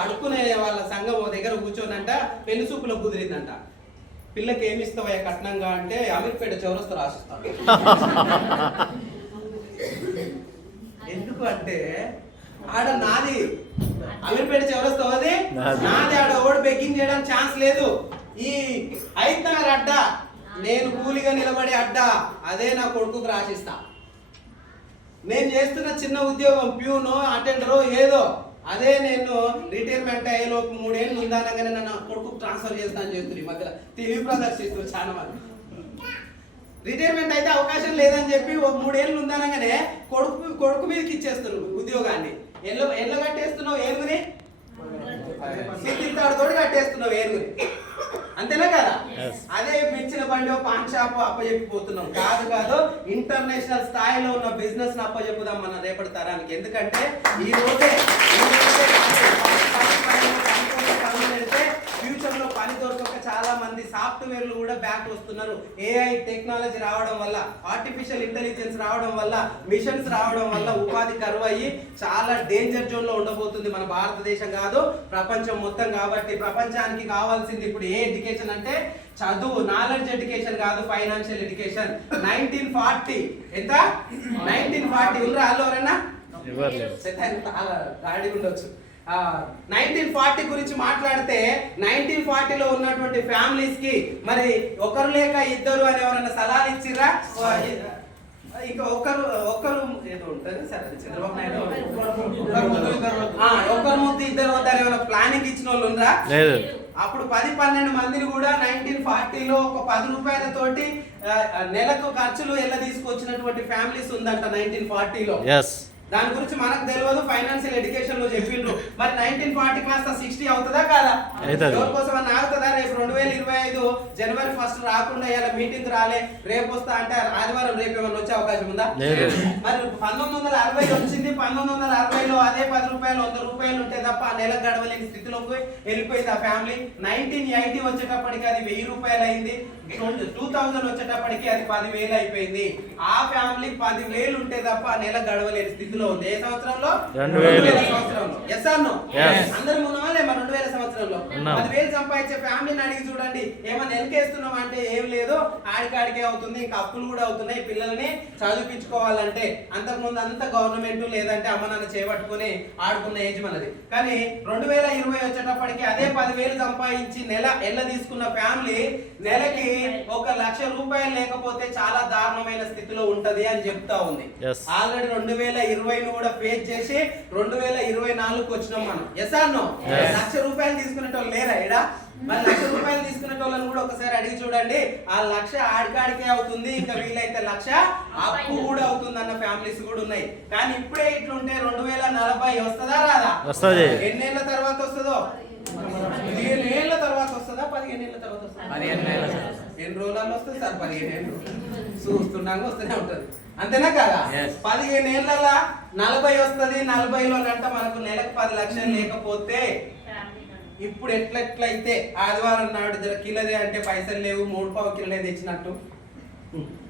అడుక్కునే వాళ్ళ సంఘం దగ్గర కూర్చోనంట పెళ్లి చూపులో కుదిరిందంట. పిల్లకి ఏమి ఇస్తావా కట్నంగా అంటే అమీర్పేట చౌరస్తా రాసిస్తాను. ఎందుకు అంటే ఆడ నాది, అమీర్పేట చౌరస్తా అది నాది. ఆడ ఓడి బెగ్గింగ్ చేయడానికి ఛాన్స్ లేదు. ఈ ఐదునగర్ అడ్డ నేను కూలిగా నిలబడే అడ్డా, అదే నా కొడుకుకు రాసిస్తా. నేను చేస్తున్న చిన్న ఉద్యోగం ప్యూనో, అటెండరో ఏదో అదే నేను రిటైర్మెంట్ అయ్యేలోపు 3 ఏళ్ళు ఉందనగానే నన్ను కొడుకు ట్రాన్స్ఫర్ చేస్తాను చేస్తుంది ఈ మధ్యలో తెలివి ప్రదర్శిస్తుంది చాలా మంది. రిటైర్మెంట్ అయితే అవకాశం లేదని చెప్పి ఒక 3 ఏళ్ళు ఉందనగానే కొడుకు మీదకి ఇచ్చేస్తున్నారు ఉద్యోగాన్ని. ఎల్ల కట్టేస్తున్నావు ఏనుగుని, తోటి కట్టేస్తున్నావు ఏనుగుని, అంతేనా కదా? అదే పిచ్చిన బండి పాన్ షాప్ అప్పచెప్పిపోతున్నాం. కాదు ఇంటర్నేషనల్ స్థాయిలో ఉన్న బిజినెస్ అప్పచెప్పుదాం మన రేపటి తరానికి. ఎందుకంటే ఈ రోజే ఫ్యూచర్ లో పని దొరకక చాలా మంది సాఫ్ట్వేర్లు కూడా బ్యాక్ వస్తున్నారు. ఏఐ టెక్నాలజీ రావడం వల్ల, ఆర్టిఫిషియల్ ఇంటెలిజెన్స్ రావడం వల్ల, మిషన్స్ రావడం వల్ల ఉపాధి కరువు అయ్యి చాలా డేంజర్ జోన్ లో ఉండబోతుంది మన భారతదేశం కాదు ప్రపంచం మొత్తం. కాబట్టి ప్రపంచానికి కావాల్సింది ఇప్పుడు ఏ ఎడ్యుకేషన్ అంటే చదువు, నాలెడ్జ్ ఎడ్యుకేషన్ కాదు, ఫైనాన్షియల్ ఎడ్యుకేషన్. 1940 ఎంత 1940 ఉన్నారు వాళ్ళు ఎవరైనా గాడి ఉండొచ్చు. 1940 గురించి మాట్లాడితే 1940లో ఉన్నటువంటి ఫ్యామిలీస్ కి మరి ఒకరు లేక ఇద్దరు అని ఎవరైనా సలహాలు ఇచ్చిర్రా? ఇంకా ఒకరు ఏదో ఉంటుంది సరే చంద్రబాబు నాయుడు ఒకరు ముద్దు ఇద్దరు వద్దని ఏమైనా ప్లానింగ్ ఇచ్చిన వాళ్ళు ఉందా? అప్పుడు 10-12 మందిని కూడా 1940లో ఒక 10 రూపాయలతోటి నెలకు ఖర్చులు ఎలా తీసుకొచ్చినటువంటి ఫ్యామిలీస్ ఉందంట 1940లో. దాని గురించి మనకు తెలియదు, ఫైనాన్షియల్ ఎడ్యుకేషన్ లో చెప్పిండ్రు. మరి 1940 కాస్త 60 అవుతుందా కాదా? ఎవరి కోసం అని ఆగుతుందా? రేపు 2025 జనవరి 1 రాకుండా ఇలా మీటింగ్ రాలే, రేపు వస్తా అంటే ఆదివారం రేపు ఏమైనా వచ్చే అవకాశం ఉందా? మరి 1960 వచ్చింది. 1960లో అదే 10 రూపాయలు 100 రూపాయలు ఉంటే తప్ప ఆ నెలకు గడవలేని స్థితిలోకి వెళ్ళిపోయింది ఆ ఫ్యామిలీ. 1980 వచ్చేటప్పటికి అది 1000 రూపాయలు అయింది. 2000 వచ్చేటప్పటికి అది 10,000 అయిపోయింది. ఆ ఫ్యామిలీ 10,000 ఉంటే తప్ప ఆ నెల గడవలేని స్థితిలో ఉంది. ఏ సంవత్సరంలో? 2000 సంవత్సరంలో. Yes or no? అందరూ ఉన్నామా లేమా? 2000 సంవత్సరంలో 10,000 సంపాదించే ఫ్యామిలీని అడిగి చూడండి. ఏమన్నా వెనకేస్తున్నాం అంటే ఏం లేదు, ఆడికాడికే అవుతుంది. ఇంకా అప్పులు కూడా అవుతున్నాయి పిల్లల్ని చదివించుకోవాలంటే. అంతకుముందు అంతా గవర్నమెంట్ లేదంటే అమ్మ నాన్న చేపట్టుకుని ఆడుకున్న ఏజ్ మనది. కానీ 2020 వచ్చేటప్పటికి అదే 10,000 సంపాదించి నెల తీసుకున్న ఫ్యామిలీ నెలకి 1,00,000 రూపాయలు లేకపోతే చాలా దారుణమైన స్థితిలో ఉంటది అని చెప్తా ఉంది. ఆల్రెడీ 2020 కూడా ఫేస్ చేసి 2024కి వచ్చినాం మనం. Yes or no? 1,00,000 రూపాయలు తీసుకునేటోళ్ళు లేరా ఇడా? మరి 1,00,000 రూపాయలు తీసుకునేటోళ్ళని కూడా ఒకసారి అడిగి చూడండి. ఆ 1,00,000 ఆడికాడికే అవుతుంది, ఇంకా వీలైతే 1,00,000 అప్పు కూడా అవుతుంది అన్న ఫ్యామిలీస్ కూడా ఉన్నాయి. కానీ ఇప్పుడే ఇట్లుంటే 2040 వస్తుందా రాదా? ఎన్నేళ్ల తర్వాత వస్తుందో? 15 ఏళ్ల తర్వాత వస్తుందా? 15 ఏళ్ల తర్వాత వస్తుందా? 15 ఏళ్ల. ఎన్ని రోజులలో వస్తుంది సార్? 15 ఏళ్ళు చూస్తున్నాగా వస్తూనే ఉంటది, అంతేనా కదా? 15 ఏళ్ళ 40 వస్తుంది. 40లో గంట మనకు నెలకు 10 లక్షలు లేకపోతే ఇప్పుడు ఎట్లయితే ఆదివారం నాడు జర కిలోదే అంటే పైసలు లేవు, 3 పావు కిలోనే తెచ్చినట్టు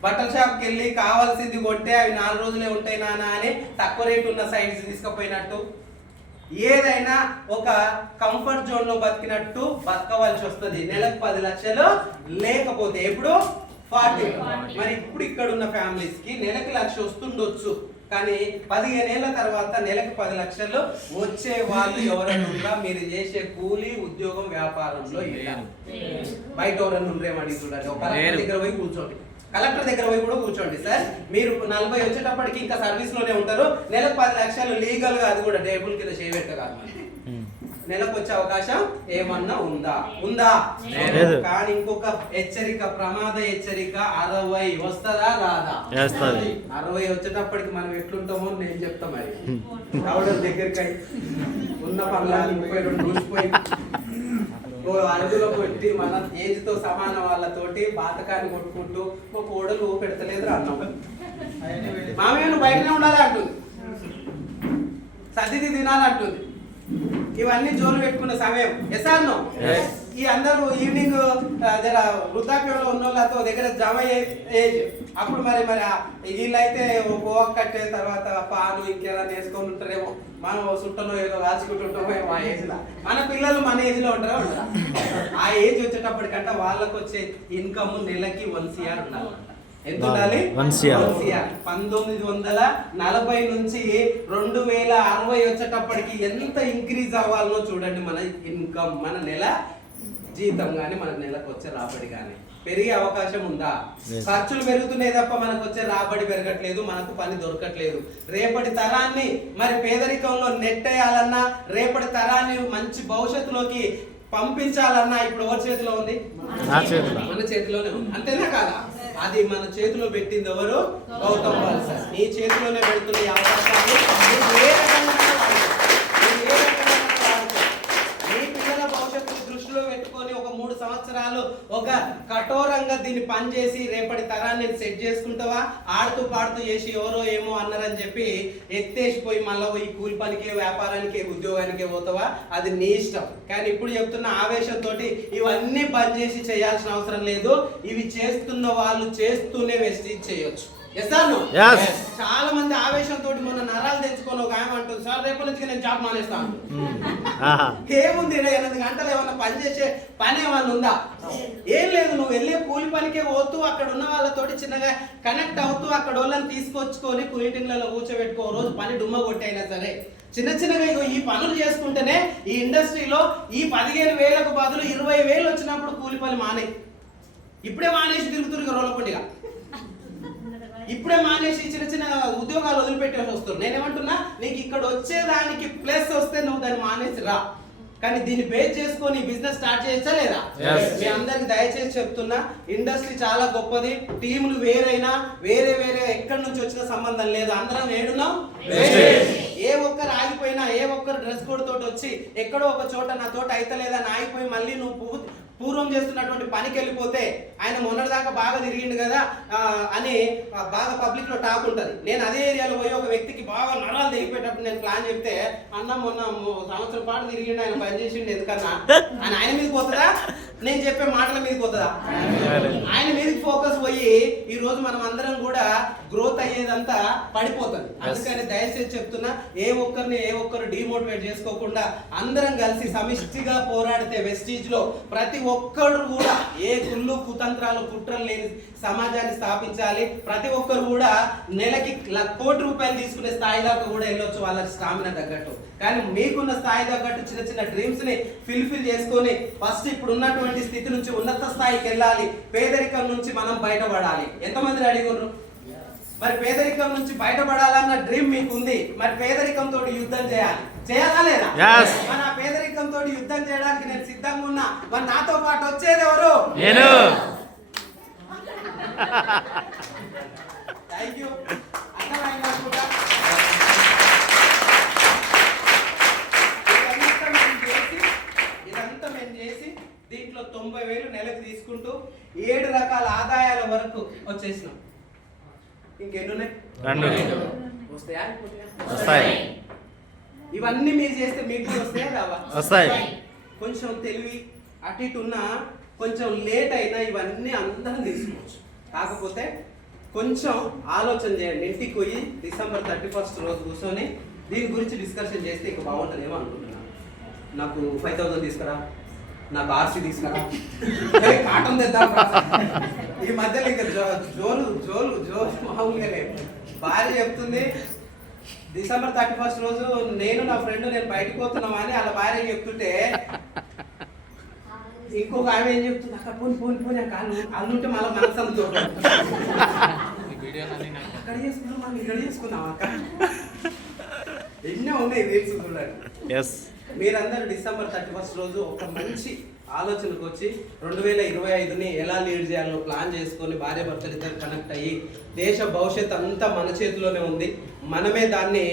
బట్టల షాప్కి వెళ్ళి కావాల్సింది కొంటే అవి 4 రోజులే ఉంటాయి నానా అని తక్కువ రేటు ఉన్న సైడ్స్ తీసుకుపోయినట్టు, ఏదైనా ఒక కంఫర్ట్ జోన్ లో బతికినట్టు బతకవలసి వస్తుంది నెలకు 10 లక్షలు లేకపోతే. ఎప్పుడు 40. మరి ఇప్పుడు ఇక్కడ ఉన్న ఫ్యామిలీస్ కి నెలకు 1,00,000 వస్తుండొచ్చు, కానీ 15 ఏళ్ల తర్వాత నెలకు 10 లక్షలు వచ్చే వాళ్ళు ఎవరైనా మీరు చేసే కూలీ ఉద్యోగం వ్యాపారంలో బయట ఎవరైనా ఉండేమని చూడండి. ఒక దగ్గర పోయి కూర్చోండి, కలెక్టర్ దగ్గర పోయి కూడా కూర్చోండి. సార్ మీరు 40 వచ్చేటప్పటికి ఇంకా సర్వీస్ లోనే ఉంటారు, నెలకు 10 లక్షలు లీగల్ గా, అది కూడా టేబుల్ కింద చేయబెట్టగాదు, నెలకు వచ్చే అవకాశం ఏమన్నా ఉందా? కానీ ఇంకొక హెచ్చరిక, ప్రమాద హెచ్చరిక, 60 వస్తుందా రాదా? 60 వచ్చేటప్పటికి మనం ఎట్లుంటామో నేను చెప్తా. మరి కావడం దగ్గరికి ఉన్న పనులు 32 చూసిపోయి అడుగులో పెట్టి మన ఏజ్ తో సమాన వాళ్ళతోటి బాతకాన్ని కొట్టుకుంటూ ఒక కోడలు పెడతలేదు అన్నాం. మామయ్య బయటనే ఉండాలి అంటుంది, సర్దిది తినాలంటుంది. ఇవన్నీ జోలు పెట్టుకున్న సమయం. Yes or no? ఈ అందరూ ఈవినింగ్ జర వృద్ధాప్యంలో ఉన్న వాళ్ళతో దగ్గర జమ ఏజ్. అప్పుడు మరి వీళ్ళైతే గోవా కట్టే తర్వాత పాలు ఇంకేదా నేర్చుకొని ఉంటారేమో, మనం చుట్టలో ఏదో రాసుకుంటుంటామో ఆ ఏజ్ లో. మన పిల్లలు మన ఏజ్ లో ఉంటారా? ఆ ఏజ్ వచ్చేటప్పటికంటే వాళ్ళకు వచ్చే ఇన్కమ్ నెలకి 1 CR ఉండాలి. ఎంత ఉండాలి? 1 CR. 1940 నుంచి 2060 వచ్చేటప్పటికి ఎంత ఇంక్రీజ్ అవ్వాలనో చూడండి మన ఇన్కమ్, మన నెల జీతం కానీ మన నెలకు వచ్చే రాబడి కానీ. పెరిగే అవకాశం ఉందా? ఖర్చులు పెరుగుతున్నాయి తప్ప మనకు వచ్చే రాబడి పెరగట్లేదు, మనకు పని దొరకట్లేదు. రేపటి తరాన్ని మరి పేదరికంలో నెట్టేయాలన్నా, రేపటి తరాన్ని మంచి భవిష్యత్తులోకి పంపించాలన్నా ఇప్పుడు ఎవరి చేతిలో ఉంది? మన చేతిలోనే ఉంది. అంతేనా కాదా? అది మన చేతిలో పెట్టింది ఎవరు? గౌతమ్ వాల్స. నీ చేతిలోనే పెడుతున్న ఈ అవకాశాన్ని నువ్వు ఏ రకంగా నీ పిల్లల భవిష్యత్తు దృష్టిలో పెట్టుకొని ఒక 3 సంవత్సరాలు ఒక కఠోరంగా దీన్ని పని చేసి రేపటి తరాన్ని సెట్ చేసుకుంటావా? ఆడుతూ పాడుతూ చేసి ఎవరో ఏమో అన్నారని చెప్పి ఎత్తేసిపోయి మళ్ళీ ఈ కూలి పనికి, వ్యాపారానికి, ఉద్యోగానికి పోతావా? అది నీ ఇష్టం. కానీ ఇప్పుడు చెప్తున్న ఆవేశంతో ఇవన్నీ బంద్ చేసి చేయాల్సిన అవసరం లేదు. ఇవి చేస్తున్న వాళ్ళు చేస్తూనే వెస్టీజ్ చేయొచ్చు. చాలా మంది ఆవేశంతో మొన్న నరాలు తెచ్చుకొని ఒక ఆమె అంటుంది, సార్ రేపటి నుంచి నేను జాబ్ మానేస్తాను. ఏముంది 8 గంటలు ఏమన్నా పని చేసే పని ఏమన్నా ఉందా? ఏం లేదు. నువ్వు వెళ్ళే కూలి పనికే పోతూ అక్కడ ఉన్న వాళ్ళతోటి చిన్నగా కనెక్ట్ అవుతూ అక్కడ వాళ్ళని తీసుకొచ్చుకొని మీటింగ్లలో కూర్చోబెట్టుకో. రోజు పని డుమ్మ కొట్టైనా సరే చిన్న చిన్నగా ఈ పనులు చేసుకుంటేనే ఈ ఇండస్ట్రీలో ఈ 15,000కు బదులు 20,000 వచ్చినప్పుడు కూలి పని మానే. ఇప్పుడే మానేసి తిరుగుతున్నారు రోలపండిగా. ఇప్పుడే మానేసి చిన్న చిన్న ఉద్యోగాలు వదిలిపెట్టేసి వస్తారు. నేనేమంటున్నా, నీకు ఇక్కడ వచ్చేదానికి ప్లస్ వస్తే నువ్వు దాన్ని మానేసి రా. కానీ దీన్ని బేస్ చేసుకొని బిజినెస్ స్టార్ట్ చేయొచ్చా లేదా? మీ అందరికి దయచేసి చెప్తున్నా, ఇండస్ట్రీ చాలా గొప్పది. టీములు వేరైనా వేరే ఎక్కడి నుంచి వచ్చిన సంబంధం లేదు. అందరం ఏడున్నాం. ఏ ఒక్కరు ఆగిపోయినా, ఏ ఒక్కరు డ్రెస్ కోడ్ తోటి వచ్చి ఎక్కడో ఒక చోట నా తోట అయితలేదని ఆగిపోయి మళ్ళీ నువ్వు పూర్వం చేస్తున్నటువంటి పనికి వెళ్ళిపోతే, ఆయన మొన్నటిదాకా బాగా తిరిగిండు కదా అని బాగా పబ్లిక్ లో టాక్ ఉంటుంది. నేను అదే ఏరియాలో పోయి ఒక వ్యక్తికి బాగా నరాలు తెగిపోయేటప్పుడు నేను ప్లాన్ చెప్తే, అన్న మొన్న సంవత్సరం పాటు తిరిగిండు, ఆయన పని చేసిండు, ఎందుకన్నా ఆయన మీదకి పోతుందా? నేను చెప్పే మాటల మీదకి పోతుందా? ఆయన మీదకి ఫోకస్ పోయి ఈ రోజు మనం అందరం కూడా గ్రోత్ అయ్యేదంతా పడిపోతుంది. అందుకని దయచేసి చెప్తున్నా, ఏ ఒక్కరు డిమోటివేట్ చేసుకోకుండా అందరం కలిసి సమిష్టిగా పోరాడితే వెస్టీజ్ లో ప్రతి ఒక్కరు కూడా ఏ కుళ్ళు కుతంత్రాలు కుట్రలు లేని సమాజాన్ని స్థాపించాలి. ప్రతి ఒక్కరు కూడా నెలకి ₹1,00,00,000 తీసుకునే స్థాయి దాకా కూడా వెళ్ళొచ్చు వాళ్ళ స్టామినా తగ్గట్టు. కానీ మీకున్న స్థాయి తగ్గట్టు చిన్న చిన్న డ్రీమ్స్ ని ఫిల్ఫిల్ చేసుకొని ఫస్ట్ ఇప్పుడు ఉన్నటువంటి స్థితి నుంచి ఉన్నత స్థాయికి వెళ్ళాలి. పేదరికం నుంచి మనం బయటపడాలి. ఎంతమంది రెడీగా ఉన్నారు? మరి పేదరికం నుంచి బయటపడాలన్న డ్రీమ్ మీకు ఉంది. మరి పేదరికంతో యుద్ధం చేయాలా లేదా? మన పేదరికంతో యుద్ధం చేయడానికి నేను సిద్ధంగా ఉన్నా. మరి నాతో పాటు వచ్చేది ఎవరు? నేను. Thank you. ఇదంతా మేము చేసి దీంట్లో 90,000 నెలకు తీసుకుంటూ 7 రకాల ఆదాయాల వరకు వచ్చేసినాం. ఇంకెన్నున్నాయి? వస్తాయి. ఇవన్నీ మీరు చేస్తే మీకు వస్తాయా రావా? వస్తాయి. కొంచెం తెలివి అటు ఇటు ఉన్నా, కొంచెం లేట్ అయినా ఇవన్నీ అందరం తీసుకోవచ్చు. కాకపోతే కొంచెం ఆలోచన చేయండి. ఇంటికి పోయి December 31st రోజు కూర్చొని దీని గురించి డిస్కషన్ చేస్తే ఇక బాగుంటుందేమో అనుకుంటున్నాను. నాకు 5,000 తీసుకురా, నాకు RC తీసుకురా, కాటన్ తెద్దాం. ఈ మధ్యలో ఇక జోలు మామూలుగా లేదు. భార్య చెప్తుంది December 31st రోజు నేను నా ఫ్రెండ్ బయటకు పోతున్నామా అని వాళ్ళ భార్య చెప్తుంటే, ఇంకొక ఆమె ఏం చెప్తుంది, అక్కడ పోని అల్లుంటే మళ్ళీ మనసు అక్కడ చేసుకున్నాం, మనం ఇక్కడ చేసుకున్నాం. అక్క ఎన్నో ఉన్నాయి రీల్స్ చూడండి. మీరందరూ December 31st రోజు ఒక మంచి ఆలోచనకు వచ్చి 2025ని ఎలా లీడ్ చేయాలో ప్లాన్ చేసుకొని భార్యాభర్తలు ఇద్దరు కనెక్ట్ అయ్యి దేశ భవిష్యత్ అంతా మన చేతిలోనే ఉంది. మనమే దాన్ని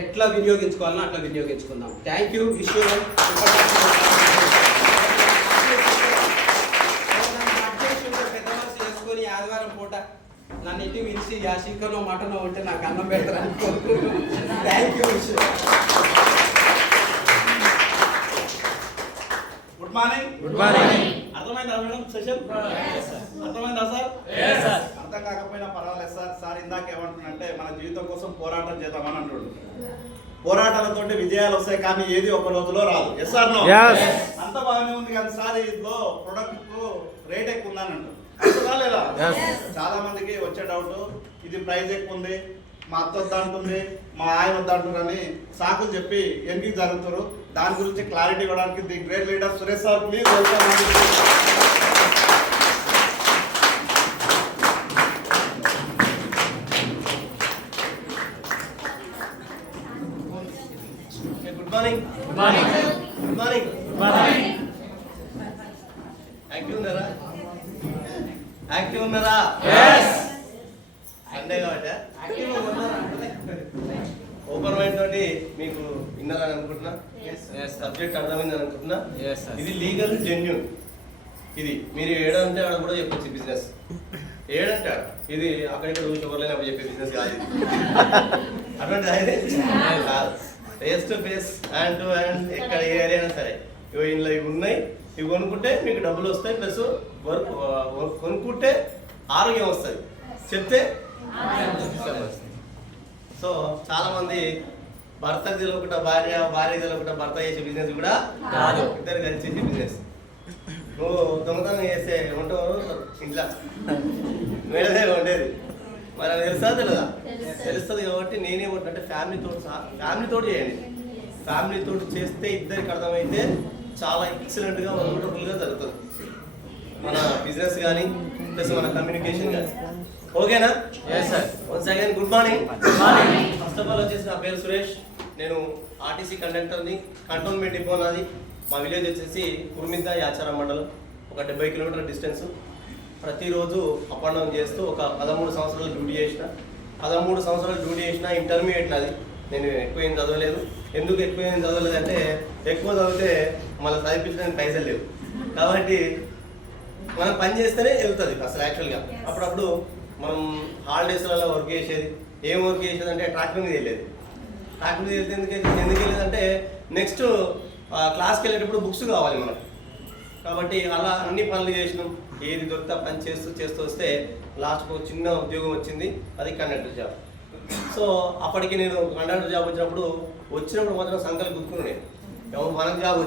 ఎట్లా వినియోగించుకోవాలనో అట్లా వినియోగించుకుందాం. Thank you. పెద్ద మనసు చేసుకొని ఆదివారం పూట నన్ను ఇంటికి పిలిచి ఆ చికెనో మటనో ఉంటే నాకు అన్నం పెడతారు అనుకుంటున్నాను. Thank you. Good morning. అర్థమైందా మేడం సెషన్? అర్థమైందా సార్? అర్థం కాకపోయినా పర్వాలేదు సార్ ఇందాక ఏమంటున్నంటే మన జీవితం కోసం పోరాటం చేద్దామని అంటుండు. పోరాటాలతోటి విజయాలు వస్తాయి, కానీ ఏది ఒక రోజులో రాదు. Yes or no? అంత బాగానే ఉంది కానీ సార్ ఇందులో ప్రొడక్ట్ రేట్ ఎక్కువ ఉందని అంటారు లేదా? చాలా మందికి వచ్చే డౌట్, ఇది ప్రైస్ ఎక్కువ ఉంది, మా అత్త వద్దంటుంది, మా ఆయన వద్దంటున్నారని సాకులు చెప్పి ఎందుకు జరుగుతారు. దాని గురించి క్లారిటీ ఇవ్వడానికి the great leader Suresh sir, please welcome. Morning. Good morning. Good morning. Good morning. Active ఉన్నారా? యాక్టివ్ ఉన్నారా? yes. సండే కాబట్టి ఓపెన్ మైండ్ తోటి మీకు విన్నారని అనుకుంటున్నా. సబ్జెక్ట్ అర్థమైందని అనుకుంటున్నా. ఇది లీగల్ జెన్యూన్. ఇది మీరు ఏడంటే ఆడ కూడా చెప్పొచ్చు బిజినెస్. ఏడంటే ఆడ ఇది అక్కడిక్కడ చూసుకోలేని అప్పుడు చెప్పే బిజినెస్ కాదు. అటువంటి అయితే face to face, hand to hand, ఎక్కడ ఏ ఏరియా అయినా సరే ఇవి ఇందులో ఇవి ఉన్నాయి. ఇవి కొనుక్కుంటే మీకు డబ్బులు వస్తాయి, ప్లస్ వర్క్ కొనుక్కుంటే ఆరోగ్యం వస్తుంది, చెప్తే. సో చాలా మంది భర్తకు తెలియకుండా భార్య, భార్య తెలియకుండా భర్త చేసే బిజినెస్ కూడా కాదు, ఇద్దరు కలిసి చేసే బిజినెస్. నువ్వు దొంగతనం చేస్తే ఉంటావు ఇంట్లో, మేడదే ఉండేది, మరి అది తెలుసా తెలియదా? తెలుస్తుంది కాబట్టి నేనేమంటే ఫ్యామిలీతో చేయండి. ఫ్యామిలీతో చేస్తే ఇద్దరికి అర్థమైతే చాలా ఎక్సలెంట్గా వండర్ఫుల్గా జరుగుతుంది మన బిజినెస్ కానీ ప్లస్ మన కమ్యూనికేషన్ కానీ. ఓకేనా? Yes sir. Once again good morning. Good morning. First of all వచ్చేసి నా పేరు సురేష్. నేను ఆర్టీసీ కండక్టర్ని. కంటోన్మెంట్ డిపో నాది. మా విలేజ్ వచ్చేసి కుర్మిద్ద యాచారం మండలం, ఒక 70 కిలోమీటర్ల డిస్టెన్స్. ప్రతిరోజు అప్ అండ్ డౌన్ చేస్తూ ఒక 13 సంవత్సరాలు డ్యూటీ చేసిన. 13 సంవత్సరాలు డ్యూటీ చేసిన. ఇంటర్మీడియట్ నాది. నేను ఎక్కువ ఏం చదవలేదు. ఎందుకు ఎక్కువ ఏం చదవలేదు అంటే ఎక్కువ చదివితే మళ్ళీ చదివించడానికి పైసలు లేవు. కాబట్టి మనం పని చేస్తేనే వెళ్తుంది అసలు యాక్చువల్గా. అప్పుడప్పుడు మనం హాలిడేస్లలో వర్క్ చేసేది. ఏం వర్క్ చేసేది అంటే ట్రాక్టర్ మీద వెళ్ళేది. ట్రాక్టర్ మీద వెళ్తే ఎందుకు వెళ్ళేదంటే నెక్స్ట్ క్లాస్కి వెళ్ళేటప్పుడు బుక్స్ కావాలి మనకు. కాబట్టి అలా అన్ని పనులు చేసినాం. ఏది దొరికితే పని చేస్తూ వస్తే లాస్ట్కు చిన్న ఉద్యోగం వచ్చింది, అది కండక్టర్ జాబ్. సో అప్పటికి నేను కండక్టర్ జాబ్ వచ్చినప్పుడు మాత్రం సంకల్పం గుర్తుకున్నాను. మనకు జాబ్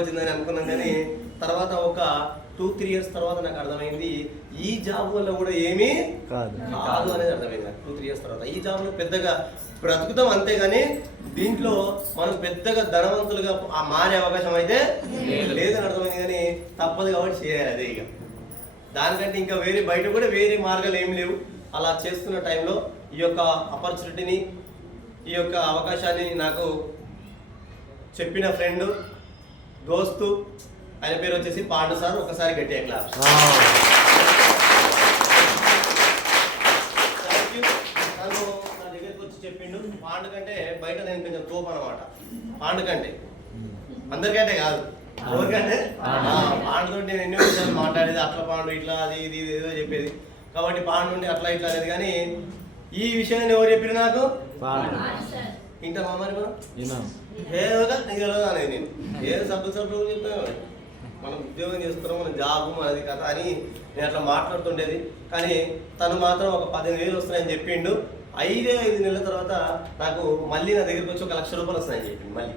వచ్చింది అని అనుకున్నాం. కానీ తర్వాత ఒక 2-3 ఇయర్స్ తర్వాత నాకు అర్థమైంది ఈ జాబ్ వల్ల కూడా ఏమీ కాదు అనేది అర్థమైంది నాకు. 2-3 ఇయర్స్ తర్వాత ఈ జాబ్లో పెద్దగా బ్రతుకుతాం అంతేగాని దీంట్లో మనం పెద్దగా ధనవంతులుగా మారే అవకాశం అయితే లేదని అర్థమైంది. కానీ తప్పదు కాబట్టి చేయాలి అదే. ఇక దానికంటే ఇంకా బయట కూడా వేరే మార్గాలు ఏమి లేవు. అలా చేస్తున్న టైంలో ఈ యొక్క ఆపర్చునిటీని, ఈ యొక్క అవకాశాన్ని నాకు చెప్పిన ఫ్రెండ్, దోస్తు, ఆయన పేరు వచ్చేసి పాండు సార్. ఒకసారి గట్టిగా క్లాస్. తను నా దగ్గరికి వచ్చి చెప్పిండు. పాండు కంటే బయట నేను కొంచెం తోపు అనమాట. పాండు కంటే అందరికంటే కాదు, ఎవరికంటే పాండుతో నేను ఎన్నో విషయాలు మాట్లాడేది. అట్లా పాండు ఇట్లా అది ఇది ఏదో చెప్పేది. కాబట్టి పాండు ఉంటే అట్లా ఇట్లా అనేది. కానీ ఈ విషయాన్ని ఎవరు చెప్పిన నాకు ఇంత మరి మనం ఏదోగా నీకు తెలియదు అనేది. నేను ఏదో సభ్యులు చెప్తాను. మనం ఉద్యోగం చేస్తున్నాం, మన జాబ్ మనది కదా అని నేను అట్లా మాట్లాడుతుండేది. కానీ తను మాత్రం ఒక 15,000 వస్తున్నాయని చెప్పిండు. 5 నెలల తర్వాత నాకు మళ్ళీ నా దగ్గరికి వచ్చి 1,00,000 రూపాయలు వస్తున్నాయని చెప్పిండు. మళ్ళీ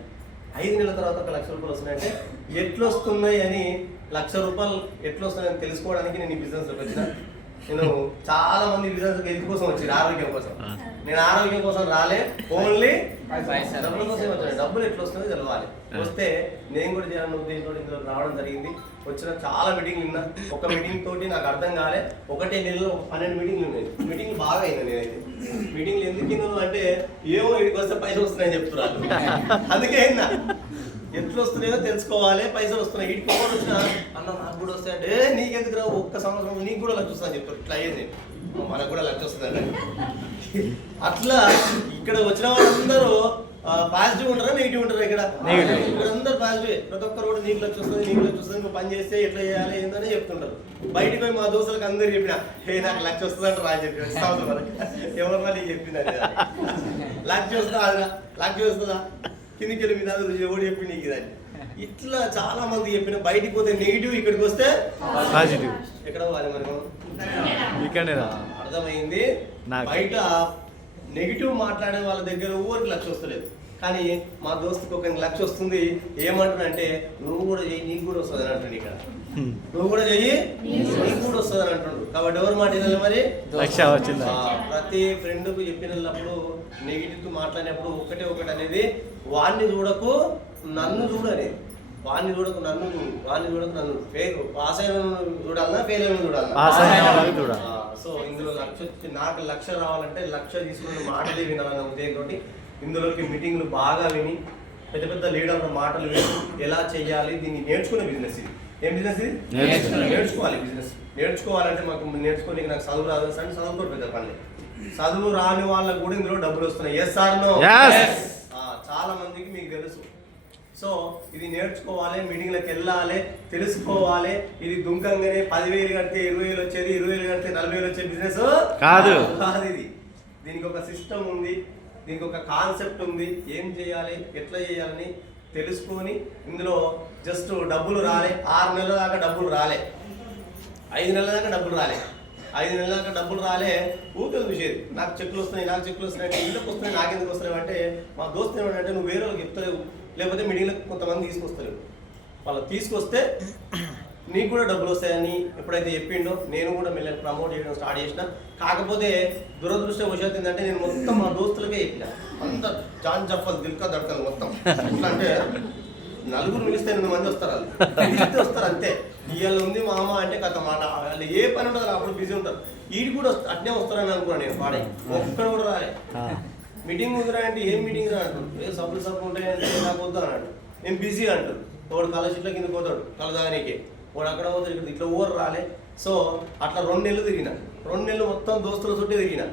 5 నెలల తర్వాత 1,00,000 రూపాయలు వస్తున్నాయంటే ఎట్లా వస్తున్నాయి అని, 1,00,000 రూపాయలు ఎట్లా వస్తున్నాయని తెలుసుకోవడానికి నేను ఈ బిజినెస్లోకి వచ్చిన. నేను చాలా మంది బిజినెస్ ఎందుకు కోసం వచ్చారు, ఆరోగ్యం కోసం. నేను ఆరోగ్యం కోసం రాలే, ఓన్లీ డబ్బుల కోసం వచ్చాను. డబ్బులు ఎట్లా వస్తుందో తెలవాలి. వస్తే నేను కూడా చేయాలన్న ఉద్దేశంతో ఇందులో రావడం జరిగింది. వచ్చిన చాలా మీటింగ్లు ఉన్నా. ఒక మీటింగ్ తోటి నాకు అర్థం కాలే. 1 నెలలో 12 మీటింగ్లు ఉన్నాయి. మీటింగ్లు బాగా అయినా. నేనైతే మీటింగ్లు ఎందుకు ఇన్నాను అంటే ఏమో వీడికి వస్తే పైసలు వస్తున్నాయని చెప్తున్నారు. అందుకే అయినా ఎట్లా వస్తున్నాయో తెలుసుకోవాలి. పైసలు వస్తున్నాయి వీటికి ఒకటి వచ్చినా అన్న నాకు కూడా వస్తాయి అంటే నీకెందుకు రా, 1 సంవత్సరం నీకు కూడా 1,00,000 వస్తుందని చెప్తారు. ఇట్లా అయ్యేది మనకు కూడా 1,00,000 వస్తుందండి. అట్లా ఇక్కడ వచ్చిన వాళ్ళందరూ పాజిటివ్ ఉంటారా, నెగిటివ్ ఉంటారా? ఇక్కడ అందరూ పాజిటివ్. ప్రతి ఒక్కరు కూడా నీకు 1,00,000 వస్తుంది, నీకు 1,00,000 వస్తుంది, నువ్వు పని చేస్తే ఎట్లా చేయాలి ఏంటనే చెప్తుంటారు. బయటకు పోయి మా దోస్తులకు అందరు చెప్పిన నాకు 1,00,000 వస్తుంది అంటారు. అని చెప్పి ఎవరు నీకు చెప్పింది 1,00,000 వస్తుందా, 1,00,000 వస్తుందా, కిందికి వెళ్ళి మీద ఎవడు చెప్పి నీకు ఇదని. ఇట్లా చాలా మంది చెప్పిన. బయటికి పోతే నెగిటివ్, ఇక్కడికి వస్తే పాజిటివ్. ఎక్కడ పోవాలి మరి మనం? అర్థమైంది. బయట నెగిటివ్ మాట్లాడే వాళ్ళ దగ్గర ఎవరికి 1,00,000 వస్తలేదు. కానీ మా దోస్తుకి 1,00,000 వస్తుంది. ఏమంటున్నాడంటే నువ్వు కూడా చెయ్యి, నీకు కూడా వస్తుంది అని అంటుండు. ఇక్కడ నువ్వు కూడా చెయ్యి, నీకు కూడా వస్తుంది అని అంటుండు. కాబట్టి ఎవరు మాట వినాలి మరి? ప్రతి ఫ్రెండ్కు చెప్పినప్పుడు నెగిటివ్ మాట్లాడినప్పుడు ఒకటి అనేది, వాడిని చూడకు నన్ను చూడని. వాడిని చూడకు నన్ను చూడు, వాడిని చూడకు నన్ను. పాస్ అయిన చూడాలన్నా, ఫెయిల్ అయిన చూడాలన్నా. సో ఇందులో 1,00,000 నాకు 1,00,000 రావాలంటే 1,00,000 తీసుకుని మాటలే వినాలన్న ఉద్దేశంతో ఇందులోకి మీటింగ్లు బాగా విని పెద్ద పెద్ద లీడర్ల మాటలు విని ఎలా చేయాలి దీన్ని నేర్చుకునే బిజినెస్ ఇది. ఏం బిజినెస్ ఇది? నేర్చుకోవాలి బిజినెస్. నేర్చుకోవాలంటే నేర్చుకోనికి నాకు చదువు రాదు అంటే చదువుతో పెద్ద పని. చదువు రాని వాళ్ళకు కూడా ఇందులో డబ్బులు వస్తున్నాయి. Yes or no? చాలా మందికి మీకు తెలుసు. సో ఇది నేర్చుకోవాలి, మీటింగ్లకు వెళ్ళాలి, తెలుసుకోవాలి. ఇది దుంకంగానే 10,000 కడితే 20,000 వచ్చేది, 20,000 కడితే 40,000 వచ్చే బిజినెస్ కాదు. ఇది దీనికి ఒక సిస్టమ్ ఉంది, దీనికి ఒక కాన్సెప్ట్ ఉంది. ఏం చేయాలి, ఎట్లా చేయాలని తెలుసుకొని ఇందులో జస్ట్ డబ్బులు రాలే, 6 నెలల దాకా డబ్బులు రాలే, 5 నెలల దాకా డబ్బులు రాలే, 5 నెలల దాకా డబ్బులు రాలే, ఊరికే చూసేది. నాకు చెక్కులు వస్తున్నాయి, నాకు చెక్కులు వస్తున్నాయి, ఇంట్లోకి వస్తున్నాయి, నాకెందుకు వస్తున్నాయి అంటే మా దోస్తు ఏమంటే నువ్వు వేరే వాళ్ళకి చెప్తలేవు, లేకపోతే మీటింగ్లకు కొంతమంది తీసుకొస్తలేవు. వాళ్ళు తీసుకొస్తే నీకు కూడా డబ్బులు వస్తాయని ఎప్పుడైతే చెప్పిండో నేను కూడా మెల్లగా ప్రమోట్ చేయడం స్టార్ట్ చేసిన. కాకపోతే దురదృష్టవశాత్తు ఏంటంటే నేను మొత్తం మా దోస్తులకే చెప్పిన. అంత జాన్ జఫల్ దిల్కా దడకలు మొత్తం. ఎట్లా అంటే నలుగురు మిలిస్తే 8 మంది వస్తారు, వాళ్ళు పిలిస్తే వస్తారు అంతే. ఇవాళ ఉంది మా అమ్మ అంటే కథ మాట వాళ్ళు ఏ పని ఉంటుంది అప్పుడు బిజీ ఉంటారు. వీడు కూడా అట్నే వస్తారని అనుకున్నాను నేను. పాడే ఒక్కడ కూడా రాలే. మీటింగ్ ఉందిరా అంటే ఏం మీటింగ్ రా అంటారు, ఏ సబ్బులు ఉంటాయంటే నాకు వద్దు అన్నాడు. నేను బిజీ అంటారు. వాడు కాలేజీలో కింద పోతాడు కలదానికి, వాడు అక్కడ పోతాడు, ఇక్కడ ఇట్లా ఓవర్ రాలే. సో అట్లా 2 నెలలు తిరిగిన. 2 నెలలు మొత్తం దోస్తుల చుట్టూ తిరిగిన.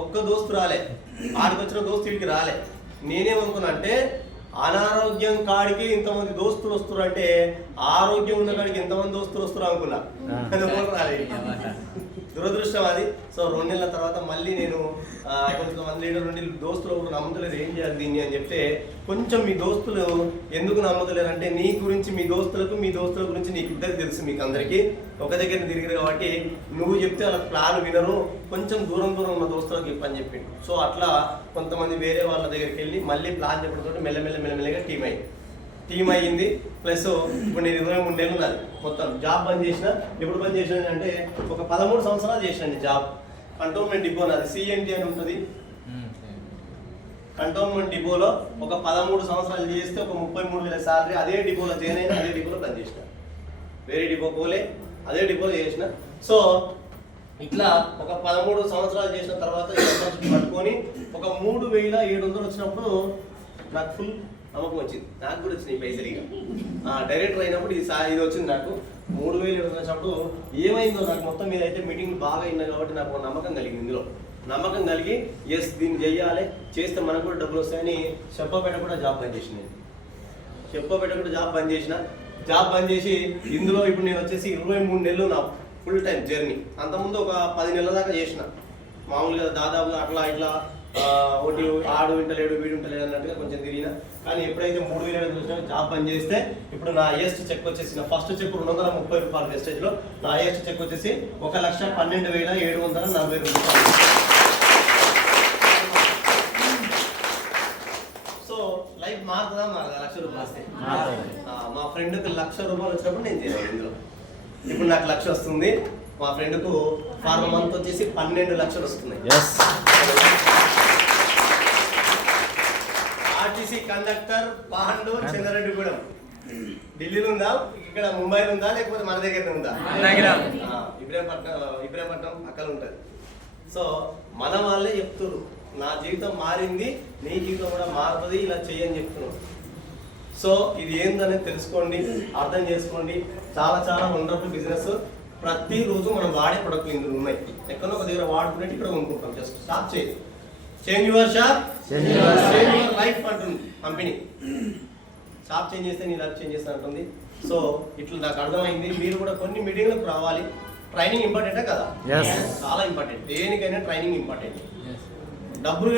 ఒక్క దోస్తు రాలే. ఆడికి వచ్చిన దోస్తు వీడికి రాలే. నేనేమనుకున్నా అంటే అనారోగ్యం కాడికి ఇంతమంది దోస్తులు వస్తున్నారు అంటే ఆరోగ్యం ఉన్న కాడికి ఎంతమంది దోస్తులు వస్తున్నారు అనుకున్నా. రాలేదు. దురదృష్టం అది. సో 2 నెలల తర్వాత మళ్ళీ నేను కొంతమంది లీడర్ నుండి దోస్తులు కూడా నమ్మతలేదు, ఏం చేయాలి దీన్ని అని చెప్తే కొంచెం మీ దోస్తులు ఎందుకు నమ్మతలేరు అంటే నీ గురించి మీ దోస్తుల గురించి నీకు ఇద్దరికి తెలుసు, మీకు అందరికీ ఒక దగ్గర తిరిగారు కాబట్టి నువ్వు చెప్తే వాళ్ళ ప్లాన్ వినరు, కొంచెం దూరం ఉన్న దోస్తులకు చెప్పని చెప్పిండు. సో అట్లా కొంతమంది వేరే వాళ్ళ దగ్గరికి వెళ్ళి మళ్ళీ ప్లాన్ చెప్పడంతో మెల్లమెల్లగా టీమ్ అయ్యింది. ప్లస్ ఇప్పుడు నేను 23 నెలలు ఉన్నది మొత్తం జాబ్ బంద్ చేసిన. ఎప్పుడు బంద్ చేసిన అంటే ఒక 13 సంవత్సరాలు చేసినండి జాబ్. కంటోన్మెంట్ డిపో నాది, సిఎన్టీ అని ఉంటుంది. కంటోన్మెంట్ డిపోలో ఒక 13 సంవత్సరాలు చేస్తే ఒక 33,000 శాలరీ. అదే డిపోలో జాయిన్ అయినా, అదే డిపోలో పని చేసిన. వేరే డిపో పోలే, అదే డిపోలో చేసిన. సో ఇట్లా ఒక 13 సంవత్సరాలు చేసిన తర్వాత పట్టుకొని ఒక 3,700 వచ్చినప్పుడు నాకు ఫుల్ నమ్మకం వచ్చింది. నాకు కూడా వచ్చినాయి పైసలు. ఇక డైరెక్టర్ అయినప్పుడు ఇది వచ్చింది నాకు 3,700 వచ్చినప్పుడు. ఏమైందో నాకు మొత్తం మీద అయితే మీటింగ్ బాగా అయినా కాబట్టి నాకు నమ్మకం కలిగింది. ఇందులో నమ్మకం కలిగి ఎస్ దీన్ని చెయ్యాలి, చేస్తే మనకు కూడా డబ్బులు వస్తాయని చెప్పబెట్ట కూడా జాబ్ బంద్ చేసిన. జాబ్ బంద్ చేసి ఇందులో ఇప్పుడు నేను వచ్చేసి 23 నెలలు నా ఫుల్ టైం జర్నీ. అంతకుముందు ఒక 10 నెలల దాకా చేసిన మామూలుగా దాదాపుగా అట్లా ఇట్లా ఒకటి ఆడు వింటలేడు వీడు వింటలేడు అన్నట్టుగా కొంచెం తిరిగిన. కానీ ఎప్పుడైతే 3,000 చూసినా జాబ్ బంద్ చేస్తే ఇప్పుడు నా హైయెస్ట్ చెక్ వచ్చేసి నా ఫస్ట్ చెక్ 230 రూపాయలు వెస్టేజ్లో. నా హైయెస్ట్ చెక్ వచ్చేసి 1,12,740 రూపాయలు. సో లైఫ్ మారుతుందా మారదా? 1,00,000 రూపాయలు వస్తాయి. మా ఫ్రెండ్కి 1,00,000 రూపాయలు వచ్చినప్పుడు నేను చేయాలి ఇందులో. ఇప్పుడు నాకు 1,00,000 వస్తుంది. మా ఫ్రెండ్కు ఫార్ మంత్ వచ్చేసి 12 లక్షలు వస్తున్నాయి. RTC conductor Pandu Chandrareddygudem. ఢిల్లీలో ఉందా, ఇక్కడ ముంబైలో ఉందా, లేకపోతే మన దగ్గర ఉందా? ఇబ్రాహీంపట్నం అక్కడ ఉంటుంది. సో మన వాళ్ళే చెప్తున్నారు నా జీవితం మారింది, నీ జీవితం కూడా మారుతుంది, ఇలా చెయ్యని చెప్తున్నారు. సో ఇది ఏందనేది తెలుసుకోండి, అర్థం చేసుకోండి. చాలా వండర్ఫుల్ బిజినెస్. ప్రతిరోజు మనం వాడే ప్రొడక్ట్లు ఇందులో ఉన్నాయి. ఎక్కడో ఒక దగ్గర వాడుకునేది ఇక్కడ కొనుక్కుంటాం. జస్ట్ స్టాప్ చేయండి. Change your shop, change your life అంటుంది కంపెనీ. షాప్ చేంజ్ చేస్తే నీ లైఫ్ చేంజ్ చేస్తా అంటుంది. సో ఇట్లా నాకు అర్థమైంది. మీరు కూడా కొన్ని మీటింగ్లకు రావాలి. ట్రైనింగ్ ఇంపార్టెంటే కదా? చాలా ఇంపార్టెంట్. దేనికైనా ట్రైనింగ్ ఇంపార్టెంట్. డబ్బులు